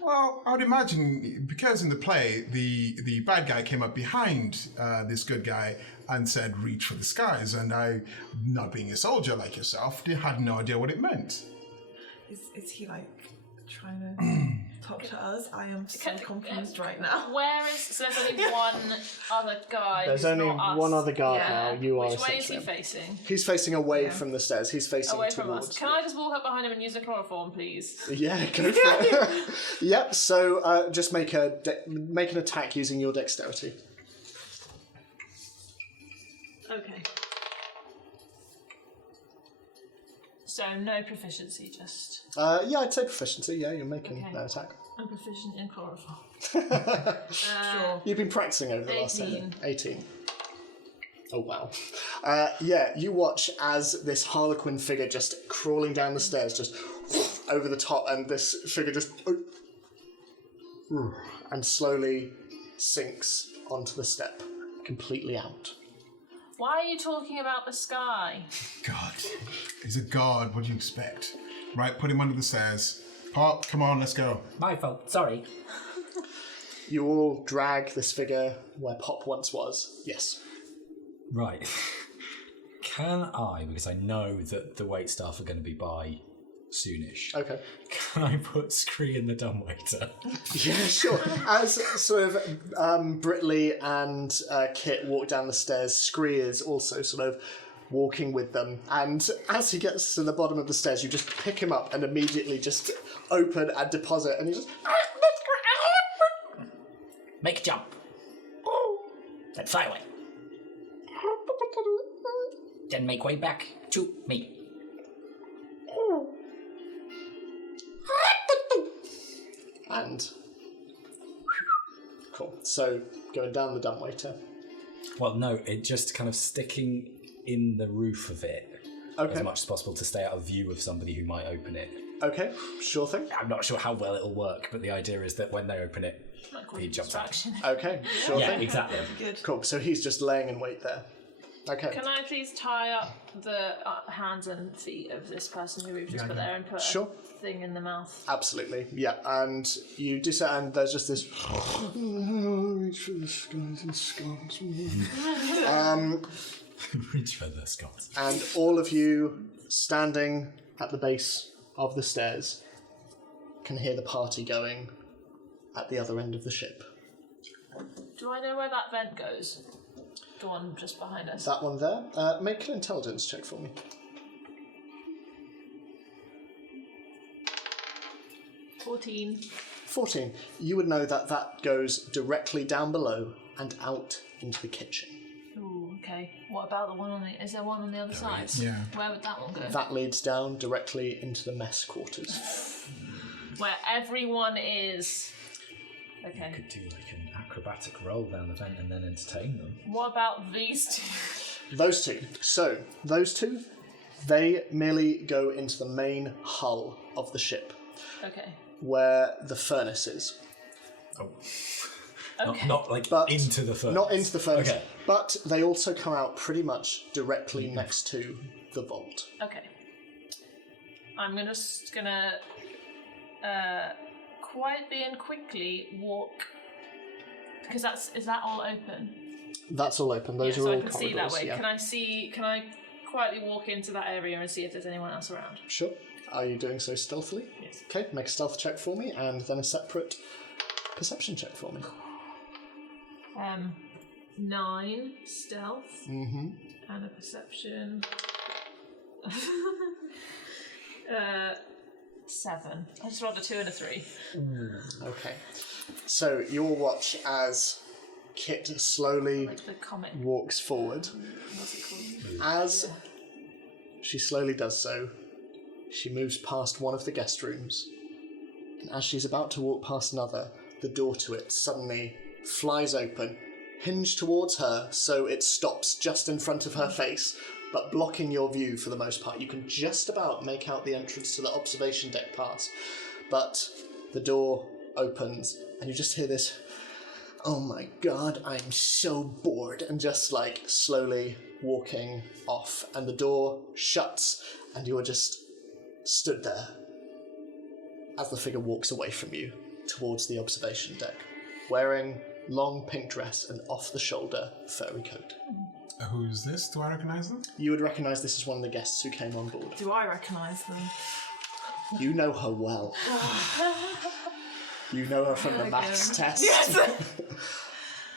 Well, I would imagine, because in the play, the bad guy came up behind this good guy and said, "Reach for the skies," and I, not being a soldier like yourself, had no idea what it meant. Is he like trying to talk to us? I am so confused right now. So there's only one other guy. There's who's only not us. one other guy Yeah. now. You are Which way is he essentially- facing? He's facing away from the stairs. He's facing Away from towards. us. Can I just walk up behind him and use a chloroform, please? Yeah, go for it. Yep. So just make an attack using your dexterity. Okay. So no proficiency, just. Yeah, I'd say proficiency. Yeah, you're making Okay. an attack. I'm proficient in chloroform. Sure. You've been practicing over the last 18. Oh, wow. You watch as this Harlequin figure just crawling down the stairs, just over the top, and this figure just... and slowly sinks onto the step, completely out. Why are you talking about the sky? God, he's a god. What do you expect? Right, put him under the stairs. Pop, come on, let's go. My fault, sorry. You all drag this figure where Pop once was. Yes. Right. Can I, because I know that the wait staff are going to be by soonish, Okay. can I put Scree in the dumbwaiter? Yeah, sure. As sort of Britley and Kit walk down the stairs, Scree is also sort of walking with them. And as he gets to the bottom of the stairs, you just pick him up and immediately just open and deposit. And you just... Make a jump. Then fly away. Then make way back to me. And... Cool. So, going down the dumbwaiter. Well, no, it just kind of sticking in the roof of it Okay. as much as possible to stay out of view of somebody who might open it. Okay, sure thing. I'm not sure how well it'll work, but the idea is that when they open it, he jumps out. Distraction. Okay, sure Yeah, thing. exactly. Good. Cool, so he's just laying in wait there. Okay. Can I please tie up the hands and feet of this person who we've just put there and put Sure. a thing in the mouth? Absolutely, yeah. And you do so, and there's just this... Reach for the skies and skies. Reach for the Scots. And all of you standing at the base of the stairs can hear the party going at the other end of the ship. Do I know where that vent goes? The one just behind us. That one there. Make an intelligence check for me. 14. 14. You would know that that goes directly down below and out into the kitchen. Ooh, okay. What about the one on the... Is there one on the other side? Yeah. Where would that one go? That leads down directly into the mess quarters. Where everyone is. Okay. Could do like an acrobatic roll down the vent and then entertain them. What about these two? Those two. So, those two, they merely go into the main hull of the ship, Okay. where the furnace is. Okay. Not like But into the furnace. Not into the furnace, Okay. but they also come out pretty much directly next to the vault. Okay. I'm just gonna quietly and quickly walk, because is that all open? That's all open. Those Yeah, are so all I can see that corridors, way. yeah. Can I quietly walk into that area and see if there's anyone else around? Sure. Are you doing so stealthily? Yes. Okay, make a stealth check for me, and then a separate perception check for me. 9 stealth Mm-hmm. and a perception 7. I just rolled a 2 and a 3. Okay. So you'll watch as Kit slowly Like the comic. walks forward. What's it called? As she slowly does so, she moves past one of the guest rooms. And as she's about to walk past another, the door to it suddenly flies open, hinged towards her, so it stops just in front of her face, but blocking your view for the most part. You can just about make out the entrance to the observation deck pass, but the door opens, and you just hear this, "Oh my god, I'm so bored," and just like slowly walking off, and the door shuts, and you are just stood there as the figure walks away from you towards the observation deck, wearing long pink dress and off-the-shoulder furry coat. Who's this? Do I recognize them? You would recognise this as one of the guests who came on board. Do I recognise them? You know her well. You know her from the maths test. Yes!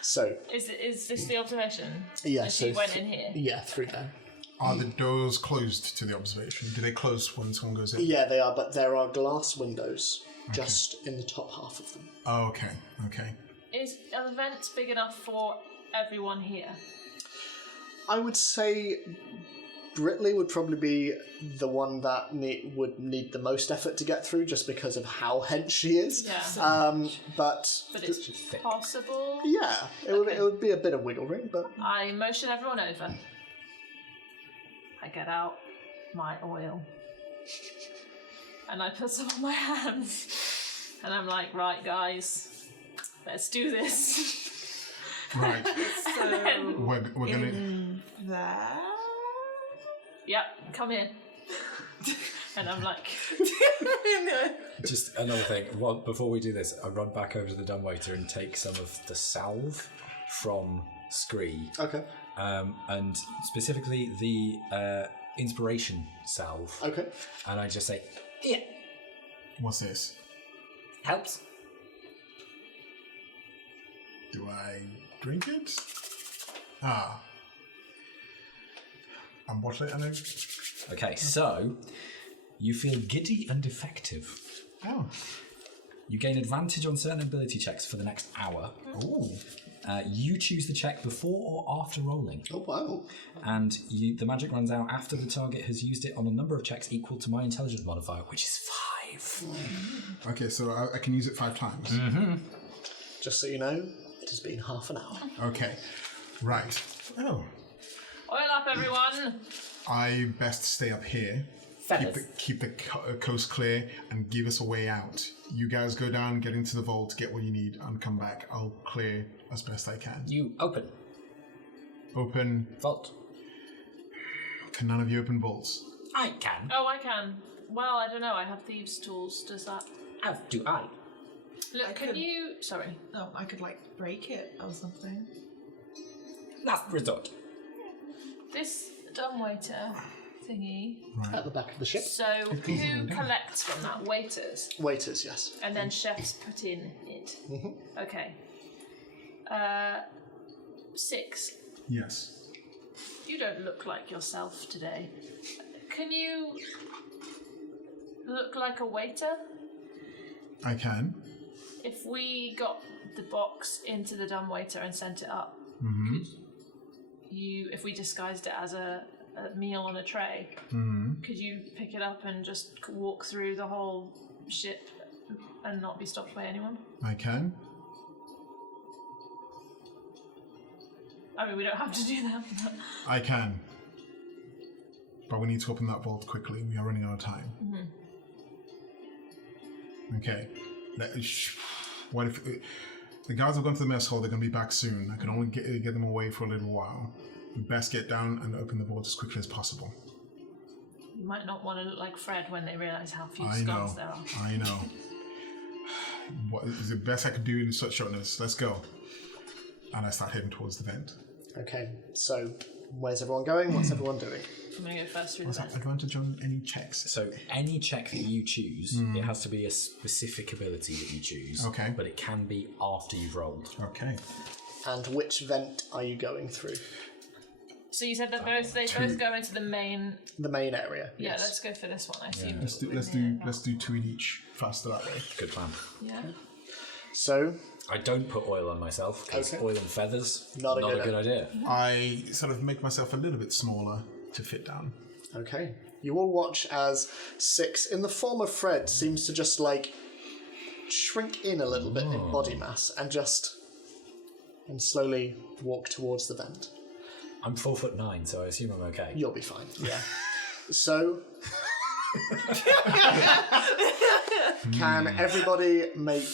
So, Is this the observation? yeah, And so she went in here. Yeah, through there. Are the doors closed to the observation? Do they close when someone goes in? Yeah, they are, but there are glass windows just in the top half of them. Oh, okay, okay. Is an event big enough for everyone here? I would say Britley would probably be the one that would need the most effort to get through, just because of how hench she is. Yeah. But But it's possible. yeah, it would be a bit of wiggle room, but I motion everyone over. I get out my oil. And I put some on my hands. And I'm like, right, guys, let's do this. Right. So, We're gonna. in there? Yep, come in. And I'm like, Just another thing. Before we do this, I run back over to the dumbwaiter and take some of the salve from Scree. okay. And specifically the inspiration salve. Okay. And I just say, yeah, What's this? helps. Do I drink it? Ah. And bottle it, I know. Okay, so you feel giddy and effective. Oh. You gain advantage on certain ability checks for the next hour. Ooh. You choose the check before or after rolling. Oh, wow. And the magic runs out after the target has used it on a number of checks equal to my intelligence modifier, which is 5. Okay, so I can use it 5 times. Just so you know, it has been half an hour. Okay. Right. Oh. oil up, everyone. I best stay up here. Feathers. Keep the coast clear and give us a way out. You guys go down, get into the vault, get what you need, and come back. I'll clear as best I can. You open. Open. Vault. Can none of you open vaults? I can. Oh, I can. Well, I don't know. I have thieves' tools. Does that... As do I. Look, I can could- you... Sorry. Oh, I could like break it or something. Last resort. This dumbwaiter thingy. At the back of the ship. So who collects from that? Waiters. Waiters, yes. And then chefs put in it. Okay. 6. Yes. You don't look like yourself today. Can you look like a waiter? I can. If we got the box into the dumbwaiter and sent it up, Mm-hmm. could you, if we disguised it as a meal on a tray, Mm-hmm. could you pick it up and just walk through the whole ship and not be stopped by anyone? I can. I mean, we don't have to do that. But... I can. But we need to open that vault quickly. We are running out of time. Okay. What if the guards have gone to the mess hall? They're going to be back soon. I can only get them away for a little while. We best get down and open the vault as quickly as possible. You might not want to look like Fred when they realise how few I know. skulls there are. I know. What is the best I could do in such shortness? Let's go. And I start heading towards the vent. Okay, so where's everyone going? What's everyone doing? I'm going to go first through the What's that vent. advantage on any checks? So any check that you choose, it has to be a specific ability that you choose. Okay. But it can be after you've rolled. Okay. And which vent are you going through? So you said that they both go into the main. The main area. Yeah, yes. let's go for this one. I assume. Let's do 2 in each. Faster that way. Good plan. Yeah. So, I don't put oil on myself because Okay. oil and feathers Not a good idea. I sort of make myself a little bit smaller to fit down. okay. You all watch as Six, in the form of Fred, seems to just like shrink in a little bit in body mass and slowly walk towards the vent. I'm 4'9", so I assume I'm okay. You'll be fine. Yeah. So, can everybody make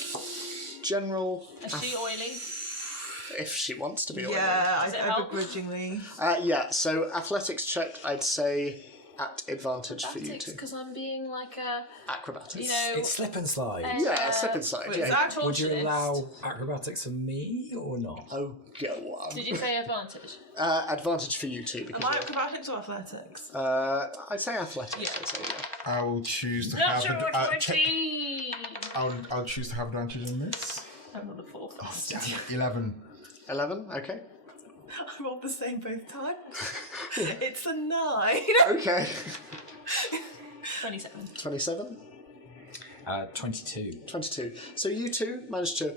general? Is she oily? If she wants to be. Yeah, Does it I help? begrudgingly. Yeah. So athletics check, I'd say at advantage for you two. Because I'm being like a, Acrobatics. you know. It's slip and slide. Yeah, slip and slide. Wait, Yeah. is that Would you torturist. allow acrobatics for me or not? Oh, go on. Did you say advantage? Advantage for you two because Am I acrobatics or athletics? I'd say athletics. Yeah. I'd say, yeah. I will choose to have Natural check. 20! I'll choose to have advantage on this. I'm not a 4. Oh, damn it. 11. 11. Okay. I rolled the same both times. It's a 9. Okay. 27. 27. 22. 22. So you two managed to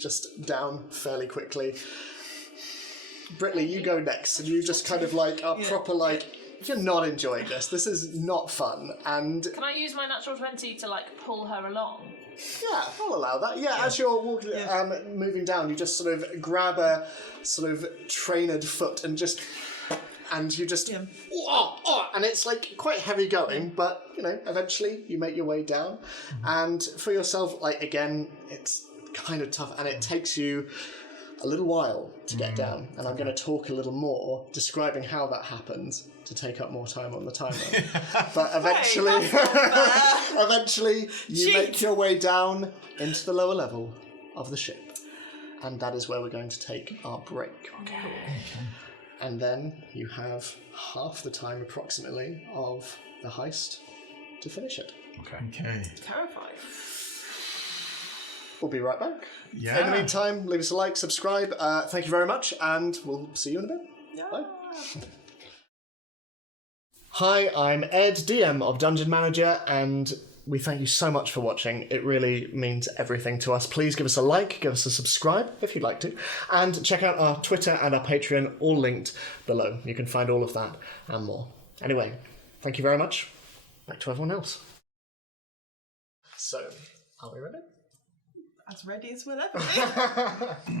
just down fairly quickly. Britley, you go next, and you just kind of like are proper like. You're not enjoying this. This is not fun. And Can I use my natural 20 to like pull her along? yeah, I'll allow that. Yeah, as you're walking, moving down, you just sort of grab a sort of trainered foot and you just, and it's like quite heavy going, but you know, eventually you make your way down, and for yourself, like again, it's kind of tough, and it takes you a little while to get down, and I'm going to talk a little more describing how that happens to take up more time on the timer. But eventually, eventually you make your way down into the lower level of the ship, and that is where we're going to take our break. Okay. And then you have half the time approximately of the heist to finish it. Okay. Terrifying. We'll be right back. Yeah. In the meantime, leave us a like, subscribe. Thank you very much, and we'll see you in a bit. Yeah. Bye. Hi, I'm Ed, DM of Dungeon Manager, and we thank you so much for watching. It really means everything to us. Please give us a like, give us a subscribe if you'd like to, and check out our Twitter and our Patreon, all linked below. You can find all of that and more. Anyway, thank you very much. Back to everyone else. So, are we ready? As ready as we'll ever be.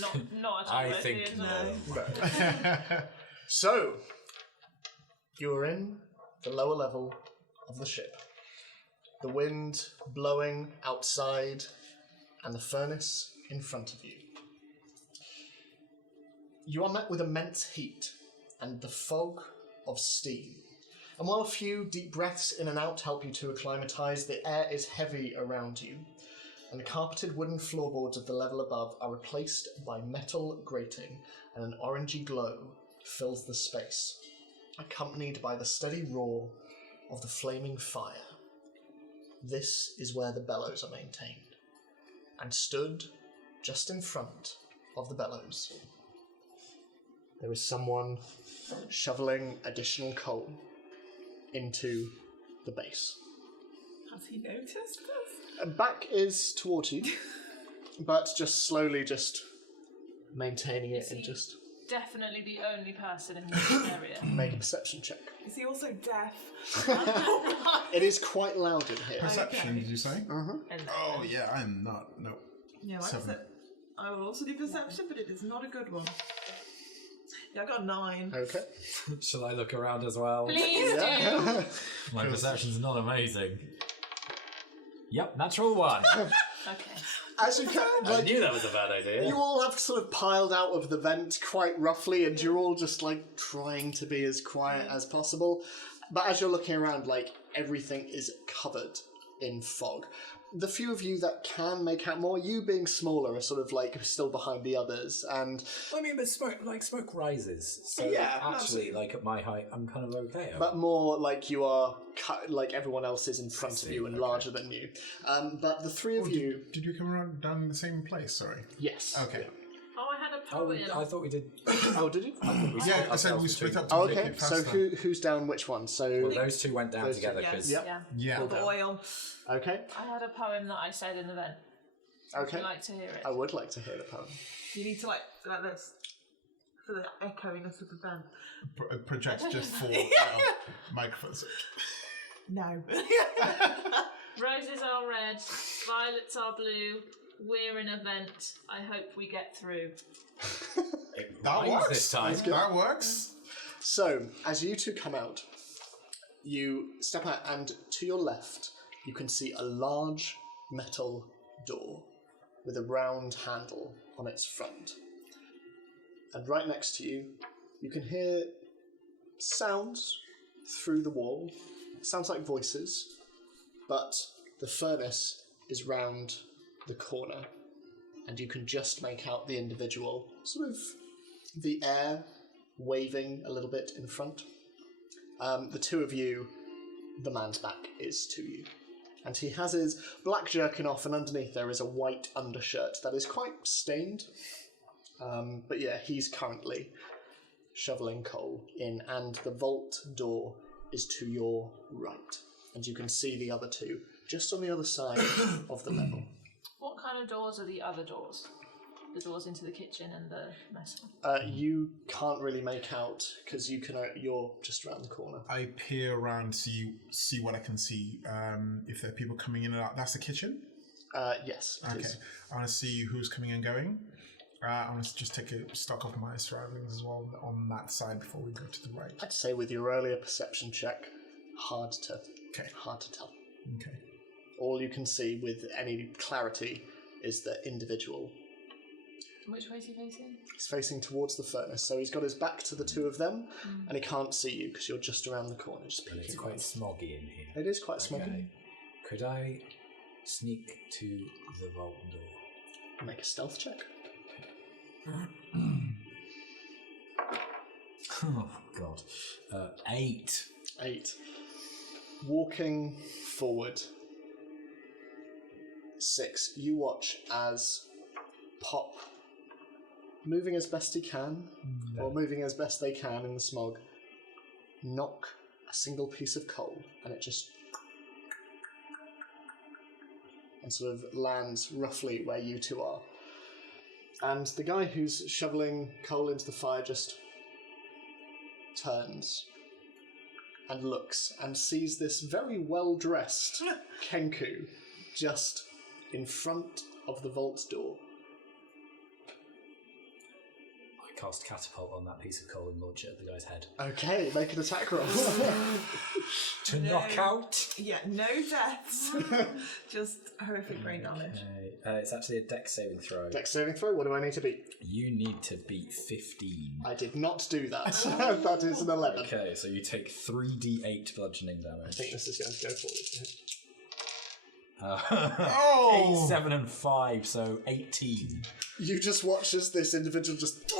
Not at all. I ready, think isn't no. it? So, you're in the lower level of the ship. The wind blowing outside and the furnace in front of you. You are met with immense heat and the fog of steam. And while a few deep breaths in and out help you to acclimatise, the air is heavy around you, and the carpeted wooden floorboards of the level above are replaced by metal grating, and an orangey glow fills the space, accompanied by the steady roar of the flaming fire. This is where the bellows are maintained, and stood just in front of the bellows, there is someone shoveling additional coal into the base. Has he noticed us? Back is towards you, but just slowly just maintaining it and just Definitely the only person in this area. make a perception check. Is he also deaf? It is quite loud in here. Perception, did you say? Uh-huh. And Oh, yeah, I'm not. No. Yeah, like I 7. said, I will also do perception, but it is not a good one. Yeah, I got 9. Okay. Shall I look around as well? please do. Yeah. My perception's not amazing. Yep, natural 1. Okay. As you can, I like, knew that was a bad idea. you all have sort of piled out of the vent quite roughly, and you're all just like trying to be as quiet as possible. But as you're looking around, like everything is covered in fog. The few of you that can make out more, you being smaller, are sort of like still behind the others, and I mean, but smoke rises. So Yeah, actually, absolutely. like at my height, I'm kind of okay. but more like you are like everyone else is in front of see, you and okay. larger than you. But the three of you, Did you come around down in the same place? Sorry. yes, Okay. Oh, I had a Oh, I thought we did. Oh, did you? Yeah, I said we split up to Oh, make okay. it So faster. who's down which one? So Well, those two went down Those two, together yeah. because Yep. Yeah. Yeah. All the oil. Okay. I had a poem that I said in the event. Would Okay. you like to hear it? I would like to hear the poem. You need to like this for the echoiness of the vent. Project just for microphones. No. Roses are red, violets are blue. We're in a vent. I hope we get through. it That rhymes works. this time. That works. So, as you two come out, you step out, and to your left, you can see a large metal door with a round handle on its front. And right next to you, you can hear sounds through the wall. It sounds like voices, but the furnace is round the corner, and you can just make out the individual, sort of the air waving a little bit in front. The two of you, the man's back is to you. And he has his black jerkin off, and underneath there is a white undershirt that is quite stained. But yeah, he's currently shoveling coal in, and the vault door is to your right. And you can see the other two just on the other side of the level. What kind of doors are the other doors? The doors into the kitchen and the mess hall? You can't really make out because you're just around the corner. I peer around, see what I can see. If there are people coming in and out, that's the kitchen. Yes. It Okay, is. I want to see who's coming and going. I want to just take a stock of my surroundings as well on that side before we go to the right. I'd say with your earlier perception check, hard to tell. Okay. All you can see with any clarity is the individual. Which way is he facing? He's facing towards the furnace, so he's got his back to the two of them, and he can't see you because you're just around the corner, just And it's peeking quite around. smoggy in here. It is quite smoggy. Okay. Could I sneak to the vault door? Make a stealth check. Oh, God. 8. 8. Walking forward. 6. You watch as Pop, moving as best he can, or moving as best they can in the smog, knock a single piece of coal, and it just and sort of lands roughly where you two are. And the guy who's shoveling coal into the fire just turns and looks and sees this very well-dressed Kenku just in front of the vault door. I cast catapult on that piece of coal and launch it at the guy's head. Okay, make an attack roll. To knock out? Yeah, no deaths. Just horrific brain damage. Okay. It's actually a dex saving throw. Dex saving throw, what do I need to beat? You need to beat 15. I did not do that. That is an 11. Okay, so you take 3d8 bludgeoning I damage. think this is going to go forward. 8, 7, and 5, so 18. You just watch as this individual just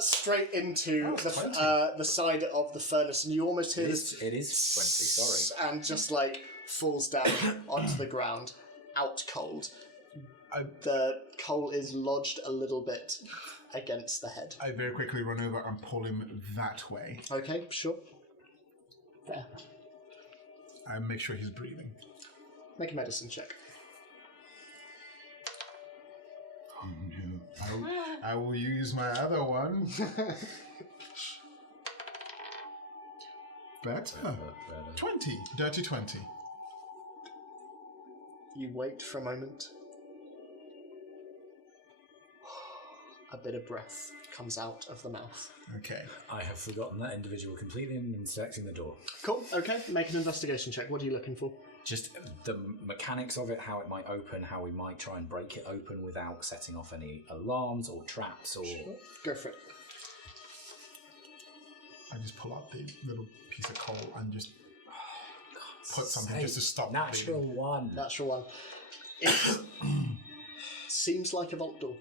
straight into the side of the furnace, and you almost hear this. It is 20, sorry. And just like falls down onto the ground, out cold. The coal is lodged a little bit against the head. I very quickly run over and pull him that way. Okay, sure. Fair. I make sure he's breathing. Make a medicine check. Oh no. I will use my other one. Better. 20. Dirty 20. You wait for a moment. A bit of breath comes out of the mouth. Okay. I have forgotten that individual completely and inspecting the door. Cool, okay. Make an investigation check. What are you looking for? Just the mechanics of it, how it might open, how we might try and break it open without setting off any alarms or traps or... Go for it. I just pull out the little piece of coal and just put something just to stop the Natural bleeding. 1. Natural one. It seems like a vault door.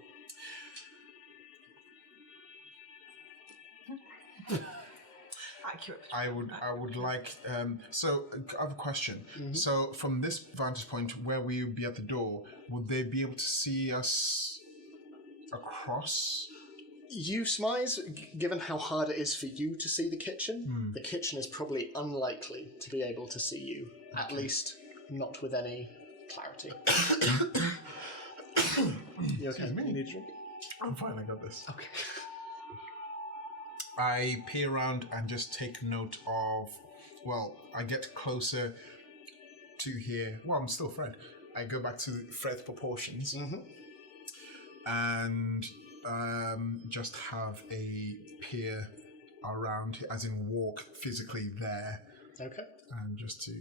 Accurate. I would like. So I have a question. So from this vantage point, where we would be at the door, would they be able to see us across? You surmise, given how hard it is for you to see the kitchen is probably unlikely to be able to see you, at least not with any clarity. You okay? Excuse me. You need a drink? I'm fine, I got this. Okay. I peer around and just take note of, well, I get closer to here. Well, I'm still Fred. I go back to Fred's proportions and just have a peer around, as in walk physically there. Okay. And just to...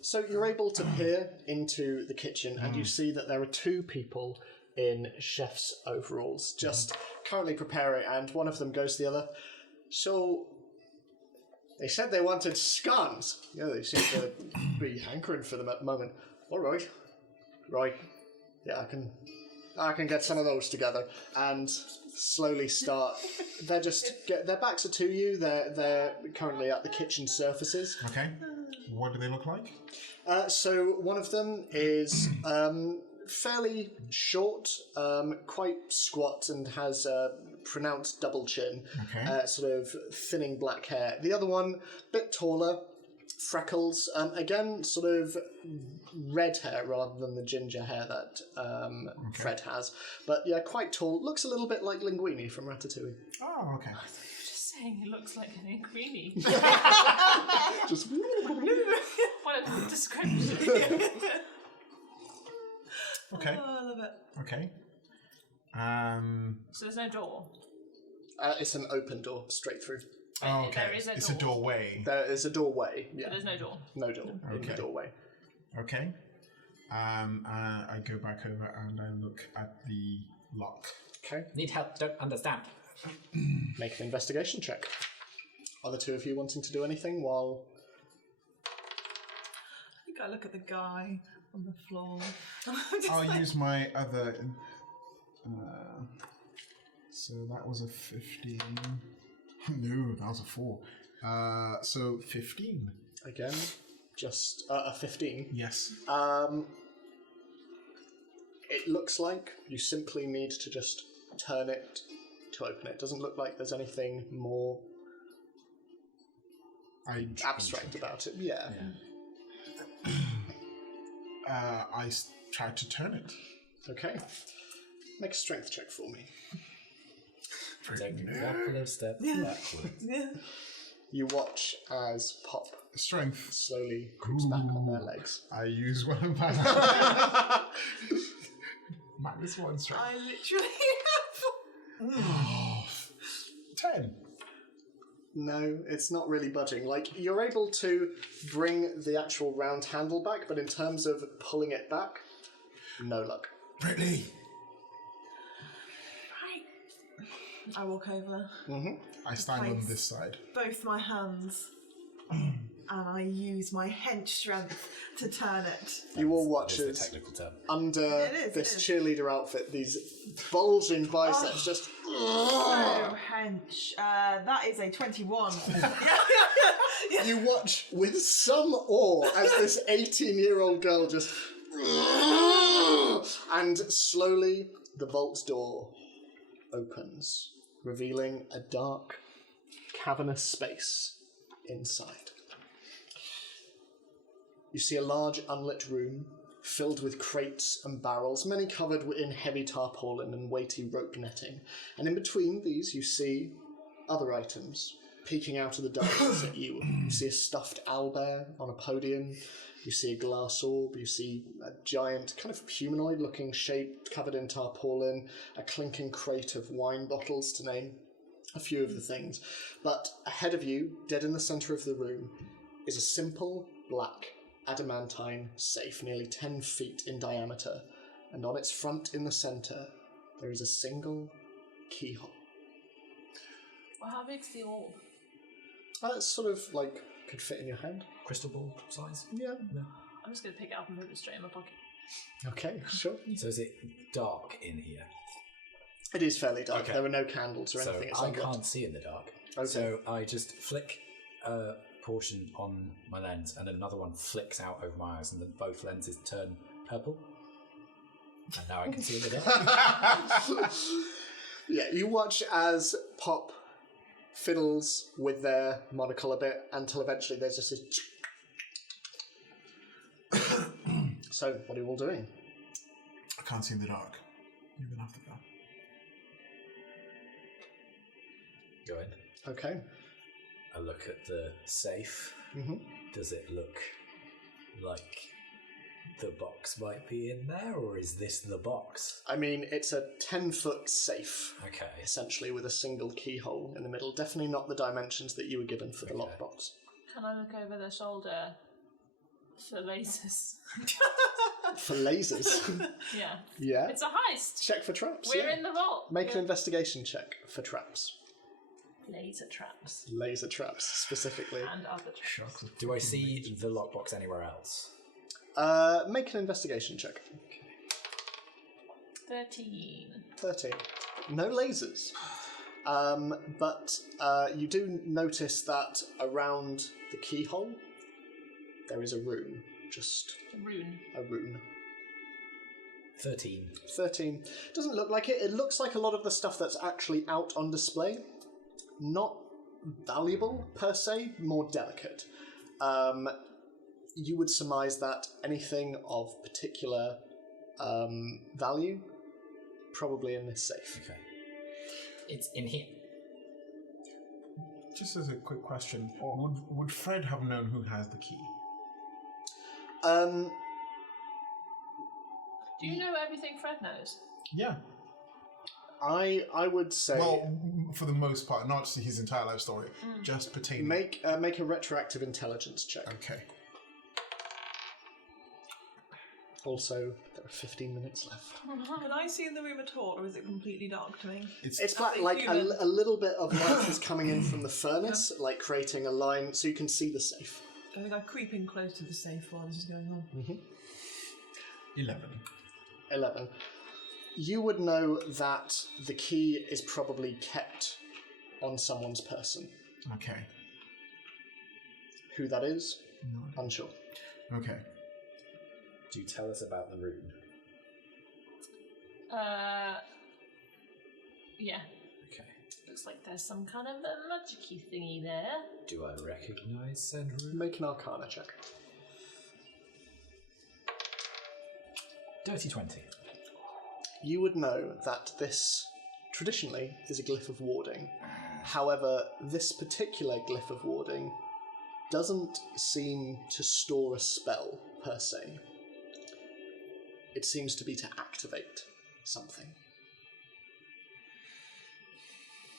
So you're able to peer into the kitchen and you see that there are two people in chef's overalls just currently preparing, and one of them goes to the other. So, they said they wanted scones. Yeah, they seem to be hankering for them at the moment. All right. Right. Yeah, I can get some of those together. And slowly start... their backs are to you. They're currently at the kitchen surfaces. Okay. What do they look like? So one of them is fairly short, quite squat, and has a pronounced double chin, sort of thinning black hair. The other one, a bit taller, freckles, again, sort of red hair rather than the ginger hair that Fred has. But yeah, quite tall. Looks a little bit like Linguini from Ratatouille. Oh, okay. Just saying he looks like an linguini. Just... What a description. Okay. Oh, I love it. Okay. So there's no door. It's an open door straight through. Oh, okay. There is a It's a door. doorway. There is a doorway. Yeah. But there's no door. No door in the Okay. doorway. Okay. I go back over and I look at the lock. Okay. Need help, don't understand. Make an investigation check. Are the two of you wanting to do anything while... I think I look at the guy on the floor. I'll use my other... so that was a 15. No, that was a 4. So 15. Again, just a 15. Yes. It looks like you simply need to just turn it to open it. Doesn't look like there's anything more abstract about it. Yeah. I tried to turn it. Okay. Make a strength check for me. Take a couple of steps backwards. You watch as Pop Strength. slowly creeps back on their legs. I use one of my... -1 strength. I literally Oh, 10. No, it's not really budging. Like, you're able to bring the actual round handle back, but in terms of pulling it back, no luck. Brittany! I walk over, I stand on Place. this side. both my hands, and I use my hench strength to turn it. You all That watch is the as technical term. under It is, this it is. cheerleader outfit, these bulging biceps just... So hench. That is a 21. You watch with some awe as this 18-year-old girl just... And slowly the vault door opens, revealing a dark, cavernous space inside. You see a large unlit room filled with crates and barrels, many covered in heavy tarpaulin and weighty rope netting. And in between these you see other items peeking out of the darkness at you. You see a stuffed owlbear on a podium. You see a glass orb. You see a giant, kind of humanoid-looking shape covered in tarpaulin, a clinking crate of wine bottles, to name a few of the things. But ahead of you, dead in the centre of the room, is a simple black adamantine safe, nearly 10 feet in diameter, and on its front in the centre there is a single keyhole. Well, how big's the orb? It's sort of like could fit in your hand. Crystal ball size? Yeah. I'm just going to pick it up and put it straight in my pocket. Okay, sure. So is it dark in here? It is fairly dark. Okay. There are no candles or So anything. It's I unlocked. can't see in the dark. Okay. So I just flick a portion on my lens and another one flicks out over my eyes and then both lenses turn purple. And now I can see in the dark. Yeah, you watch as Pop fiddles with their monocle a bit until eventually there's just this... So, what are you all doing? I can't see in the dark. You're going to have to go. Go in. Okay. I look at the safe. Mm-hmm. Does it look like the box might be in there, or is this the box? I mean, it's a 10-foot safe, Okay. essentially, with a single keyhole in the middle. Definitely not the dimensions that you were given for the Okay. lockbox. Can I look over the shoulder for lasers? For lasers. Yeah. Yeah. It's a heist. Check for traps. We're yeah. in the vault. Make an investigation check for traps. Laser traps. Laser traps, specifically. And other traps. Sharks. Do I see the lockbox anywhere else? Make an investigation check. 13. 13. No lasers. But you do notice that around the keyhole, there is a rune. Just Rune. a rune. 13. 13. Doesn't look like it. It looks like a lot of the stuff that's actually out on display. Not valuable, per se, more delicate. You would surmise that anything of particular value, probably in this safe. Okay. It's in here. Just as a quick question, would Fred have known who has the key? Um, Do you know everything Fred knows? Yeah. I would say Well, for the most part, not his entire life story, just pertaining. make a retroactive intelligence check. Okay. Also, there are 15 minutes left. Can I see in the room at all, or is it completely dark to me? It's black, As a like human. a little bit of light is coming in from the furnace, like creating a line so you can see the safe. I think I creep in close to the safe while this is going on. 11. 11. You would know that the key is probably kept on someone's person. Okay. Who that is, No. unsure. Okay. Do you tell us about the rune? Yeah. Okay. Looks like there's some kind of a magic-y thingy there. Do I recognise said rune? Make an Arcana check. Dirty 20. You would know that this, traditionally, is a glyph of warding. However, this particular glyph of warding doesn't seem to store a spell, per se. It seems to be to activate something.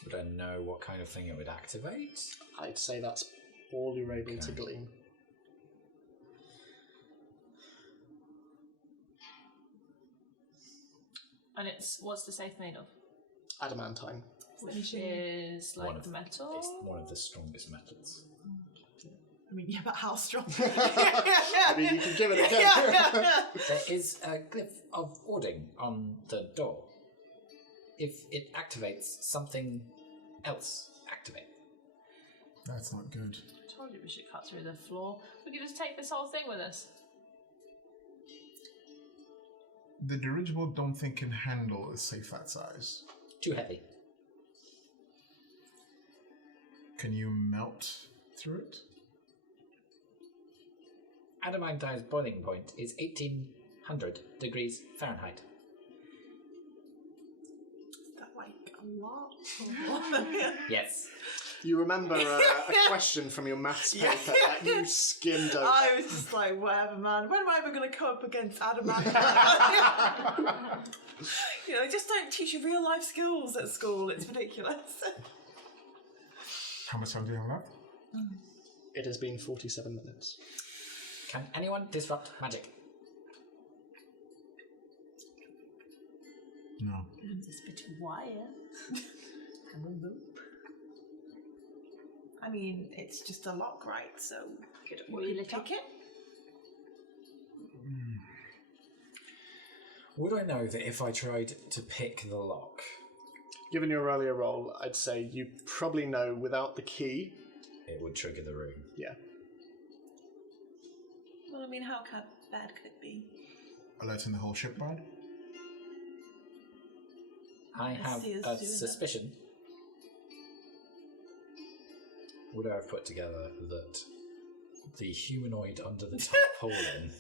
Would I know what kind of thing it would activate? I'd say that's all you're able to Okay. glean. And what's the safe made of? Adamantine. Which is like One of- metal? It's one of the strongest metals. I mean, yeah, but how strong? I mean, you can give it a go. There is a glyph of warding on the door. If it activates, something else activate. That's not good. I told you we should cut through the floor. We could just take this whole thing with us. The dirigible don't think can handle a safe that size. Too heavy. Can you melt through it? Adamantine's boiling point is 1800 degrees Fahrenheit. Is that like a lot? Yes. You remember a question from your maths paper that you skimmed over. I was just like, whatever, man. When am I ever going to come up against adamant? You know, they just don't teach you real life skills at school. It's ridiculous. How much time do you have left? It has been 47 minutes. Can anyone disrupt magic? No. This bit of wire. And a loop. I mean, it's just a lock, right? So, Will you lick pick it? Would I know that if I tried to pick the lock, Given your earlier roll, I'd say you probably know without the key. it would trigger the room? Yeah. Well, I mean, how bad could it be? Alerting the whole shipyard? I have see us a doing suspicion. Would I have put together that the humanoid under the tarpaulin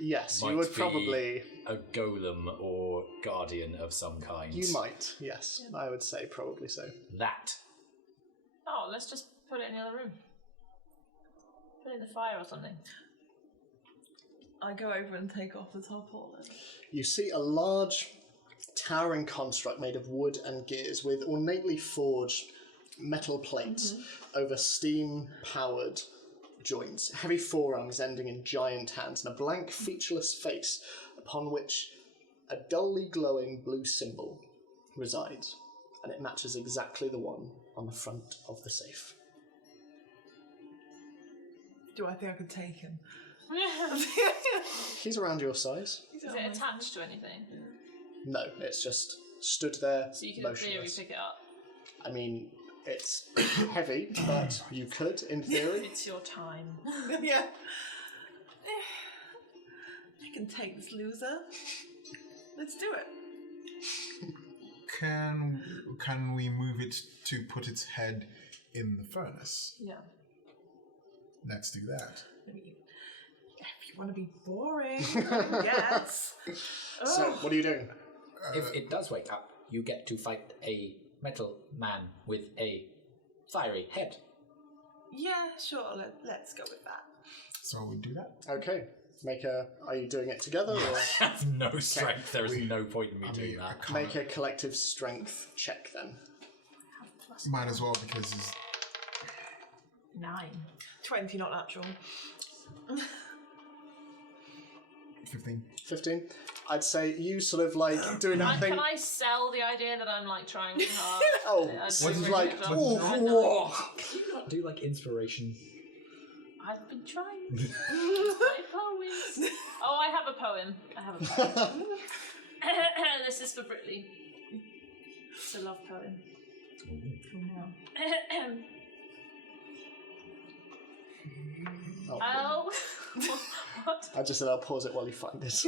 Yes, might you would be probably... a golem or guardian of some kind? You might, yes. I would say probably so. That. Oh, let's just put it in the other room. Put it in the fire or something. I go over and take off the tarpaulin. You see a large, towering construct made of wood and gears with ornately forged metal plates over steam-powered joints, heavy forearms ending in giant hands, and a blank, featureless face upon which a dully glowing blue symbol resides, and it matches exactly the one on the front of the safe. Do I think I could take him? He's around your size. Is it attached to anything? No, it's just stood there, So you can in theory motionless. pick it up. I mean, it's heavy, but you could, in theory. It's your time. Yeah. I can take this loser. Let's do it. Can we move it to put its head in the furnace? Yeah. Let's do that. I mean, if you want to be boring, yes. So, what are you doing? If it does wake up, you get to fight a metal man with a fiery head. Yeah, sure. Let's go with that. So we do that. Okay. Are you doing it together, or I have no strength. There is no point in me doing I that. can't- make a collective strength check then? Might as well because it's 9. 20, not natural. 15. 15? I'd say you sort of like doing that thing. Can I sell the idea that I'm like trying really hard? Oh, I'd sort do of really like, well. oh, Can you not do like inspiration? I've been trying. My poems. Oh, I have a poem. This is for Britley. It's a love poem. Oh. What? I just said I'll pause it while you find it.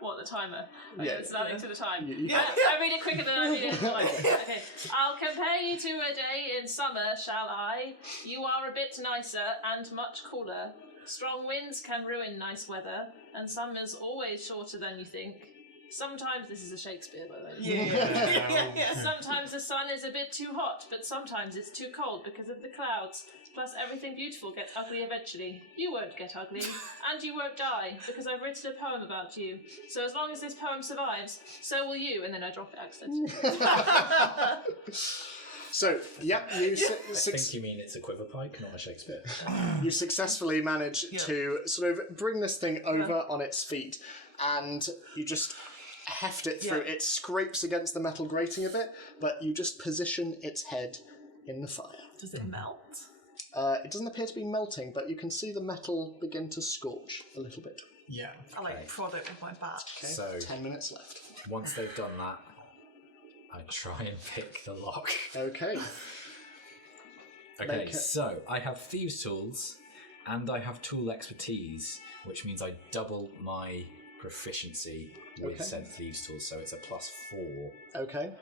What, the timer? Okay, Yeah. it's adding to the time. Yeah. I read it quicker than I read it. Okay. I'll compare you to a day in summer, shall I? You are a bit nicer and much cooler. Strong winds can ruin nice weather, and summer's always shorter than you think. Sometimes, this is a Shakespeare, by the way. Yeah. Sometimes the sun is a bit too hot, but sometimes it's too cold because of the clouds. Plus, everything beautiful gets ugly eventually. You won't get ugly, and you won't die, because I've written a poem about you. So as long as this poem survives, so will you. And then I drop it accidentally. So, yeah, you I think you mean it's a quiver pike, not a Shakespeare. you successfully manage to sort of bring this thing over on its feet, and you just heft it through. It scrapes against the metal grating a bit, but you just position its head in the fire. Does it melt? It doesn't appear to be melting, but you can see the metal begin to scorch a little bit. Yeah. I prod it with my bat. Okay, So- 10 minutes left. Once they've done that, I try and pick the lock. Okay. Okay, Make it- so I have thieves' tools and I have tool expertise, which means I double my proficiency with Okay. said thieves' tools, so it's a +4 Okay.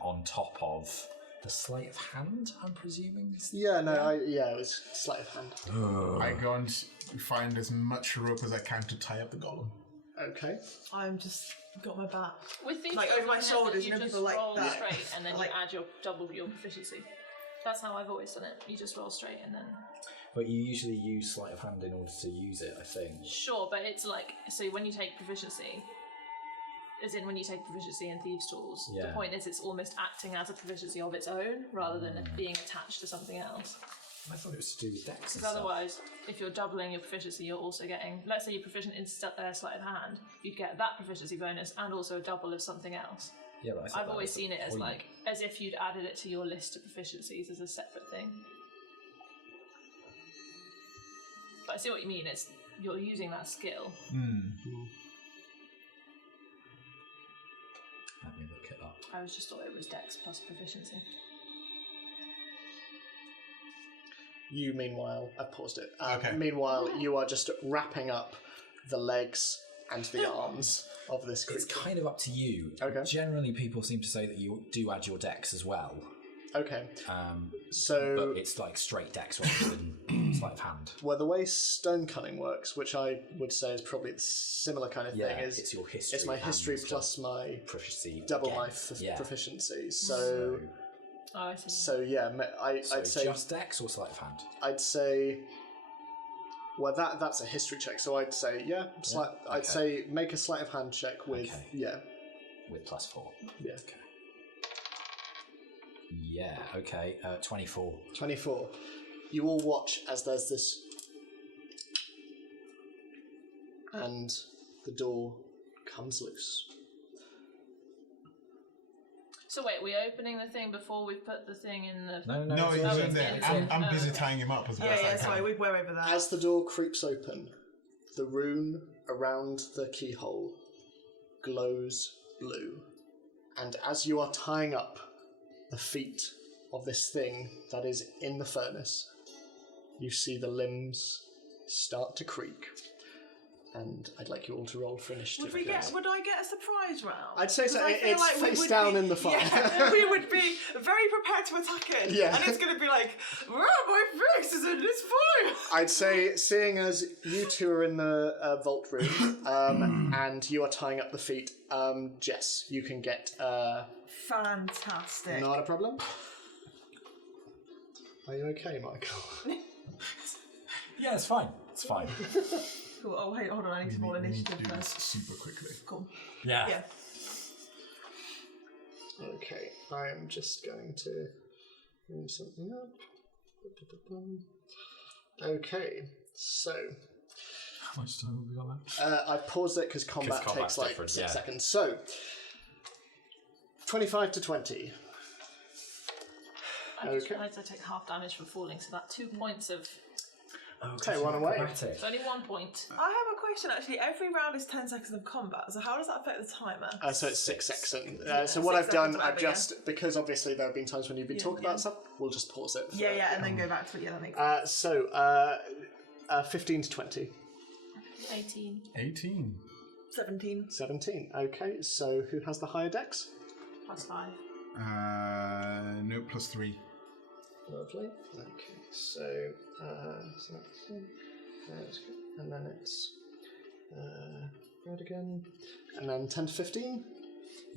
on top of the sleight of hand, I'm presuming. Yeah, no, it was sleight of hand. I go and find as much rope as I can to tie up the golem. Okay. I'm just got my bat. With these Like, tools over my in hand, shoulders, you you know, just people like roll that. straight, and then Like- you add double your proficiency. That's how I've always done it. You just roll straight and then... But you usually use sleight of hand in order to use it, I think. Sure, but it's like, so when you take proficiency, as in when you take proficiency in thieves' tools, the Yeah. point is it's almost acting as a proficiency of its own rather than it being attached to something else. I thought it was to do with dex and Because stuff. otherwise, if you're doubling your proficiency, you're also getting, let's say you're proficient in sleight of hand, you'd get that proficiency bonus and also a double of something else. Yeah, but I thought I've that always was the seen it as point. like, as if you'd added it to your list of proficiencies as a separate thing. But I see what you mean, it's, you're using that skill. Let me look it up. I was just thought it was dex plus proficiency. You, meanwhile, I've paused it. Okay. Meanwhile, you are just wrapping up the legs and the arms of this creature. It's kind of up to you. Okay. Generally, people seem to say that you do add your dex as well. Okay. So, but it's like straight dex rather than sleight of hand. Well, the way stone cunning works, which I would say is probably the similar kind of thing, is it's your history. It's my history and plus my proficiency. double again. my proficiency. So I see. So yeah, I'd say just dex or sleight of hand. I'd say. Well, that's a history check. So I'd say I'd say make a sleight of hand check with with +4. Yeah. Okay. Yeah. Okay. 24. 24. You all watch as there's this, and the door comes loose. So wait, we're opening the thing before we put the thing in the... No, he's in there. I'm busy tying him up as well. Yeah, sorry, we're over there. As the door creeps open, the rune around the keyhole glows blue. And as you are tying up the feet of this thing that is in the furnace, you see the limbs start to creak. And I'd like you all to roll for initiative. Would I get a surprise round? I'd say so. 'Cause I feel It's like we face would down be- in the fire. Yeah, we would be very prepared to attack it. Yeah. And it's going to be like, my face is in this fire. I'd say, seeing as you two are in the vault room, and you are tying up the feet, Jess, you can get... Fantastic. Not a problem. Are you okay, Michael? Yeah, it's fine. It's fine. Cool. Oh, wait, hold on. I need to roll We need to initiative do this first. super quickly. Cool. Yeah. Yeah. Okay, I am just going to move something up. Okay, so How much time have we got left? I've paused it because combat combat's takes like different, 6 yeah. seconds. So 25 to 20. I just Okay. realised I take half damage from falling, so that's 2 points of... Take one away. It's only 1 point. I have a question, actually. Every round is 10 seconds of combat, so how does that affect the timer? So it's 6 seconds. So 6 what I've done, seconds, I've whatever, just, because obviously there have been times when you've been talking about stuff, we'll just pause it. Yeah, and then go back to it. Yeah, that makes sense. So 15 to 20. 18. 18. 17. 17. Okay, so who has the higher dex? +5. No, +3. Lovely. Okay, so that's good. And then it's red again. And then 10 to 15.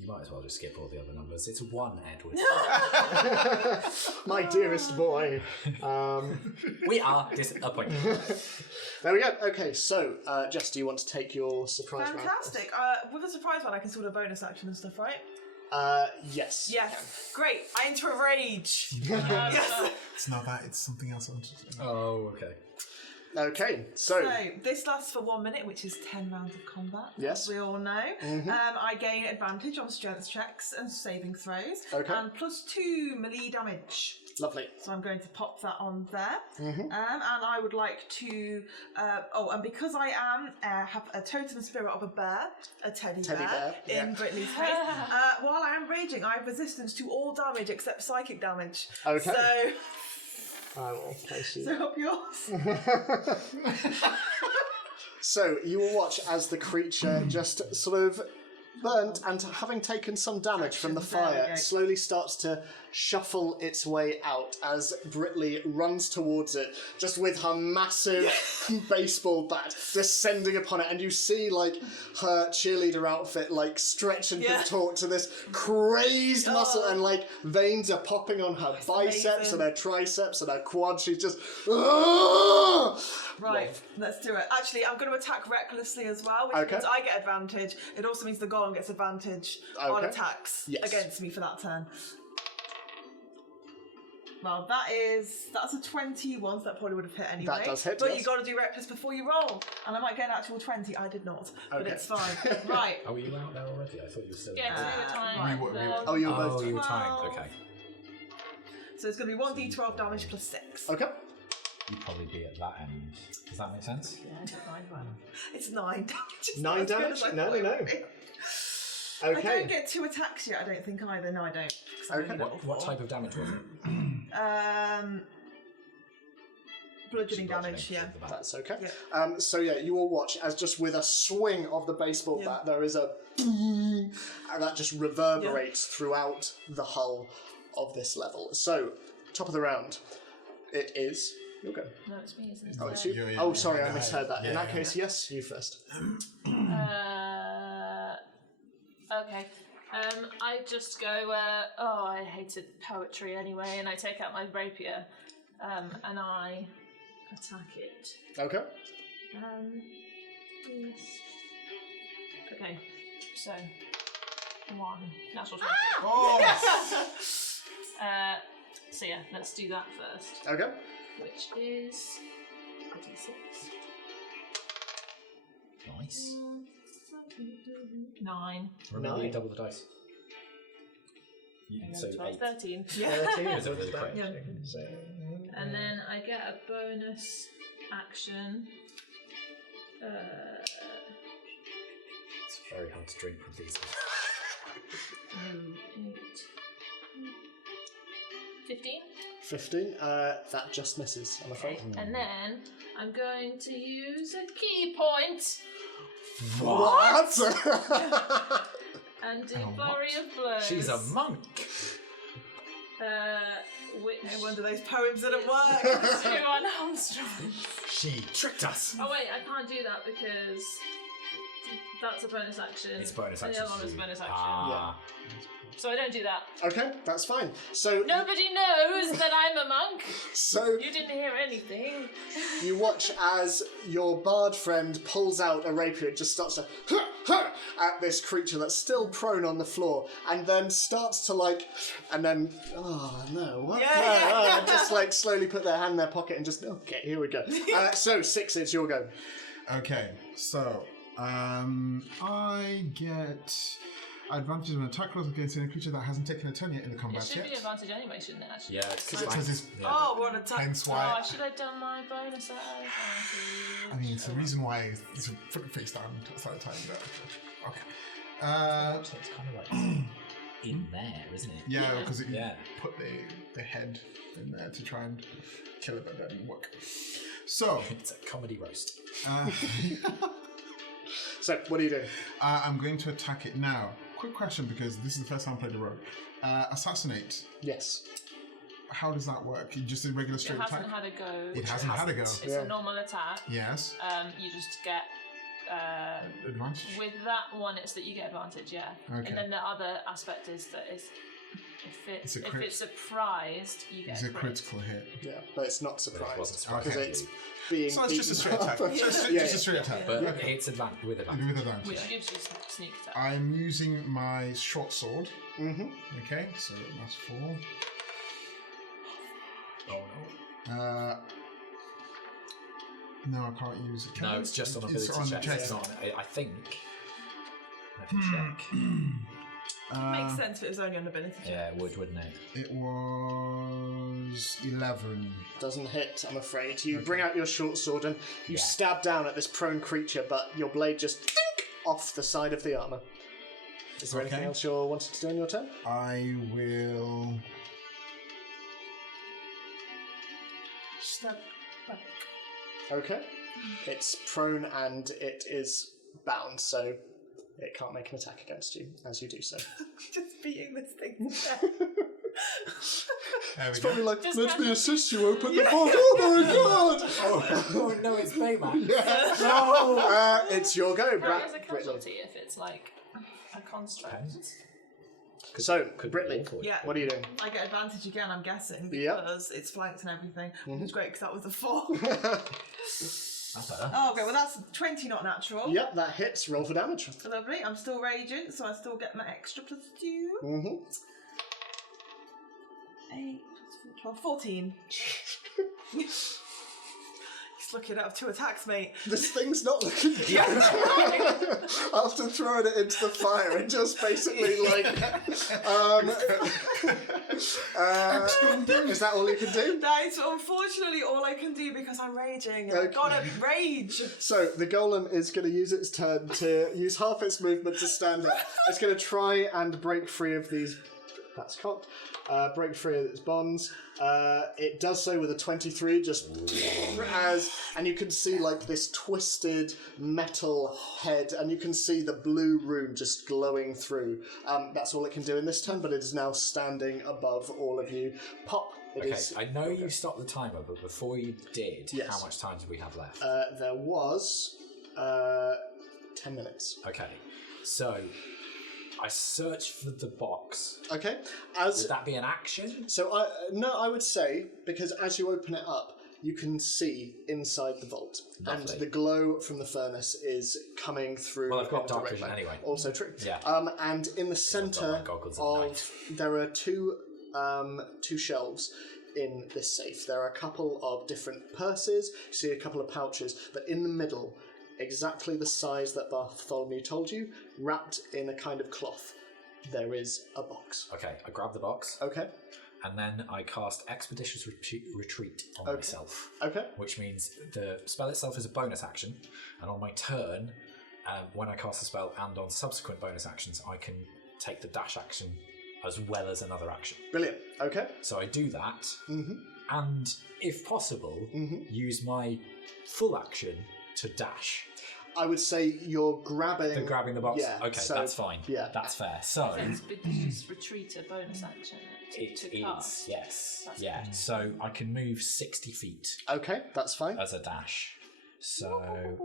You might as well just skip all the other numbers. It's 1, Edward. My dearest boy. We are disappointed. There we go. Okay, so Jess, do you want to take your surprise round? Fantastic. With a surprise one, I can sort of bonus action and stuff, right? Yes. Yeah. Great. I enter a rage. Yes. It's not that, it's something else. Oh, okay. Okay, so So this lasts for 1 minute, which is 10 rounds of combat. Yes. As we all know. I gain advantage on strength checks and saving throws. Okay. And +2 melee damage. lovely. So I'm going to pop that on there. And I would like to... and because I have a totem spirit of a bear, a teddy bear, in Brittany's case, while I am raging, I have resistance to all damage except psychic damage. Okay. So... I will place you. So up yours. So you will watch as the creature just sort of burnt and having taken some damage from the There we fire, go. slowly starts to shuffle its way out as Britley runs towards it, just with her massive baseball bat descending upon it, and you see like her cheerleader outfit like stretch and contort to this crazed muscle, and like veins are popping on her biceps amazing. and her triceps and her quads. She's just "Ah!" Right, let's do it. Actually, I'm going to attack recklessly as well, which Okay. means I get advantage. It also means the golem gets advantage on Okay. attacks Yes. against me for that turn. Well, that's a 21, so that probably would have hit anyway. That does hit, But yes. you got to do reckless before you roll, and I might get an actual 20. I did not, but Okay. it's fine. Right. Oh, were you out there already? I thought you were still Yeah, 2 at a time. right. Oh, you were both. Oh, you were Well- timed. Okay. So it's going to be 1d12 damage plus 6. Okay. You'd probably be at that end. Does that make sense? Yeah, I don't mind one. It's 9 damage. It's 9 not as good damage? as I No, thought it no. would be. I Okay. don't get 2 attacks yet, I don't think either. No, I don't. 'cause I'm Okay. only level What 4. type of damage was it? bludgeoning damage, yeah. with the bat. That's okay. Yeah. So yeah, you will watch as just with a swing of the baseball bat, there is a boom, and that just reverberates throughout the hull of this level. So, top of the round, it is your go. No, it's me, isn't it? Oh, it's you. Yeah, Oh, sorry, I yeah. misheard that. In Yeah, that yeah. case, yes, you first. Okay. I just go, I hated poetry anyway, and I take out my rapier, and I attack it. Okay. Yes. Okay, so 1 natural 20. Oh! So yeah, let's do that first, Okay. which is 26. Nice. 9. Remember, you 9. double the dice. So 12, 8. 13. 13. So it's great. Yeah. And then I get a bonus action. It's very hard to drink with these. 8. 15. 15. That just misses, I'm afraid. And then I'm going to use a key point What? and do flurry of blows. She's a monk. Which No wonder those poems didn't work. 2 unarmed strike. She tricked us. Oh wait, I can't do that because that's a bonus action. It's bonus and action. the other one is bonus action. Ah. So I don't do that. Okay, that's fine. So Nobody knows that I'm a monk. so You didn't hear anything. you watch as your bard friend pulls out a rapier and just starts to at this creature that's still prone on the floor, and then starts to and then what? And just slowly put their hand in their pocket and just okay, here we go. So 6, it's your go. Okay, so I get advantage of an attack roll against any creature that hasn't taken a turn yet in the It combat should be yet. advantage anyway, shouldn't it? Actually. Yeah, Because it's Oh, we're on attack. hence Oh, why. I should have done my bonus at advantage. I mean, it's the reason why it's put face down outside the time. Okay. So it's kind of like in there, isn't it? Yeah, because you Yeah. put the head in there to try and kill it, but that didn't work. So, It's a comedy roast. So what do you do? I'm going to attack it now. Quick question, because this is the first time I played the rogue. Assassinate. Yes. How does that work? You just a regular It straight attack? hasn't had a go. It hasn't had a go. It's Yeah. a normal attack. Yes. You just get Advantage. with that one. It's that you get advantage, yeah. Okay. And then the other aspect is that It's a if crit. it's surprised, you get It's a crit. critical hit. Yeah, but it's not wasn't surprised surprised. because Okay. it's being. So it's just a straight beaten attack. up. So it's Yeah, just a straight attack. But Okay. it's with advantage. With advantage. Which gives you sneak attack. I'm using my short sword. Mm-hmm. Okay, so that's 4. Oh No, I can't use it. Can no. I? No, it's just on It's ability on the checks. check. It's not. I think. I have to check. Makes sense if it was only on ability check. Yeah, it would, wouldn't it? It was 11. Doesn't hit, I'm afraid. You bring out your short sword and you Yeah. stab down at this prone creature, but your blade just dink off the side of the armor. Is there anything Okay. else you're wanting to do in your turn? I will step back. Okay. It's prone and it is bound, so it can't make an attack against you as you do so. Just beating this thing to death. There we It's go. probably like, Just let kind me of- assist you open the box. Oh my god! Oh no, it's Baymax. No! It's your go, Right, as a Britley. casualty if it's like a construct. So, Could be Britley, awful. Yeah. what are you doing? I get advantage again, I'm guessing, Yep. because it's flanked and everything. It's great because that was a 4. That's better. Oh, okay, well that's 20 not natural. Yep, that hits. Roll for damage. Lovely. I'm still raging, so I still get my extra +2. Mm-hmm. 8 + 4, 12, 14. He's looking up 2 attacks, mate. This thing's not looking good. After throwing it into the fire, it just basically is that all you can do? That is unfortunately all I can do because I'm raging. And I've got to rage. So the golem is going to use its turn to use half its movement to stand up. It's going to try and break free of these That's cocked. Break free of its bonds. It does so with a 23, just and you can see like this twisted metal head, and you can see the blue rune just glowing through. That's all it can do in this turn, but it is now standing above all of you. Pop. Okay, I know you stopped the timer, but before you did, Yes. how much time did we have left? There was 10 minutes. Okay, so I searched for the box. Okay. Would that be an action? So I would say, because as you open it up, you can see inside the vault, Lovely. and the glow from the furnace is coming through. Well, I've got dark directly. vision anyway. Also true. Yeah. And in the I've got centre my goggles at of night. there are two shelves in this safe. There are a couple of different purses. You see a couple of pouches, but in the middle, exactly the size that Bartholomew told you, wrapped in a kind of cloth, there is a box. Okay, I grab the box, Okay. and then I cast Expeditious Retreat on myself. Okay. Which means the spell itself is a bonus action, and on my turn, when I cast the spell and on subsequent bonus actions, I can take the dash action as well as another action. Brilliant. Okay. So I do that, and if possible, use my full action to dash. I would say you're grabbing... Then grabbing the box? Yeah, Okay, so- that's fine. yeah. That's fair. So, Expeditious retreat a bonus action to it is, cast. yes. That's Yeah, so I can move 60 feet Okay, that's fine. as a dash. So,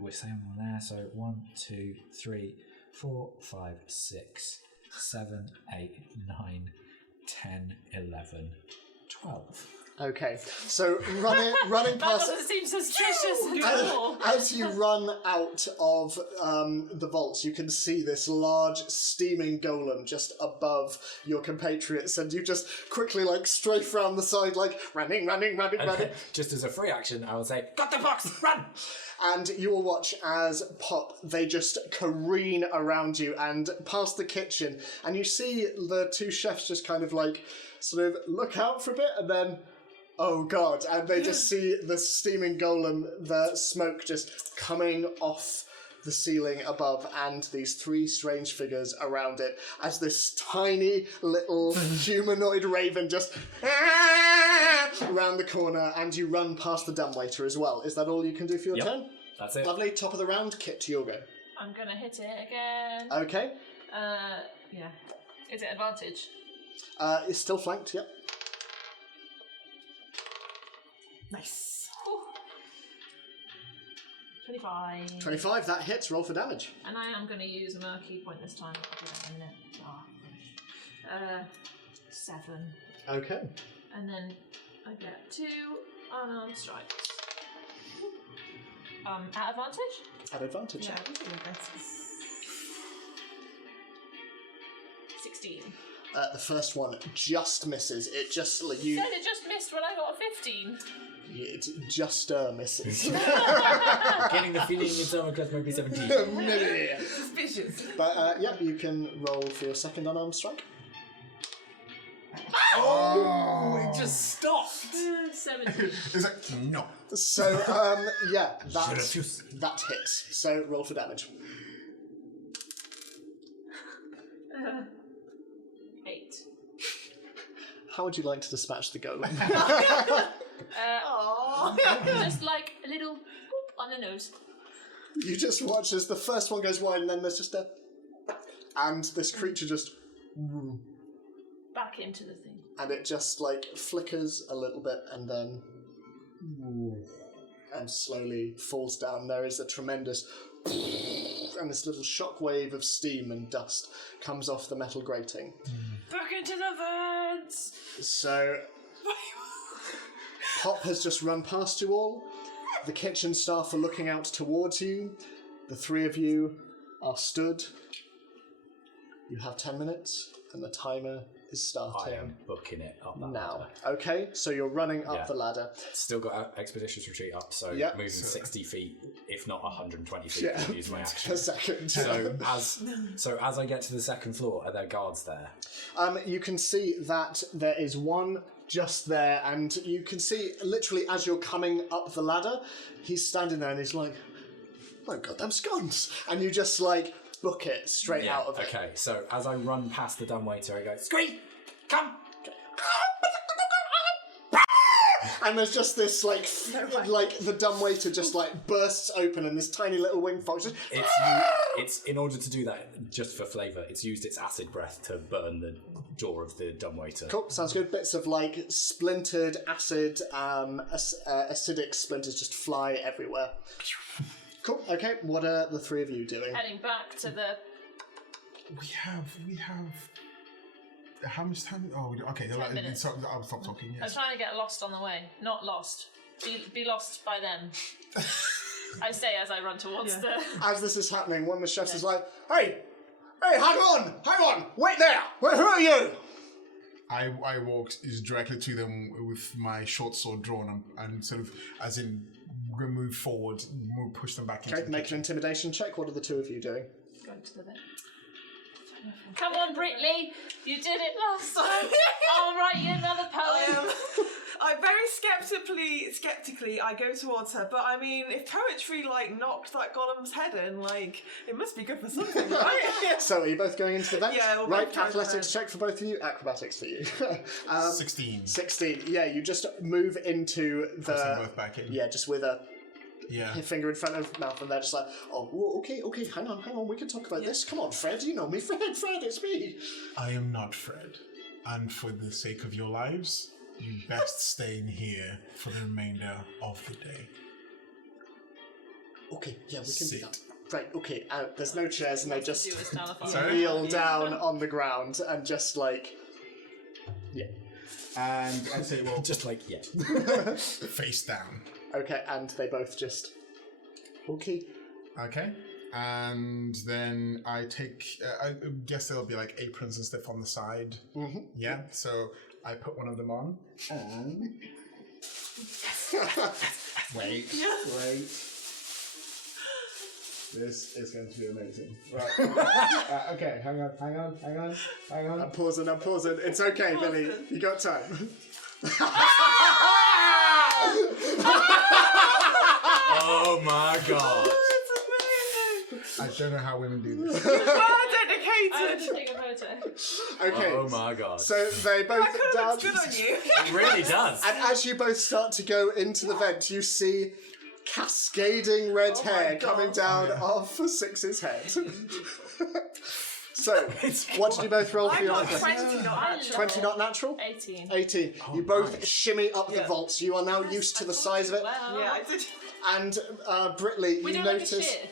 we're saying on there, so 1, 2, 3, 4, 5, 6, 7, 8, 9, 10, 11, 12. Okay, so running That past... doesn't seem suspicious at all. As you run out of the vaults, you can see this large steaming golem just above your compatriots, and you just quickly strafe round the side, running. Just as a free action, I would say, got the box, run! And you will watch as Pop, they just careen around you and past the kitchen, and you see the two chefs just kind of sort of look out for a bit, and then, oh god, and they just see the steaming golem, the smoke just coming off the ceiling above, and these three strange figures around it as this tiny little humanoid raven just around the corner, and you run past the dumbwaiter as well. Is that all you can do for your Yep. turn? That's it. Lovely. Top of the round, Kit, to your go. I'm gonna hit it again. Okay. Yeah. Is it advantage? It's still flanked, yep. Nice. Whew. 25. 25, that hits. Roll for damage. And I am going to use a murky point this time. I'll do that in a minute. 7. Okay. And then I get 2 unarmed strikes. At advantage? At advantage. Yeah, we can do this. 16. The first one just misses. It just you. Said it just missed when I got a 15. It just misses. Getting the feeling it's on class maybe 17. Suspicious. But yeah, you can roll for your second unarmed strike. Oh, it just stopped. 17. It's like, no. So yeah, Refuse. that hits. So roll for damage. 8. How would you like to dispatch the golem? Just like a little whoop on the nose. You just watch as the first one goes wide, and then there's just a, and this creature just, Back into the thing. and it just flickers a little bit, and then, and slowly falls down. There is a tremendous, and this little shockwave of steam and dust comes off the metal grating. Back into the vents! So, Pop has just run past you all. The kitchen staff are looking out towards you. The three of you are stood. You have 10 minutes, and the timer is starting. I am booking it up that now. ladder. Okay, so you're running up Yeah. the ladder. Still got Expeditious Retreat up, so Yeah. moving 60 feet, if not 120 feet, Yeah. to use my action. A second. So as I get to the second floor, are there guards there? You can see that there is one just there, and you can see literally as you're coming up the ladder, he's standing there and he's like, "My goddamn scones!" And you just book it straight out of it. Okay, so as I run past the dumbwaiter, I go, Scream! Come! And there's just this, like the dumbwaiter just, like, bursts open and this tiny little winged fox just... It's in order to do that, just for flavour, it's used its acid breath to burn the jaw of the dumbwaiter. Cool, sounds good. Bits of, like, splintered acid, acidic splinters just fly everywhere. Cool, okay, what are the three of you doing? Heading back to the... We have. How much time? Oh, okay. 10 minutes. I'll stop talking. I'm Yes. trying to get lost on the way. Not lost. Be lost by them. I say as I run towards the... As this is happening, one of the chefs is like, Hey, hang on, wait there, who are you? I walked directly to them with my short sword drawn and sort of, as in, move forward, push them back into Okay, the make an kitchen. intimidation check. What are the two of you doing? Going to the bed. Come on, Britley! You did it last time! I'll write you another poem! I very skeptically, I go towards her, but I mean, if poetry, like, knocked that golem's head in, like, it must be good for something, right? So, are you both going into the vent? Yeah, we'll right, both go into the athletics check for both of you, acrobatics for you. 16. 16, yeah, you just move into Press them the... both back in. Yeah, just with a Yeah. finger in front of mouth, and they're just like, oh, okay, hang on, we can talk about this. Come on, Fred, you know me. Fred, it's me. I am not Fred. And for the sake of your lives, you best stay in here for the remainder of the day. Okay, yeah, we can Sit. do that. Right, okay, there's no chairs, and they just Do us down a Sorry? kneel down on the ground and just like... Yeah. And I say, well, Just like, yeah. face down. Okay, and they both just... Okay. Okay. And then I take, I guess there'll be like aprons and stuff on the side. Mm-hmm. Yeah, so I put one of them on. And... Wait. This is going to be amazing. Right. Okay, hang on. I'm pausing. It's okay, Billy. You got time. Oh my god. I don't know how women do this. Dedicated. I'm just taking a photo. Okay. Oh my god. So they both Looks dance. good on you. It really does. And as you both start to go into the vent, you see cascading red Oh my hair God. coming down off Six's head. So, what did you both roll for I your got athletics? 20, not natural. 20 not natural? 18. 18. You both nice. shimmy up the Yeah. vaults. You are now used to the size of it. Well, Yeah, I did. And Britley, we you do like a notice shit.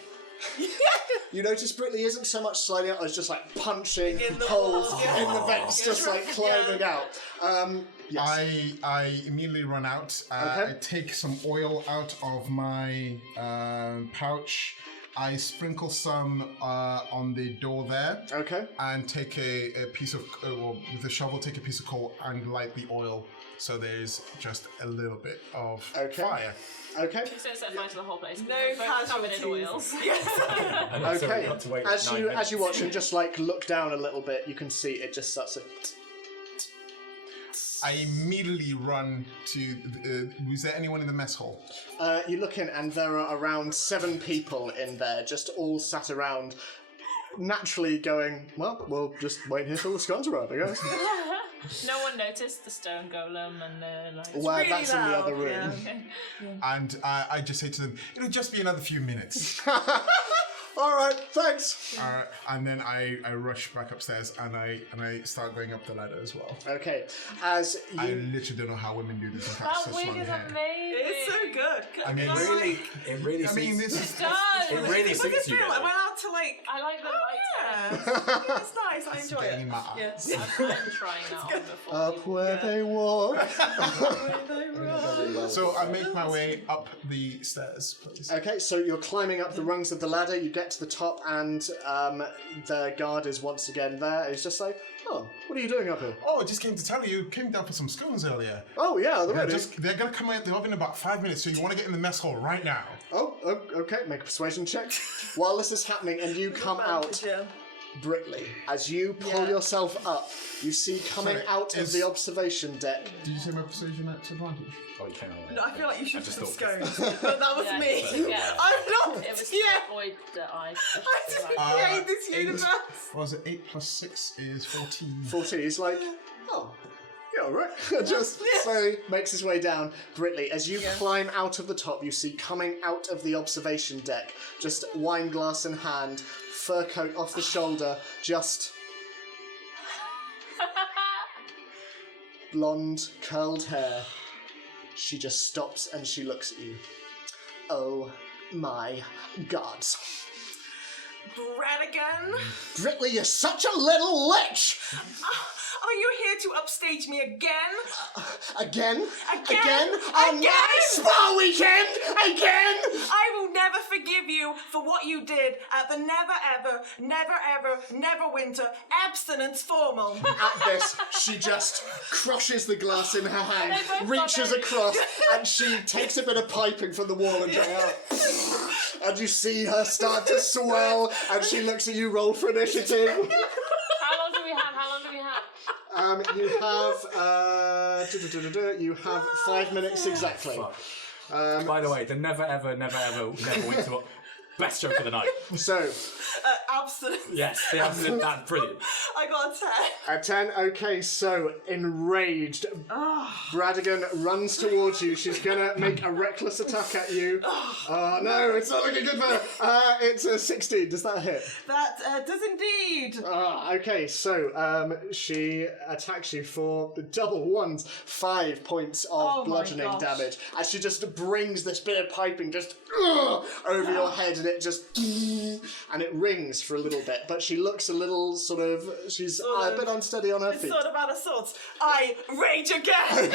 you notice Britley isn't so much sliding out as just like punching In the holes walls, yeah. in the vents, just like climbing out. Yes. I immediately run out. Okay. I take some oil out of my pouch. I sprinkle some on the door there. Okay. And take a piece of, with a shovel, take a piece of coal and light the oil. So there's just a little bit of fire. Okay. So it's set fire to the whole place. No We're both covered in casualties. oils. And so Okay. we've got to wait As 9 you minutes. watch and just like look down a little bit, you can see it just starts to. I immediately run to. Was there anyone in the mess hall? You look in, and there are around 7 people in there, just all sat around, naturally going, well, we'll just wait here till the scones arrive, I guess. No one noticed the stone golem and the like. Well, really that's in the loud, other room. yeah. And I just say to them, it'll just be another few minutes. All right, thanks. And then I rush back upstairs and I start going up the ladder as well. Okay, as I you. literally don't know how women do this. In fact, That such wig long is hair. amazing. It's so good. I mean, It's really, like- It really I mean, suits. this is. It does. It really Look suits at you. Bill, I Billy. went out to like. I like the lights. Yeah, it's nice. I enjoy getting it. in my eye. Yes. I'm trying that on before. Up where they walk. So I make my way up the stairs, please. Okay, so you're climbing up the rungs of the ladder, you get to the top, and the guard is once again there. He's just like, oh, what are you doing up here? Oh, I just came to tell you, came down for some scones earlier. Oh, yeah, they're ready. They're gonna come out the oven in about 5 minutes, so you want to get in the mess hall right now. Oh, okay, make a persuasion check. While this is happening and you come out, Yeah. Britley, as you pull yourself up, you see coming out of the observation deck. Did you say my persuasion at advantage? Oh, you came out. No, I feel like you should just have thought- scones, but that was me. Yeah. I'm not. It was Yeah. to avoid that I. I just hate this universe. What was it? 8 plus 6 is 14. 14, he's like, oh, you're alright. Just slowly makes his way down. Britley, as you climb out of the top, you see coming out of the observation deck, just wine glass in hand, fur coat off the shoulder, just blonde, curled hair. She just stops and she looks at you. Oh my god. Brannigan, Britley, you're such a little lich! are you here to upstage me again? Again? Again? On my spa weekend? Again? I will never forgive you for what you did at the never winter abstinence formal. At this, she just crushes the glass in her hand, They both reaches got it. across, and she takes a bit of piping from the wall and and you see her start to swell, and she looks at you. Roll for initiative. How long do we have? You have 5 minutes exactly. By the way, the never went to best joke of the night. So, Abstinence. Yes, the absolute, that's brilliant. I got a 10. at 10, okay, so enraged, Bradigan runs towards you. She's gonna make a reckless attack at you. Oh no, it's not looking good for her. It's a 16. Does that hit? That does indeed. Okay, so she attacks you for the double ones, 5 points of Oh my bludgeoning gosh. damage, as she just brings this bit of piping just over your head, and it just and it rings for a little bit. But she looks a little sort of, she's a bit unsteady on her It's feet. sort of out of sorts. I rage again.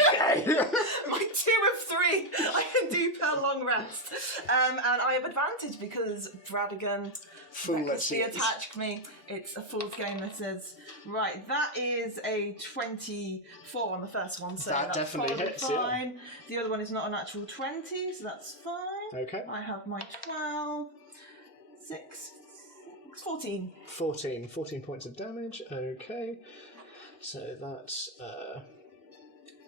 My 2 of 3. I can do per long rest. And I have advantage because Bradigan recklessly attacked me. It's a fool's game, this is. Right, that is a 24 on the first one, so That that's definitely probably hits, fine. The other one is not a natural 20, so that's fine. Okay. I have my 12, 6, 14. 14 points of damage. Okay, so that's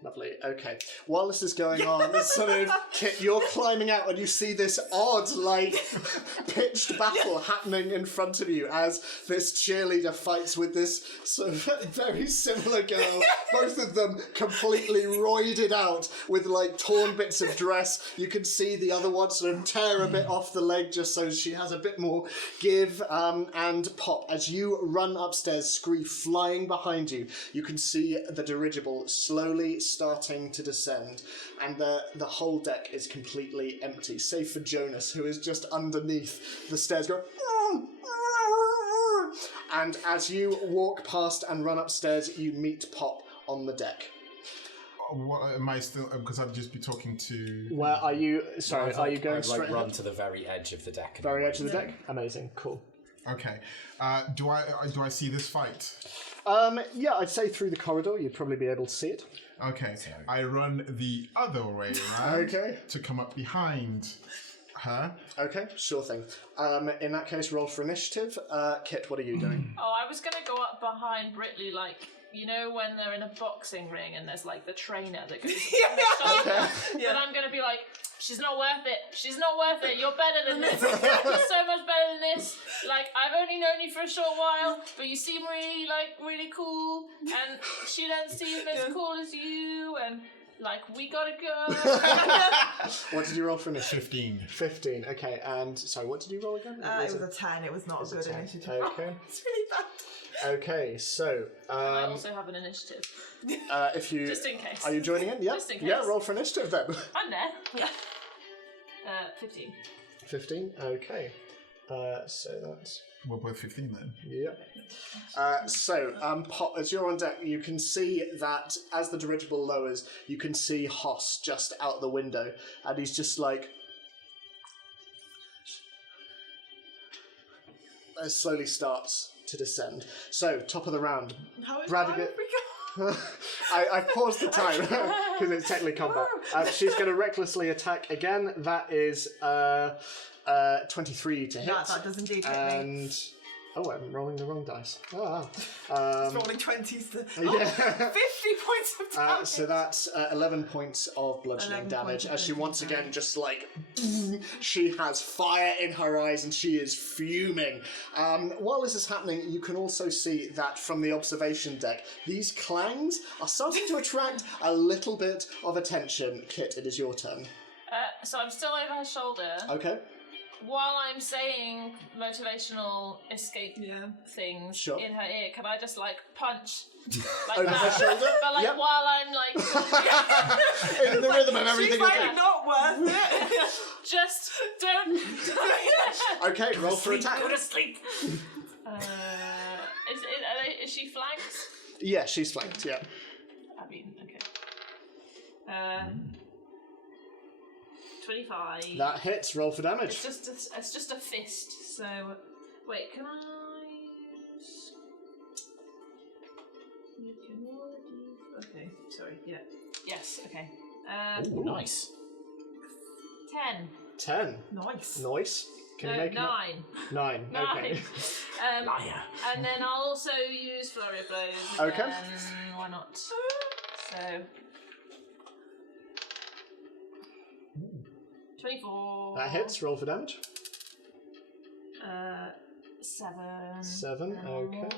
lovely. Okay, while this is going on, sort of, Kit, you're climbing out and you see this odd, like, pitched battle happening in front of you as this cheerleader fights with this sort of very similar girl. Both of them completely roided out with, like, torn bits of dress. You can see the other one sort of tear a bit off the leg just so she has a bit more give and pop. As you run upstairs, Scree flying behind you, you can see the dirigible slowly starting to descend, and the whole deck is completely empty, save for Jonas, who is just underneath the stairs going. And as you walk past and run upstairs, you meet Pop on the deck. What am I still? Because I'd just be talking to. Where are you? Sorry, are you going I'd straight run ahead? to the very edge of the deck. and Very then edge of the deck? Amazing, cool. Okay. Do I see this fight? Yeah, I'd say through the corridor, you'd probably be able to see it. Okay. I run the other way around. Okay. To come up behind her. Okay, sure thing. In that case, roll for initiative. Kit, what are you doing? Oh, I was gonna go up behind Britley, like, you know when they're in a boxing ring and there's like the trainer that goes But I'm gonna be like, she's not worth it. She's not worth it. You're better than this. You're so much better than this. Like, I've only known you for a short while, but you seem really cool, and she doesn't seem as cool as you, and like, we gotta go. What did you roll for initiative? 15. 15, okay, and sorry, what did you roll again? It was a 10. It was not a good 10. initiative. Okay. It's really bad. Okay, so I also have an initiative. if you Just in case. are you joining in? Yeah, Just in case. yeah. Roll for initiative then. I'm there. Yeah. 15. 15. Okay, so that's We're both 15 then. yeah. So Pop, as you're on deck, you can see that as the dirigible lowers, you can see Hoss just out the window, and he's just like. It slowly starts to descend. So, top of the round. How Bradigan. did we go? I paused the time because it's technically combat. She's going to recklessly attack again. That is 23 to hit. That does indeed hit me. And Oh, I'm rolling the wrong dice. Rolling 20s to 50 points of damage. So that's 11 points of bludgeoning 11 damage points of as she once bludgeoning again just like she has fire in her eyes and she is fuming. While this is happening, you can also see that from the observation deck, these clangs are starting to attract a little bit of attention. Kit, it is your turn. So I'm still over her shoulder. Okay. While I'm saying motivational escape things Sure. in her ear, can I just like punch like Over that? her shoulder? But like Yep. while I'm like In the rhythm of everything. She's like, Okay. not worth it. just don't. Okay, roll for attack. Go to sleep. Is she flanked? Yeah, she's flanked. Yeah. I mean, okay. 25. That hits. Roll for damage. It's just a fist. So wait, can I use? Okay, sorry. Yeah. Yes. Okay. Ooh, nice. 10. 10. Nice. Nice. Can you make 9. 9. 9. Okay. Liar. And then I'll also use flurry of blows. Okay. Again. Why not? So 24. That hits. Roll for damage. 7. 7. And Okay. more.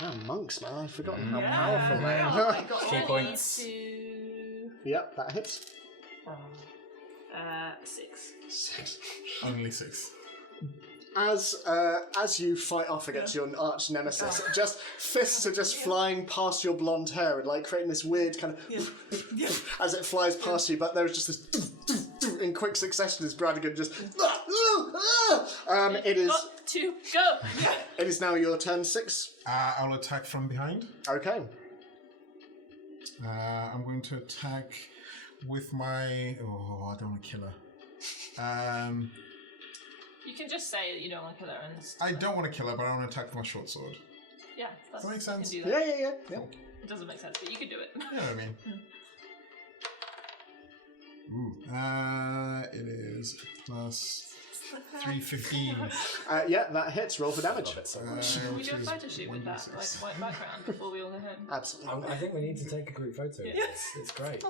Damn, monks, man. I've forgotten how Yeah. powerful they Yeah. are. I got Key all points. 2. Yep, that hits. 6. 6. Only 6. As you fight off against your arch nemesis, just fists are just flying past your blonde hair and like creating this weird kind of as it flies past you. But there's just this in quick succession as Bradigan just. It is. Got to go. It is now your turn 6. I'll attack from behind. Okay. I'm going to attack with my. Oh, I don't want to kill her. You can just say that you don't want to kill her, and I don't want to kill her, but I want to attack with my short sword. yeah, that's, That makes you can sense. do that. Yeah. It doesn't make sense, but you can do it. You know what I mean? Ooh. It is plus 315. Yeah, that hits. Roll for damage. Love it so much. Can we Which do a is photo shoot with that 1d6. white background before we all go home? Absolutely. I think we need to take a group photo. Yeah. It's great.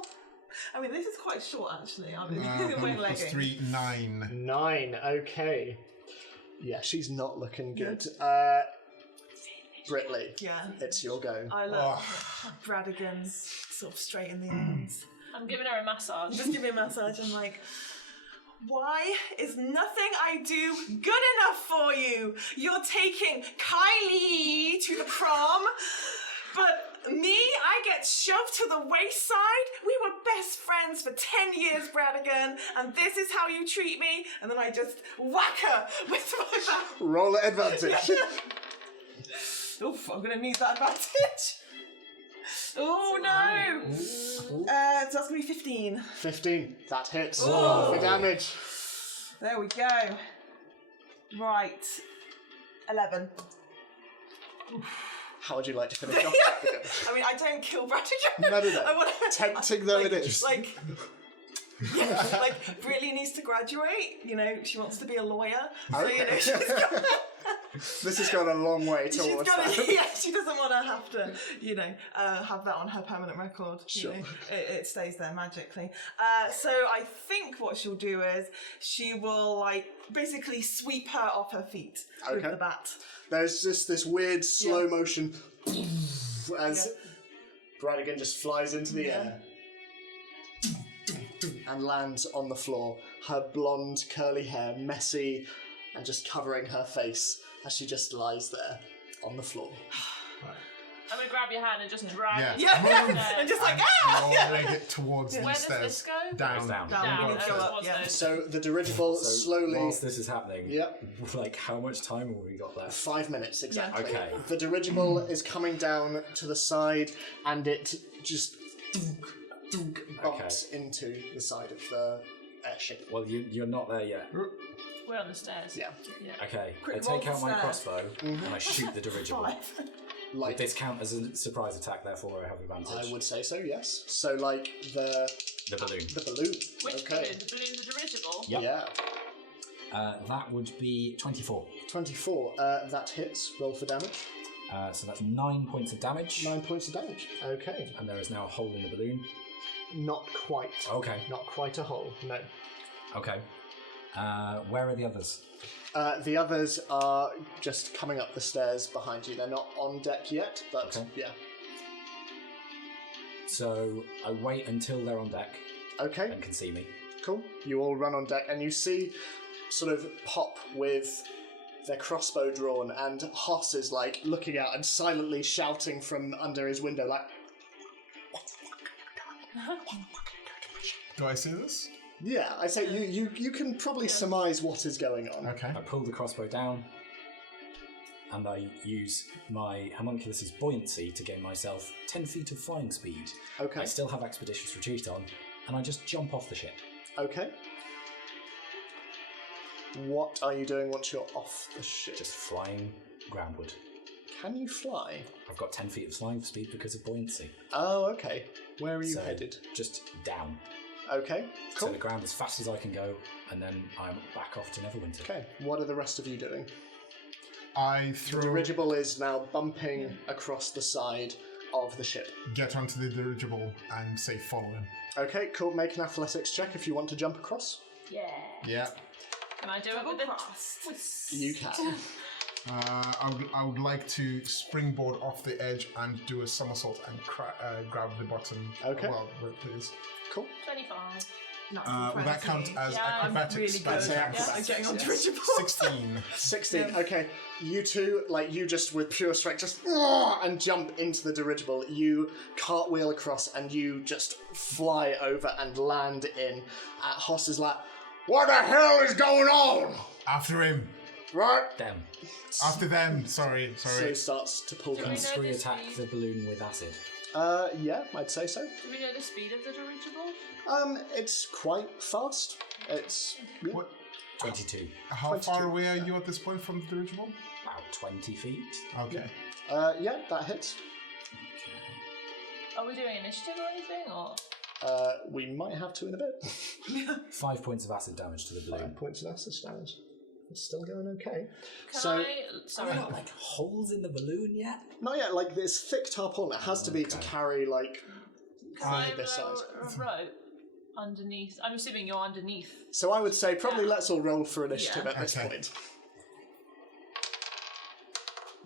I mean, this is quite short, actually. I mean, Plus wearing leggings. 3, 9. 9. Okay. Yeah, she's not looking good. Britley, Yeah. it's your go. I love Bradigan's sort of straight in the ends. I'm giving her a massage. Just give me a massage. I'm like, why is nothing I do good enough for you? You're taking Kylie to the prom, but me, I get shoved to the wayside. We were best friends for 10 years, Bradigan, and this is how you treat me? And then I just whack her with my back. Roll at advantage. Oof, I'm gonna need that advantage. Oh no! So that's gonna be 15. 15. That hits. Oh. For damage. There we go. Right. 11. How would you like to finish off? I mean, I don't kill Bradigan. No. I wanna, Tempting though it is. Like, Britley needs to graduate. You know, she wants to be a lawyer. So, you know, This has gone a long way towards that. she doesn't want to have to, you know, have that on her permanent record. Sure. You know, it stays there magically. So I think what she'll do is she will, like, basically sweep her off her feet with Okay. the bat. There's just this weird slow motion as Bradigan just flies into the air and lands on the floor. Her blonde curly hair messy and just covering her face as she just lies there on the floor. I'm gonna grab your hand and just drag Yeah. it. Yeah, and just like, I'll leg it towards Where the does stairs. this go? Down. Down. Down. We need to go up, towards yeah. those. So the dirigible So slowly... whilst this is happening, Yep. like how much time have we got left? 5 minutes, exactly. Okay. The dirigible is coming down to the side and it just bumps into the side of the airship. Well, you're not there yet. We're on the stairs. Yeah. Okay, Quick, I take roll out my the crossbow and I shoot the dirigible. 5. Would Like, this count as a surprise attack, therefore I have advantage? I would say so, yes. So, like, the The balloon. balloon. Which okay. balloon? The balloon, the dirigible? Yep. Yeah. That would be 24. 24. That hits. Roll for damage. So that's 9 points of damage. 9 points of damage. Okay. And there is now a hole in the balloon. Not quite. Okay. Not quite a hole, no. Okay. Where are the others? The others are just coming up the stairs behind you. They're not on deck yet, but Okay. yeah. So I wait until they're on deck Okay, and can see me. cool. You all run on deck and you see sort of Pop with their crossbow drawn, and Hoss is like looking out and silently shouting from under his window like, Do I see this? yeah, I say you can probably surmise what is going on. Okay. I pull the crossbow down and I use my homunculus's buoyancy to gain myself 10 feet of flying speed. Okay. I still have expeditious retreat on, and I just jump off the ship. Okay. What are you doing once you're off the ship? Just flying groundward. Can you fly? I've got 10 feet of flying speed because of buoyancy. Oh, okay. Where are you So, headed? Just down. Okay, So cool. the ground as fast as I can go, and then I'm back off to Neverwinter. Okay, what are the rest of you doing? I The throw. dirigible is now bumping across the side of the ship. Get onto the dirigible and say follow him. Okay, cool. Make an athletics check if you want to jump across. Yeah. Yeah. Can I do it Double with a crossed. twist? You can. I would like to springboard off the edge and do a somersault and grab the bottom. Okay. Well, please. Cool. 25. Will that count as Yeah, I'm acrobatics? Really good. I'd say Yeah, acrobatics, I'm getting on yes. dirigible. 16. 16. Yeah. Okay, you two, like you just with pure strength, just and jump into the dirigible. You cartwheel across and you just fly over and land in. Hoss is like, "What the hell is going on?" After him. Right. Them. After them. Sorry. So he starts to pull Do down. we know Screw the attack speed? the balloon with acid. Yeah, I'd say so. Do we know the speed of the dirigible? It's quite fast. It's yeah. What? 22. How 22, far away are you at this point from the dirigible? About 20 feet. Okay. Yeah, that hits. Are we doing initiative or anything? Or We might have to in a bit. 5 points of acid damage to the balloon. 5 points of acid damage. It's still going okay. can So- I? Are Sorry. there not like holes in the balloon yet? Not yet. Like this thick tarpaulin, it has to be to Okay. carry like. Can I this roll size. a rope underneath? I'm assuming you're underneath. So I would say probably Yeah. let's all roll for initiative Yeah. at this Okay. point.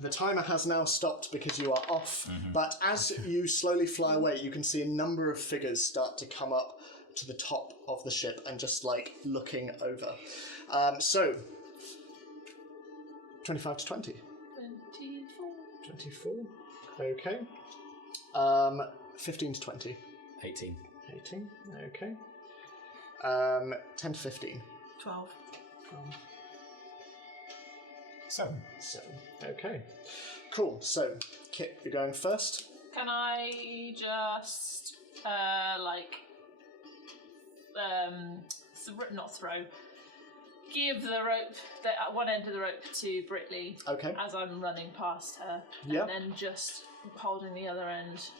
The timer has now stopped because you are off, but as you slowly fly away, you can see a number of figures start to come up to the top of the ship and just like looking over. So, 25 to 20. 24. 24. Okay. 15 to 20. 18. 18. Okay. 10 to 15. 12. 7. 7. Okay. Cool. So, Kit, you're going first. Can I just not throw? Give the rope, one end of the rope to Britley Okay. as I'm running past her, Yeah. and then just holding the other end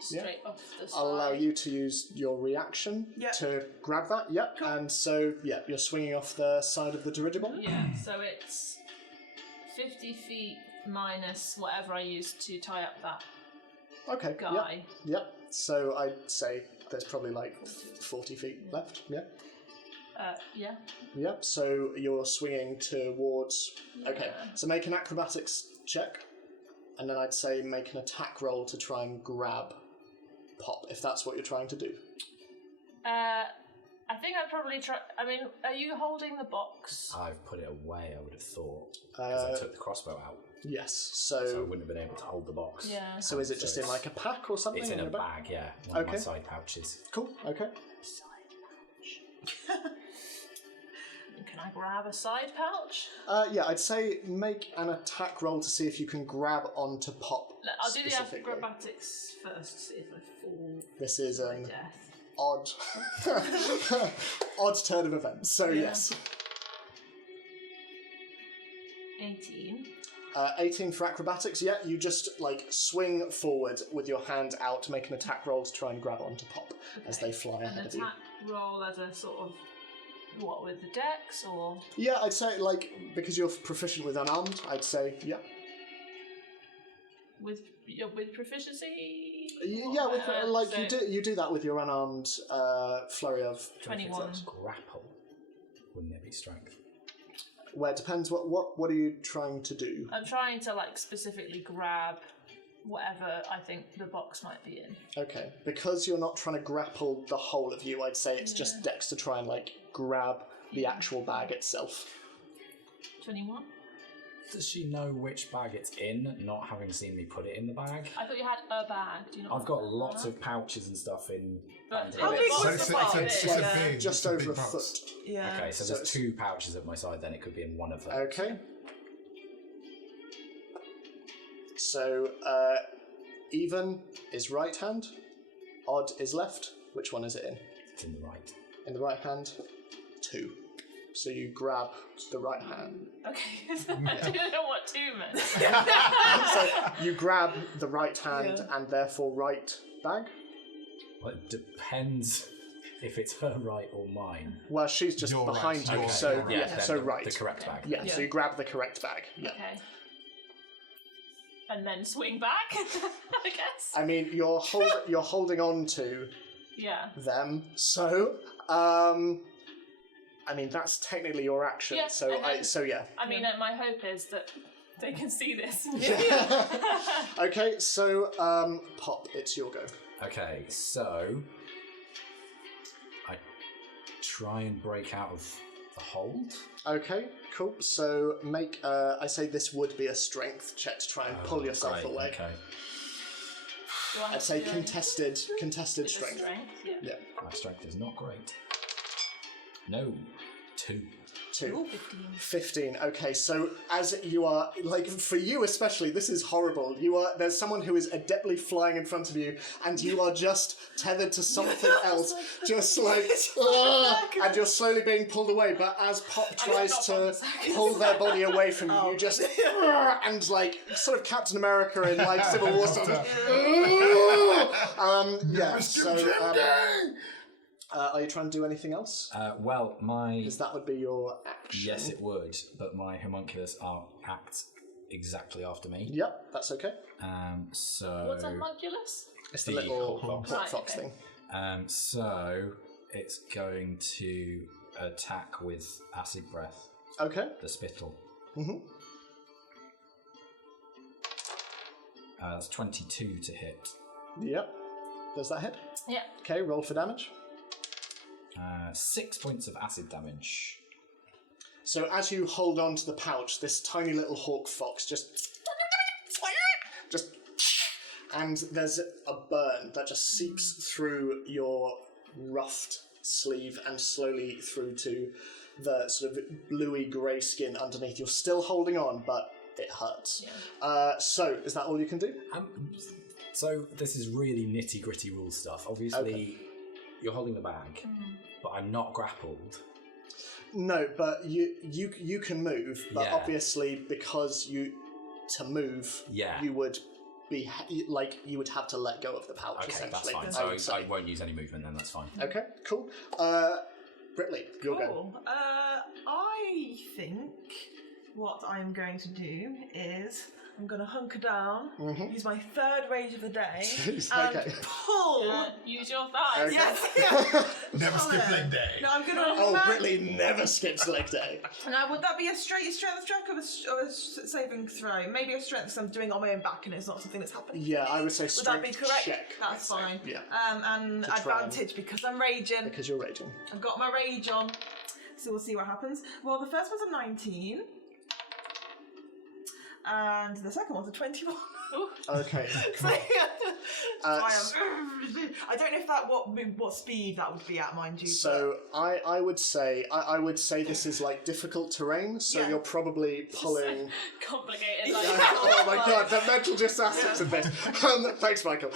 straight off the side. I'll allow you to use your reaction Yep. to grab that. Yep. And so, yeah, you're swinging off the side of the dirigible. Yeah, so it's 50 feet minus whatever I used to tie up that Okay. guy. Yep. So I'd say there's probably like 40 feet left. Yeah. Yeah. Yep. So you're swinging towards. Okay. Yeah. So make an acrobatics check, and then I'd say make an attack roll to try and grab Pop if that's what you're trying to do. I think I'd probably try. I mean, are you holding the box? I've put it away, I would have thought. Because I took the crossbow out. Yes. So I So. wouldn't have been able to hold the box. Yeah. So is it just in like a pack or something? It's in a your bag, yeah. One of my Okay. side pouches. Cool. Okay. Can I grab a side pouch? Yeah, I'd say make an attack roll to see if you can grab onto Pop. I'll do the specifically. acrobatics first, see if I fall This is to an death. odd, odd turn of events. So Yeah. yes, 18. 18 for acrobatics. Yeah, you just like swing forward with your hand out to make an attack roll to try and grab onto Pop as they fly An ahead of you. attack roll as a sort of What, with the dex, or...? Yeah, I'd say, like, because you're proficient with unarmed, I'd say, yeah. With proficiency? Yeah, with, you do that with your unarmed flurry of... 21. Grapple. Wouldn't it be strength? Well, it depends. What are you trying to do? I'm trying to, like, specifically grab whatever I think the box might be in. Okay, because you're not trying to grapple the whole of you, I'd say it's just dex to try and, like, grab the actual bag itself. 21? Does she know which bag it's in, not having seen me put it in the bag? I thought you had a bag. Do you not I've got have lots that? of pouches and stuff in. But How big was it's the box? it's Yeah. big, Just it's over big a box. foot. Yeah. Okay, so So there's 2 pouches at my side, then it could be in one of them. Okay. So, even is right hand, odd is left. Which one is it in? It's in the right. In the right hand, 2. So you grab the right hand. Okay, I don't know what 2 meant. So you grab the right hand and therefore right bag. Well, it depends if it's her right or mine. Well, she's just You're behind right. you, Okay, so you're right. yeah, then so the, right. The correct bag. Yeah, so you grab the correct bag. Yeah. Okay. And then swing back, I guess. I mean, you're holding on to Yeah. them, so I mean that's technically your action. Yeah, so and then- yeah. I mean, my hope is that they can see this. Okay, so Pop, it's your go. Okay, so I try and break out of the hold. Okay, cool. So make I say this would be a strength check to try and pull yourself Great, away. Okay. Do I have I'd say to do contested the strength. Yeah. Yeah, My strength is not great. No. 2. 2. 15. 15. Okay, so as you are, like, for you especially, this is horrible. There's someone who is adeptly flying in front of you, and you are just tethered to something else, just like, and you're slowly being pulled away. But as Pop tries to pull their body away from you, you just, and like, sort of Captain America in like Civil War stuff. Yeah. So. Are you trying to do anything else? Well, my... Because that would be your action. Yes, it would, but my homunculus act exactly after me. Yep, that's okay. So... What's a homunculus? It's the The little hawk fox. hawk fox Right, thing. So it's going to attack with acid breath, Okay. the spittle. Mm-hmm. That's 22 to hit. Yep. Does that hit? Yeah. Okay, roll for damage. 6 points of acid damage. So as you hold on to the pouch, this tiny little hawk fox just, and there's a burn that just seeps through your roughed sleeve and slowly through to the sort of bluey grey skin underneath. You're still holding on, but it hurts. Yeah. So is that all you can do? So this is really nitty gritty rule stuff. Obviously, you're holding the bag, but I'm not grappled. No, but you can move, but Yeah. obviously because to move, Yeah. you would be like you would have to let go of the pouch. Okay, that's essentially. fine. I would So I say. won't use any movement then, that's fine. Okay, cool. Britley, your go. Cool. I think what I'm going to do is I'm going to hunker down, use my third rage of the day, Jeez, and okay. pull. Use your thighs. Okay. Yes. Never skip Solid. leg day. No, I'm going to. Oh, Britley never skips leg day. Now, would that be a straight strength check or a saving throw? Maybe a strength because I'm doing it on my own back and it's not something that's happening. Yeah, I would say Would strength that be correct? check. That's I'd say. fine. Yeah, And To try and- advantage because I'm raging. because you're raging. I've got my rage on, so we'll see what happens. Well, the first one's a 19, and the second one's a 21. Okay. So, Uh, I don't know if that what speed that would be at, mind you. So I would say this is like difficult terrain, so Yeah. you're probably pulling. Complicated. Like, Oh my god, the mental gymnastics of this. Thanks, Michael.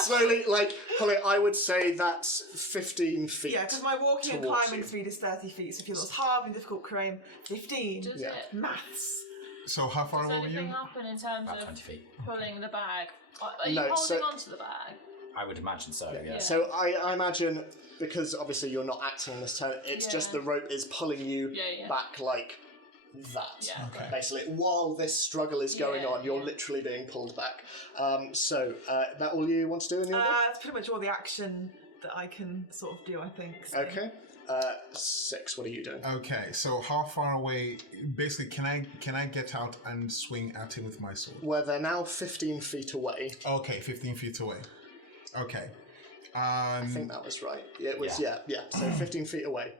Slowly, like pulling. I would say that's 15 feet. yeah, because my walking and towards climbing you. speed is 30 feet. So if you thought it was hard and difficult terrain, 15. does Yeah. it? Maths. So how far Does away were anything you? happen in terms About of 20 feet. pulling the bag? Are you No, holding so- onto the bag? I would imagine so. Yeah. So I imagine, because obviously you're not acting in this turn, it's just the rope is pulling you back like that. Yeah. Okay. Basically, while this struggle is going on, you're literally being pulled back. That all you want to do in your That's pretty much all the action that I can sort of do, I think. So. Okay. 6, what are you doing? Okay, so how far away? Basically, can I get out and swing at him with my sword? Well, they're now 15 feet away. Okay, 15 feet away. Okay. I think that was right. Yeah, it was. Yeah. So 15 feet away.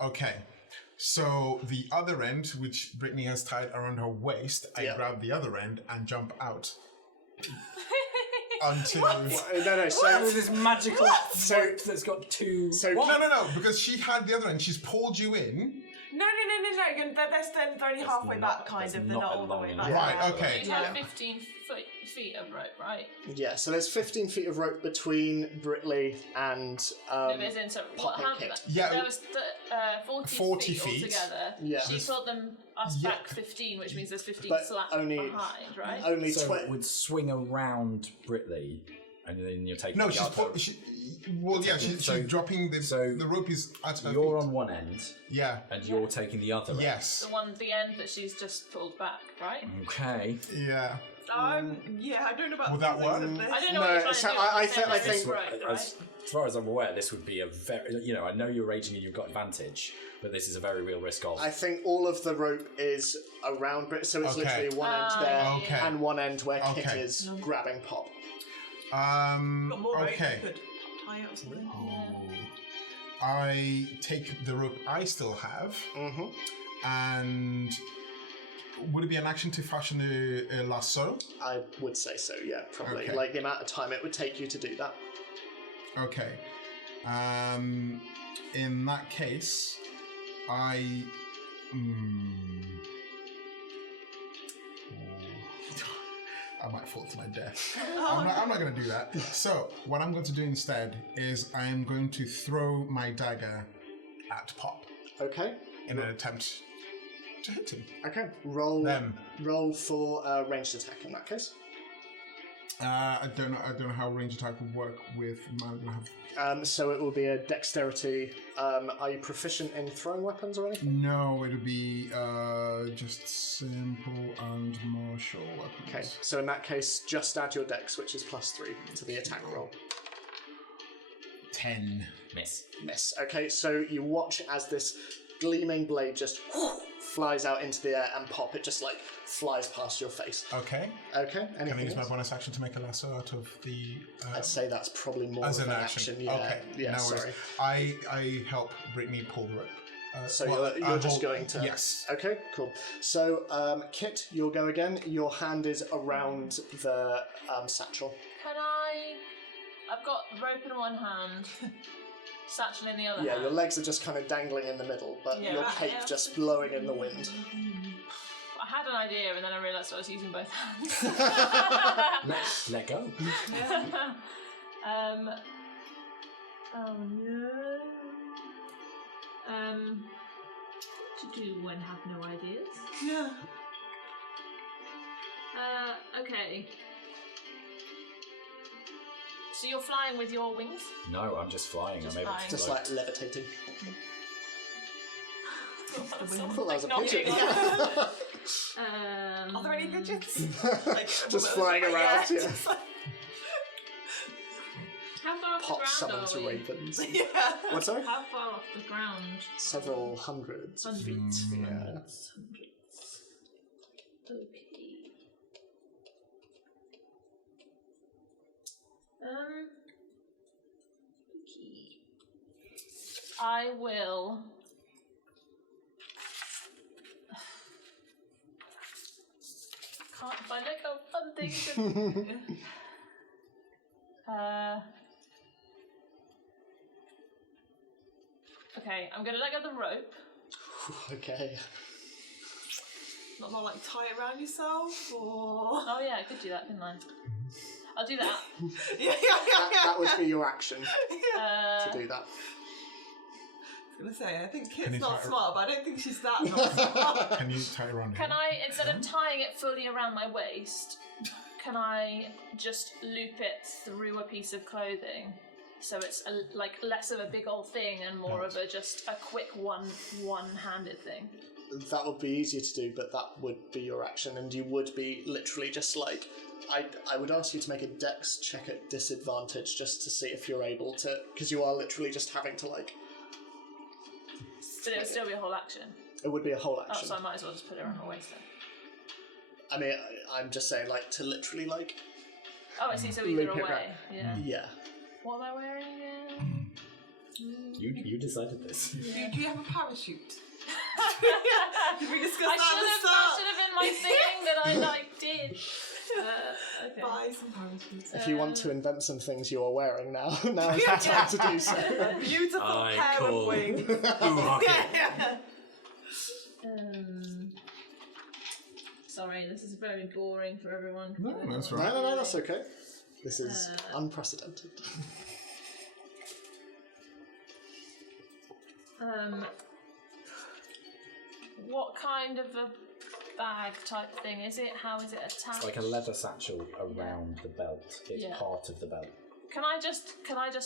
Okay. So the other end, which Brittany has tied around her waist, I grab the other end and jump out. Until No. So There's this magical rope that's got two. no, because she had the other end. She's pulled you in. No. They're only halfway back, kind of. They're not all the way back. Right. Okay. You have 15 feet of rope, right? yeah, so there's 15 feet of rope between Britley and No, but as in, so what Pop and happened? Kit. Yeah, There was 40 feet. altogether. Yeah. She told them us back 15, which means there's 15 But slap only- behind, right? only So 20. it would swing around Britley, and then you're taking. No, the she's other. she's So- dropping the so the rope is at her You're feet. on one end, Yeah. and you're taking the other. Yes. The end that she's just pulled back, right? End. Okay. Yeah. I don't know about Would that the work? physics of this. I don't know No, what you're trying so to do. I I'm saying think- there's rope, right? As far as I'm aware, this would be a very. I know you're raging and you've got advantage, but this is a very real risk of. I think all of the rope is around Brit, so it's Okay. literally one end there Okay. and one end where Kit Okay. is grabbing Pop. Got more rope, Okay. you could tie it or something. I take the rope I still have, and would it be an action to fashion a lasso? I would say so, yeah, probably. Okay. Like the amount of time it would take you to do that. Okay. In that case, I. I might fall to my death. I'm not going to do that. So, what I'm going to do instead is I am going to throw my dagger at Pop Okay. in an attempt to hit him. Okay. Roll Them. roll for ranged attack in that case. I don't know how range attack would work with man. So it will be a dexterity. Are you proficient in throwing weapons or anything? No, it'll be just simple and martial weapons. Okay. So in that case, just add your dex, which is +3 to the attack roll. 10. Miss. Miss. Okay. So you watch as this gleaming blade just flies out into the air and Pop. It just like flies past your face. Okay. Okay. Can I Anything use my else? bonus action to make a lasso out of the? I'd say that's probably more as of an an action. Yeah. Okay. Yeah. No sorry. worries. I help Brittany pull the rope. So you're just going to. Yes. Okay. Cool. So Kit, you'll go again. Your hand is around the satchel. Can I... I've got rope in one hand, satchel in the other Yeah. hand. Your legs are just kind of dangling in the middle, but your cape just blowing in the wind. I had an idea and then I realised I was using both hands. Let go. Oh no. To do when have no ideas. Yeah. Okay. So you're flying with your wings? No, I'm just flying. Just I'm able flying. to Just float. like levitating. I I thought that was a Not pigeon. Are there any pigeons? Like, Just flying around. Yeah. just like- How far off Pop the ground summons are we? ravens. yeah. What's that? How far off the ground? Several hundreds. Hundreds. Yeah. Hundreds. Okay. Okay. I will. Can't find like a fun thing to. Okay, I'm gonna let go the rope. Okay. Not like tie it around yourself, or Oh yeah, I could do that, couldn't I? I'll do that. yeah. That would be your action Uh, to do that. I was gonna say, I think Can Kit's you not tie- smart, but I don't think she's that not smart. Can you tie it around Can him? I, instead of tying it fully around my waist, can I just loop it through a piece of clothing? So it's like less of a big old thing and more of just a quick one-handed thing. That would be easier to do, but that would be your action, and you would be literally just like... I would ask you to make a dex check at disadvantage just to see if you're able to... Because you are literally just having to, like... But it would still be a whole action. It would be a whole Oh, action. so I might as well just put it around my waist then. I mean, I'm just saying, like, to literally, like... Oh, I see, so Loop either it away. round. Yeah. Yeah. What am I wearing again? You decided this. Do you have a parachute? Did we discuss That that should have been my thing that I, like, did. Okay. Buy some parachutes. If you want to invent some things you are wearing now is the time to do so. A beautiful pair of wings. Sorry, this is very boring for everyone. No, that's right. No, that's okay. This is unprecedented. What kind of a bag type thing is it? How is it attached? It's like a leather satchel around the belt. It's part of the belt. Can I just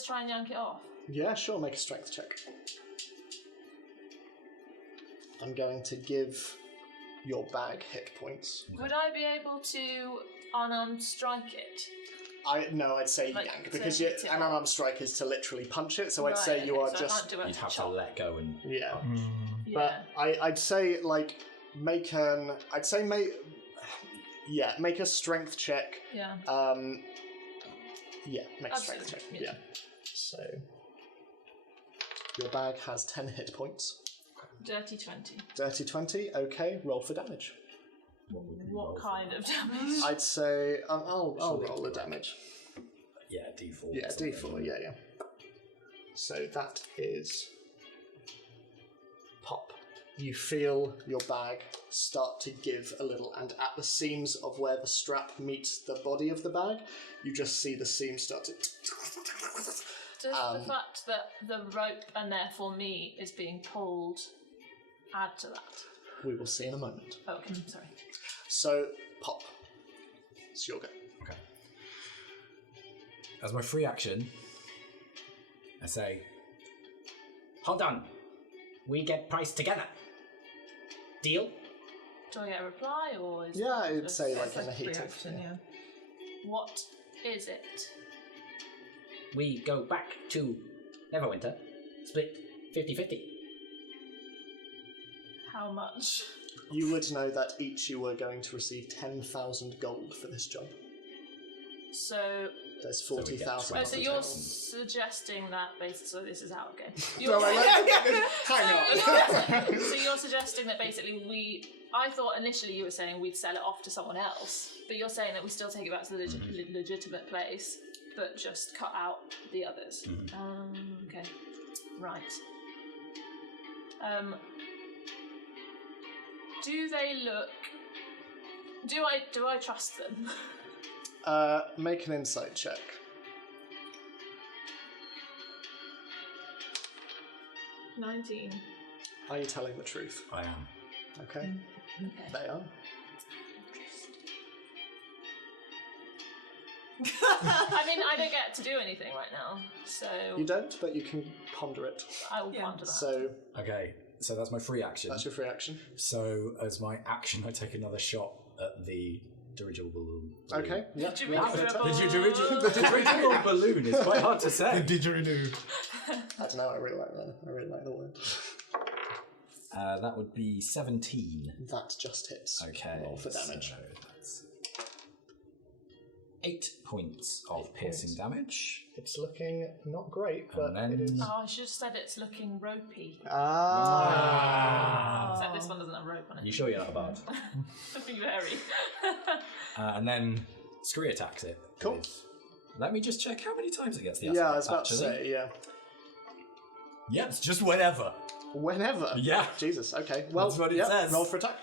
try and yank it off? Yeah, sure, make a strength check. I'm going to give your bag hit points. Would I be able to unarmed strike it? I'd say Like, yank, to because hit it an unarmed strike is to literally punch it, so I'd Right, say you okay, are so I just... can't do a You'd have to chop. let go and... Yeah. Yeah. But I'd say, like, make a strength check. Yeah. Make a strength check. Absolutely, Yeah. So, your bag has 10 hit points. Dirty 20. Dirty 20, okay, roll for damage. What kind of damage? I'd say, I'll roll the damage. Yeah, D4. Yeah, D4, yeah. So that is pop. You feel your bag start to give a little, and at the seams of where the strap meets the body of the bag, you just see the seams start to... Does the fact that the rope, and therefore me, is being pulled add to that? We will see in a moment. Oh, okay, sorry. So, pop. It's your go. Okay. As my free action, I say, hold on. We get priced together. Deal? Do I get a reply, or is Yeah, that I'd just- say like It's in a like heated. reaction, yeah. What is it? We go back to Neverwinter. Split 50-50. How much? You would know that each you were going to receive 10,000 gold for this job. So, There's we get 40,000. so you're 20,000. suggesting that basically, so this is how it goes. No, hang on. So you're suggesting that basically I thought initially you were saying we'd sell it off to someone else, but you're saying that we still take it back to the legitimate place, but just cut out the others. Okay, right. Do they look? Do I trust them? Make an insight check. $19. Are you telling the truth? I am. Okay. Okay. They are. I mean, I don't get to do anything right now, so You don't, but you can ponder it. I will ponder that. So, Okay, so that's my free action. that's your free action. So as my action, I take another shot at the dirigible balloon. Okay, yeah. The dirigible balloon is quite hard to The say. didgeridoo. I don't know, I really like that. I really like the word. That would be 17. That just hits. Okay. Roll for damage. So that's 8 points of piercing damage. It's looking not great, but then- it is. Oh, I should have said it's looking ropey. Ah. Except this one doesn't have rope on it. You sure you're not a bard? Very. And then Scree attacks it. Cool. Let me just check how many times it gets the Yeah, I was about to actually. say, yeah. Yeah, it's just whenever. Whenever. Yeah. Jesus, okay. Well, That's what it yeah, says. roll for attack.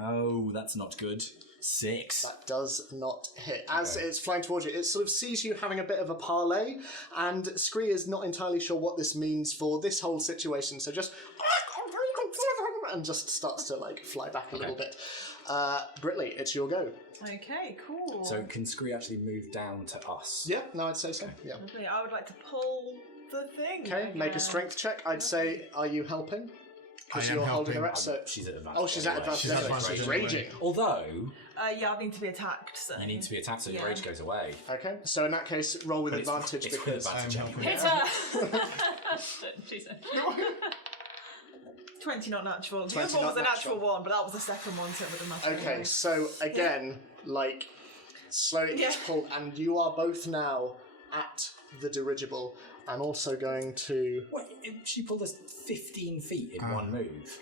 Oh, that's not good. 6. That does not hit. As it's flying towards you, it sort of sees you having a bit of a parlay, and Scree is not entirely sure what this means for this whole situation, so just... and just starts to like fly back a little bit. Britley, it's your go. Okay, cool. So can Scree actually move down to us? Yeah, no, I'd say so. Yeah. Lovely. I would like to pull the thing. Okay, make a strength check. I'd say, are you helping? Because I am you're holding her helping. up, so... She's at advantage. Oh, she's at anyway. advantage. She's at anyway, advantage she's anyway. raging. Although Yeah, I need to be attacked. So. you need to be attacked, so your Yeah. rage goes away. Okay, so in that case, roll with But it's- advantage it's with because... advantage I'm anyway. Hit her! Jesus. 20 not natural. The 20 other one was not a natural natural. one, but that was the second one, so it would have mattered. Okay, so again, like, slowly it gets Yeah. pulled, and you are both now at the dirigible. I'm also going to... Wait, she pulled us 15 feet in one move.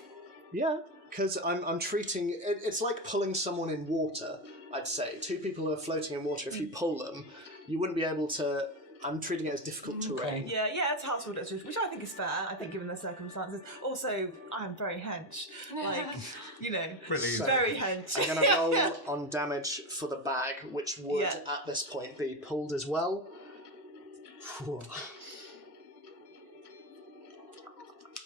Yeah, because I'm treating... It's like pulling someone in water, I'd say. Two people who are floating in water, if you pull them, you wouldn't be able to... I'm treating it as difficult terrain. Yeah, it's hard to order, which I think is fair, I think, given the circumstances. Also, I am very hench. Like, you know, Brilliant. very hench. I'm going to roll on damage for the bag, which would, Yeah. at this point, be pulled as well. Whew.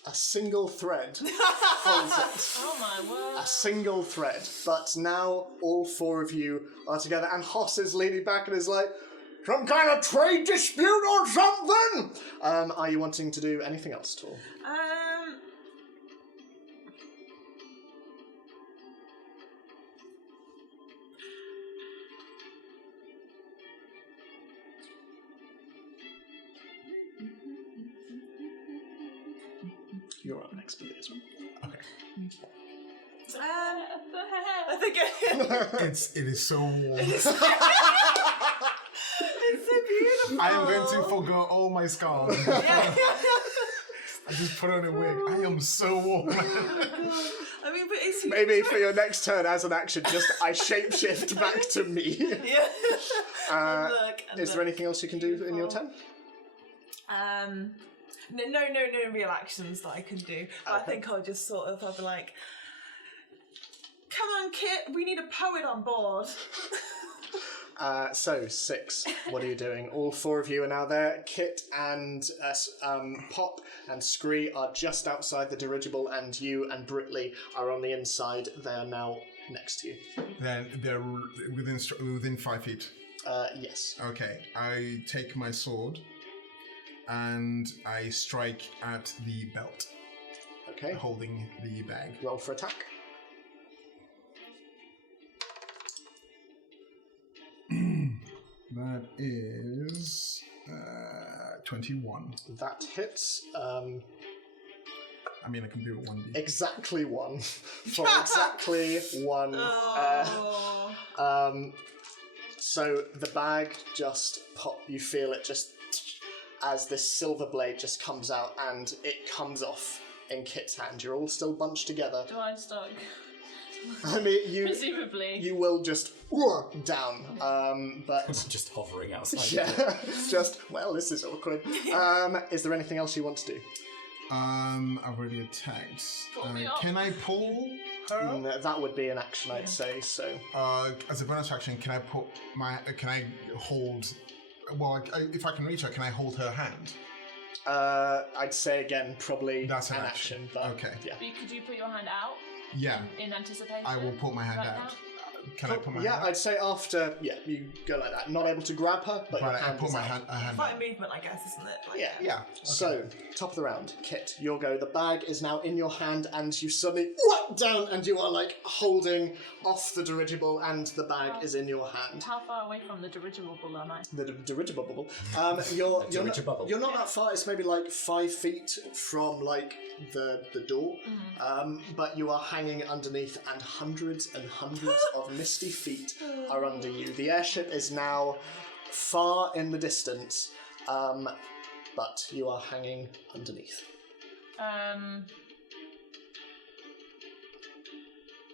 A single thread holds it. Oh my word. A single thread. But now all four of you are together, and Hoss is leaning back and is like, some kind of trade dispute or something? Are you wanting to do anything else at all? You're up next, Billy, as well. I think It is so warm. it's so beautiful. I am going to forgo all my scars. Yeah. I just put on a wig. I am so warm. I mean, but it's Maybe for your next turn as an action, just I shapeshift back to me. Yeah. Look, and Is there look. anything else you can do in your turn? No real actions that I can do. But I think I'll just sort of, I'll be like, come on, Kit, we need a poet on board. So, 6. What are you doing? All four of you are now there. Kit and Pop and Scree are just outside the dirigible, and you and Britley are on the inside. They are now next to you. Then they're within 5 feet. Yes. Okay, I take my sword and I strike at the belt, Okay. holding the bag. Roll for attack. That is 21. That hits. I mean, I can do it 1D. Exactly 1. For exactly 1. Oh. So the bag just pop. You feel it just as this silver blade just comes out, and it comes off in Kit's hand. You're all still bunched together. Do I stuck? I mean, you Presumably. will just down. But Just hovering outside. yeah, just well, this is awkward. Is there anything else you want to do? I've already attacked. Pull me up. Can I pull her up? No, that would be an action, I'd say. So As a bonus action, can I put my? Can I hold? Well, if I can reach her, can I hold her hand? I'd say again, probably That's an an action. action. But Okay. Yeah. Could you put your hand out Yeah, in anticipation? I will put my hand Right out. now? Can I put my Yeah, hand out? I'd say after. Yeah, you go like that. Not able to grab her, but your Right, I hand put is my out. hand out. Quite a movement, I guess, isn't it? Like, Yeah. Yeah. Okay. So, top of the round, Kit, your go. The bag is now in your hand, and you suddenly down, and you are like holding off the dirigible, and the bag is in your hand. How far away from the dirigible am I? The dirigible bubble. You're dirigible. you're not that far. It's maybe like 5 feet from like the door, but you are hanging underneath, and hundreds of misty feet are under you. The airship is now far in the distance, but you are hanging underneath.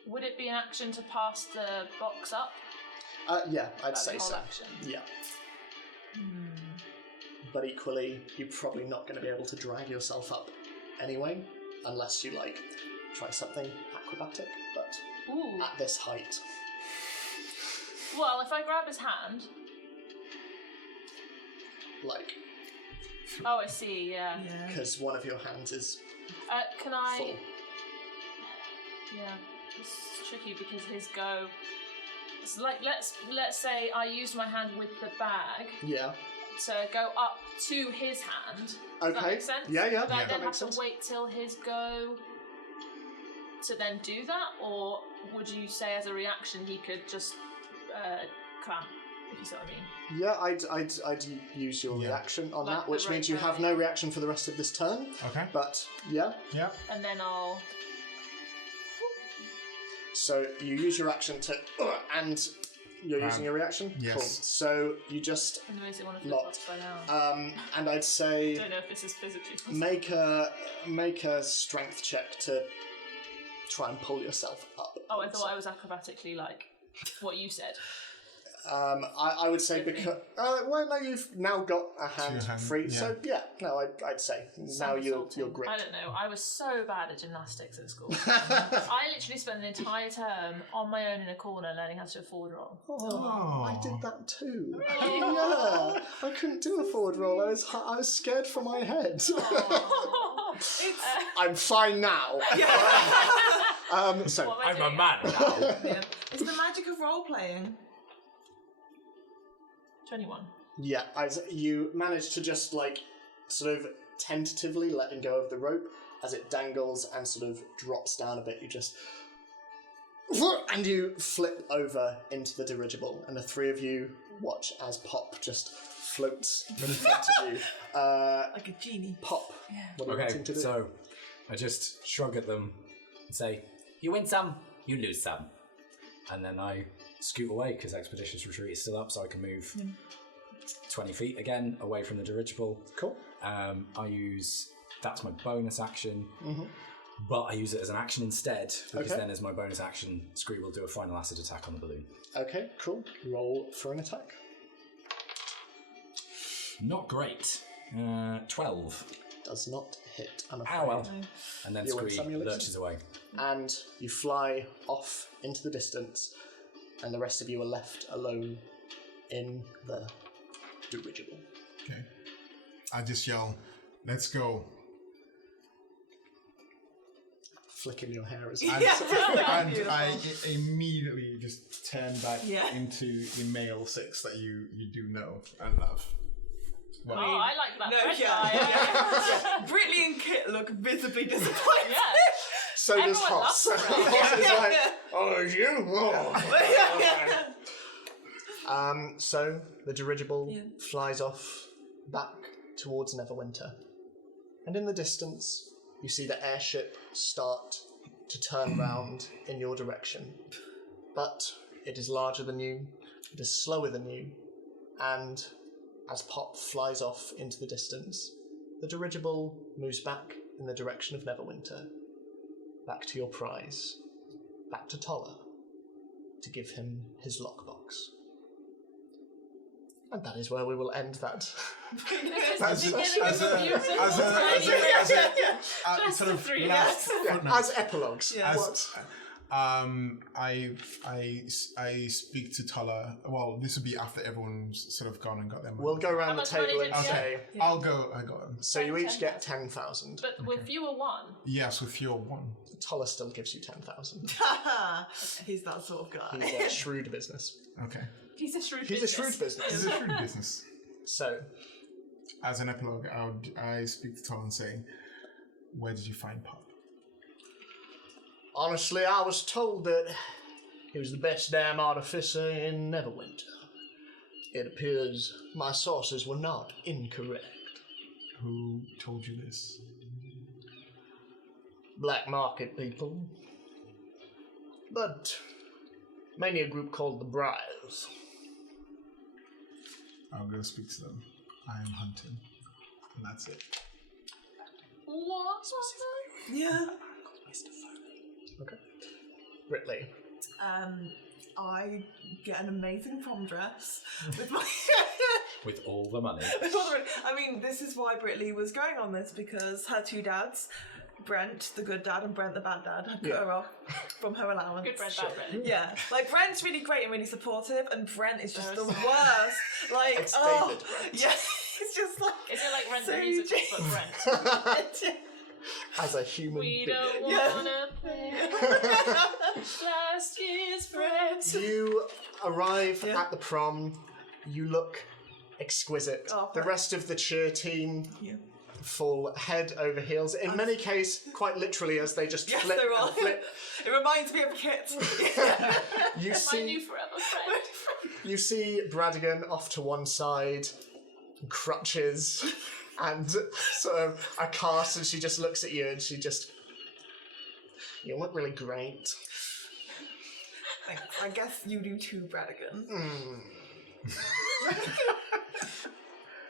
Would it be an action to pass the box up? Yeah, I'd That's say a whole so. action. Yeah. But equally, you're probably not going to be able to drag yourself up anyway, unless you like try something acrobatic. But Ooh. at this height, Well, if I grab his hand. like, Oh, I see. Yeah. Yeah. because one of your hands is Can I? full. Yeah, it's tricky because his go. It's like let's say I used my hand with the bag Yeah. to go up to his hand. Does that Okay. make sense? Yeah, yeah, Would I that then have makes sense. to wait till his go to then do that, or would you say as a reaction he could just clamp? If you see what I mean. Yeah, I'd use your reaction on Like that, the which means you rope have no reaction for the rest of this turn. Okay. But yeah, Yeah. And then I'll. so you use your action to, and you're using your reaction. yes. Cool. So you just I'm going to want to flip Lot. upside down. and I'd I say don't know if this is physically possible. make a strength check to try and pull yourself up. Oh, I thought I was acrobatically like what you said. I would say because well, no, you've now got a hand free. yeah. So yeah, no, I'd say now you're great. I don't know. I was so bad at gymnastics at school. I literally spent an entire term on my own in a corner learning how to do a forward roll. Oh, I did that too. Really? Yeah, I couldn't do a forward roll. I was scared for my head. I'm fine now. So What am I I'm a doing? man now. Yeah. It's the magic of role playing. 21. yeah, you managed to just like sort of tentatively letting go of the rope as it dangles and sort of drops down a bit. You just and you flip over into the dirigible, and the three of you watch as Pop just floats in front of you. Like a genie. Pop. What are you Okay, wanting to do? so I just shrug at them and say, "You win some, you lose some," and then I scoot away because Expeditious Retreat is still up, so I can move 20 feet again away from the dirigible. Cool. That's my bonus action, but I use it as an action instead because Okay. then as my bonus action, Scree will do a final acid attack on the balloon. Okay, cool. Roll for an attack. Not great. 12. Does not hit, I'm afraid. Oh well. And then You win Scree some, you lose lurches away. And you fly off into the distance, and the rest of you are left alone in the dirigible. Okay. I just yell, "Let's go!" Flicking your hair as And, and I immediately just turn back Yeah. into the male 6 that you do know and love. Well, Oh, I like that. No, red yeah. guy. Britley and Kit look visibly disappointed. Yeah. So does Everyone Hoss. loves Fred. Hoss is like, oh, it's you? Oh. So the dirigible flies off back towards Neverwinter. And in the distance, you see the airship start to turn round in your direction. But it is larger than you, it is slower than you, and as Pop flies off into the distance, the dirigible moves back in the direction of Neverwinter, back to your prize, back to Toller, to give him his lockbox. And that is where we will end that. sort of three. last footnote. As epilogues. As- I speak to Tulla. Well, this would be after everyone's sort of gone and got their money. We'll go around the much money table did and you say, I got him. so you each get 10,000. But with fewer one. Yes, with your 1. Toller still gives you 10,000. He's that sort of guy. He's a shrewd business. Okay. He's a shrewd He's a shrewd business. This is a shrewd business. So, As an epilogue, I speak to Tulla and say, "Where did you find Pop?" honestly, I was told that he was the best damn artificer in Neverwinter. It appears my sources were not incorrect. Who told you this? Black market people. But mainly a group called the Briars. I'll go speak to them. I am hunting. And that's it. What? Yeah. Okay. Britley. I get an amazing prom dress with my. With all the money. I mean, this is why Britley was going on this, because her two dads, Brent, the good dad, and Brent, the bad dad, had cut her off from her allowance. Good Brent, bad Brent. Yeah, like Brent's really great and really supportive, and Brent is just the worst. Like, It's oh, David Brent. yeah, it's just like. Is it like Rent So the Musical Jane- but Brent? as a human We being. don't wanna play last year's friends. You arrive at the prom. You look exquisite. Oh, the rest of the cheer team fall head over heels. In many cases, quite literally, as they just flip they're all. and flip. It reminds me of Kit. You My see, new forever friend. you see Bradigan off to one side, crutches, and sort of a cast, and she just looks at you and she just, you look really great. I guess you do too, Bradigan.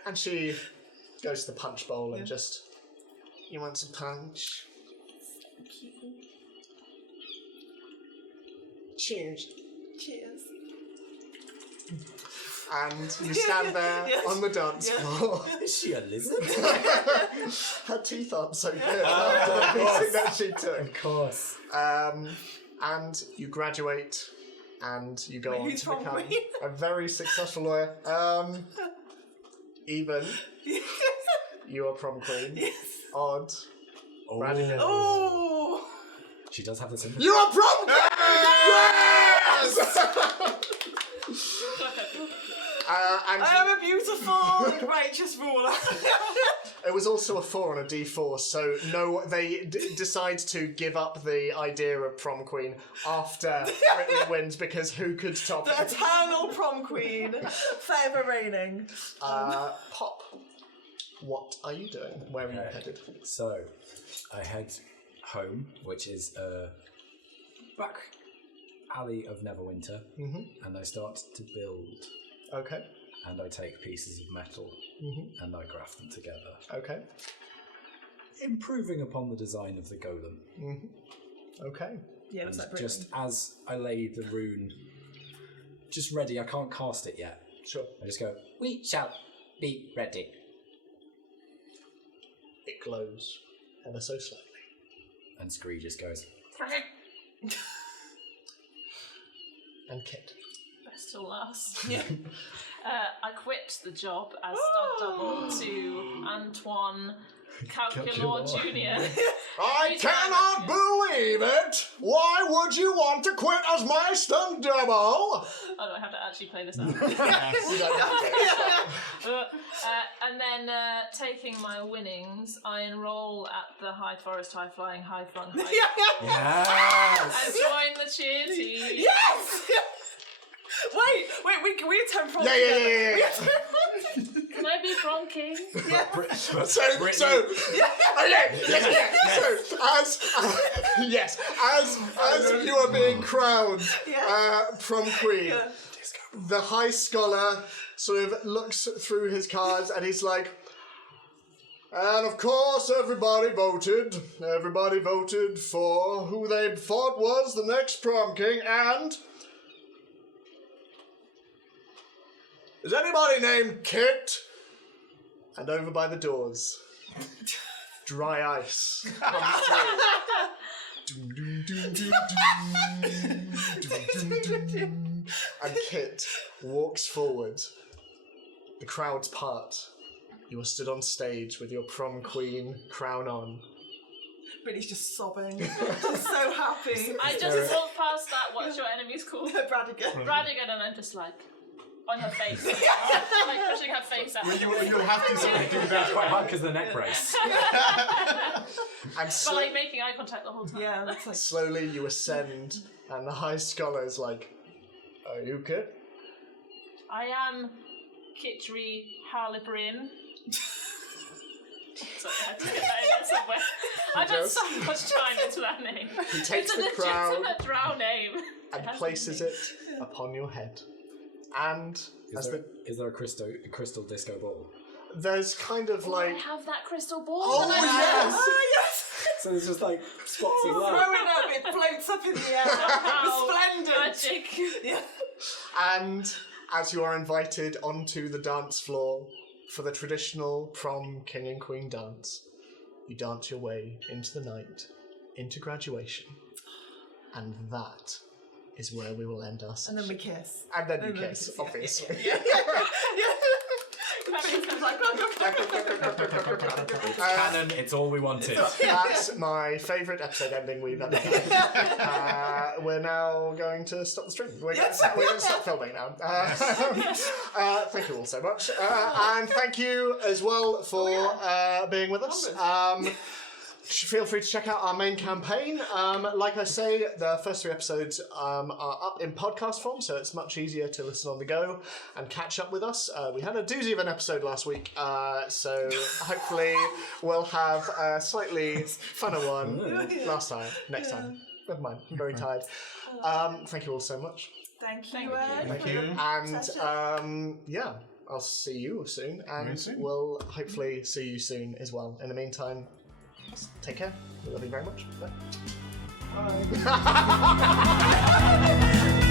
And she goes to the punch bowl and just, you want some punch? Cheers. Cheers. And you stand there on the dance floor. Is she a lizard? Her teeth aren't so good after the beating that she took. Of course. And you graduate and you go on who's to become prom queen? a very successful lawyer. Even you are prom queen. Yes. Odd. Oh. Bradigan. Oh! She does have the sympathy. You are prom queen! Yes! And I am a beautiful and righteous ruler. it was also a 4 on a D4, so no, they decide to give up the idea of prom queen after Brittany wins, because who could top The it? eternal prom queen. Forever reigning. Pop, what are you doing? Where are you headed? So, I head home, which is a back alley of Neverwinter, and I start to build. Okay. And I take pieces of metal and I graft them together, Okay. improving upon the design of the golem. Okay. Yeah, it was And like just as I lay the rune, just ready, I can't cast it yet. Sure. I just go, we shall be ready. It glows ever so slightly. And Scree just goes, And Kit. Best till last. I quit the job as stunt double to Antoine Calculor Jr. I cannot believe it! Why would you want to quit as my stunt double? Oh, do I have to actually play this out? You don't have to, it's fine. And then, taking my winnings, I enroll at the High Forest High Flying High Flung High yes! and join the cheer team. Yes! Wait, we attend prom Yeah. Can I be prom king? So, as you are being crowned prom queen, the high scholar sort of looks through his cards and he's like, and of course everybody voted for who they thought was the next prom king, and is anybody named Kit? And over by the doors, dry ice comes through. And Kit walks forward. The crowds part. You are stood on stage with your prom queen crown on. Brittany's just sobbing. She's so happy. I just walk past that, what's your enemy's called? Bradigan. Bradigan, and I'm just like, on her face. Like pushing her face out. You'll have to sort of do that. Quite hard because of the neck brace. And But like making eye contact the whole time. Yeah, that's like... slowly you ascend, and the high scholar is like, are you Kit? I am Kitri Harlibrin. Sorry, I had to get that in there somewhere. I've done so much time into that name. He takes It's a the crown legitimate drow name. and has places to be. it upon your head. And Is there a crystal disco ball? there's kind of I like, have that crystal ball. oh that I yes! Oh, yes! So there's just like spots of light. Throw it up, it floats up in the air. Wow, Resplendent. magic. Yeah. And as you are invited onto the dance floor for the traditional prom king and queen dance, you dance your way into the night, into graduation, and that is where we will end our session. And then we kiss. And then you And then kiss, we kiss, obviously. Yeah. Everything's like, Canon, it's all we wanted. That's my favourite episode ending we've ever done. We're now going to stop the stream. We're going to stop filming now. Thank you all so much. And thank you as well for being with us. Feel free to check out our main campaign. Like I say, the first 3 episodes are up in podcast form, so it's much easier to listen on the go and catch up with us. We had a doozy of an episode last week, so hopefully we'll have a slightly funner one next time. Never mind, I'm very tired. Thank you all so much. Thank you. Thank you. And I'll see you soon, and we'll hopefully see you soon as well. In the meantime, take care. We love you very much. Bye.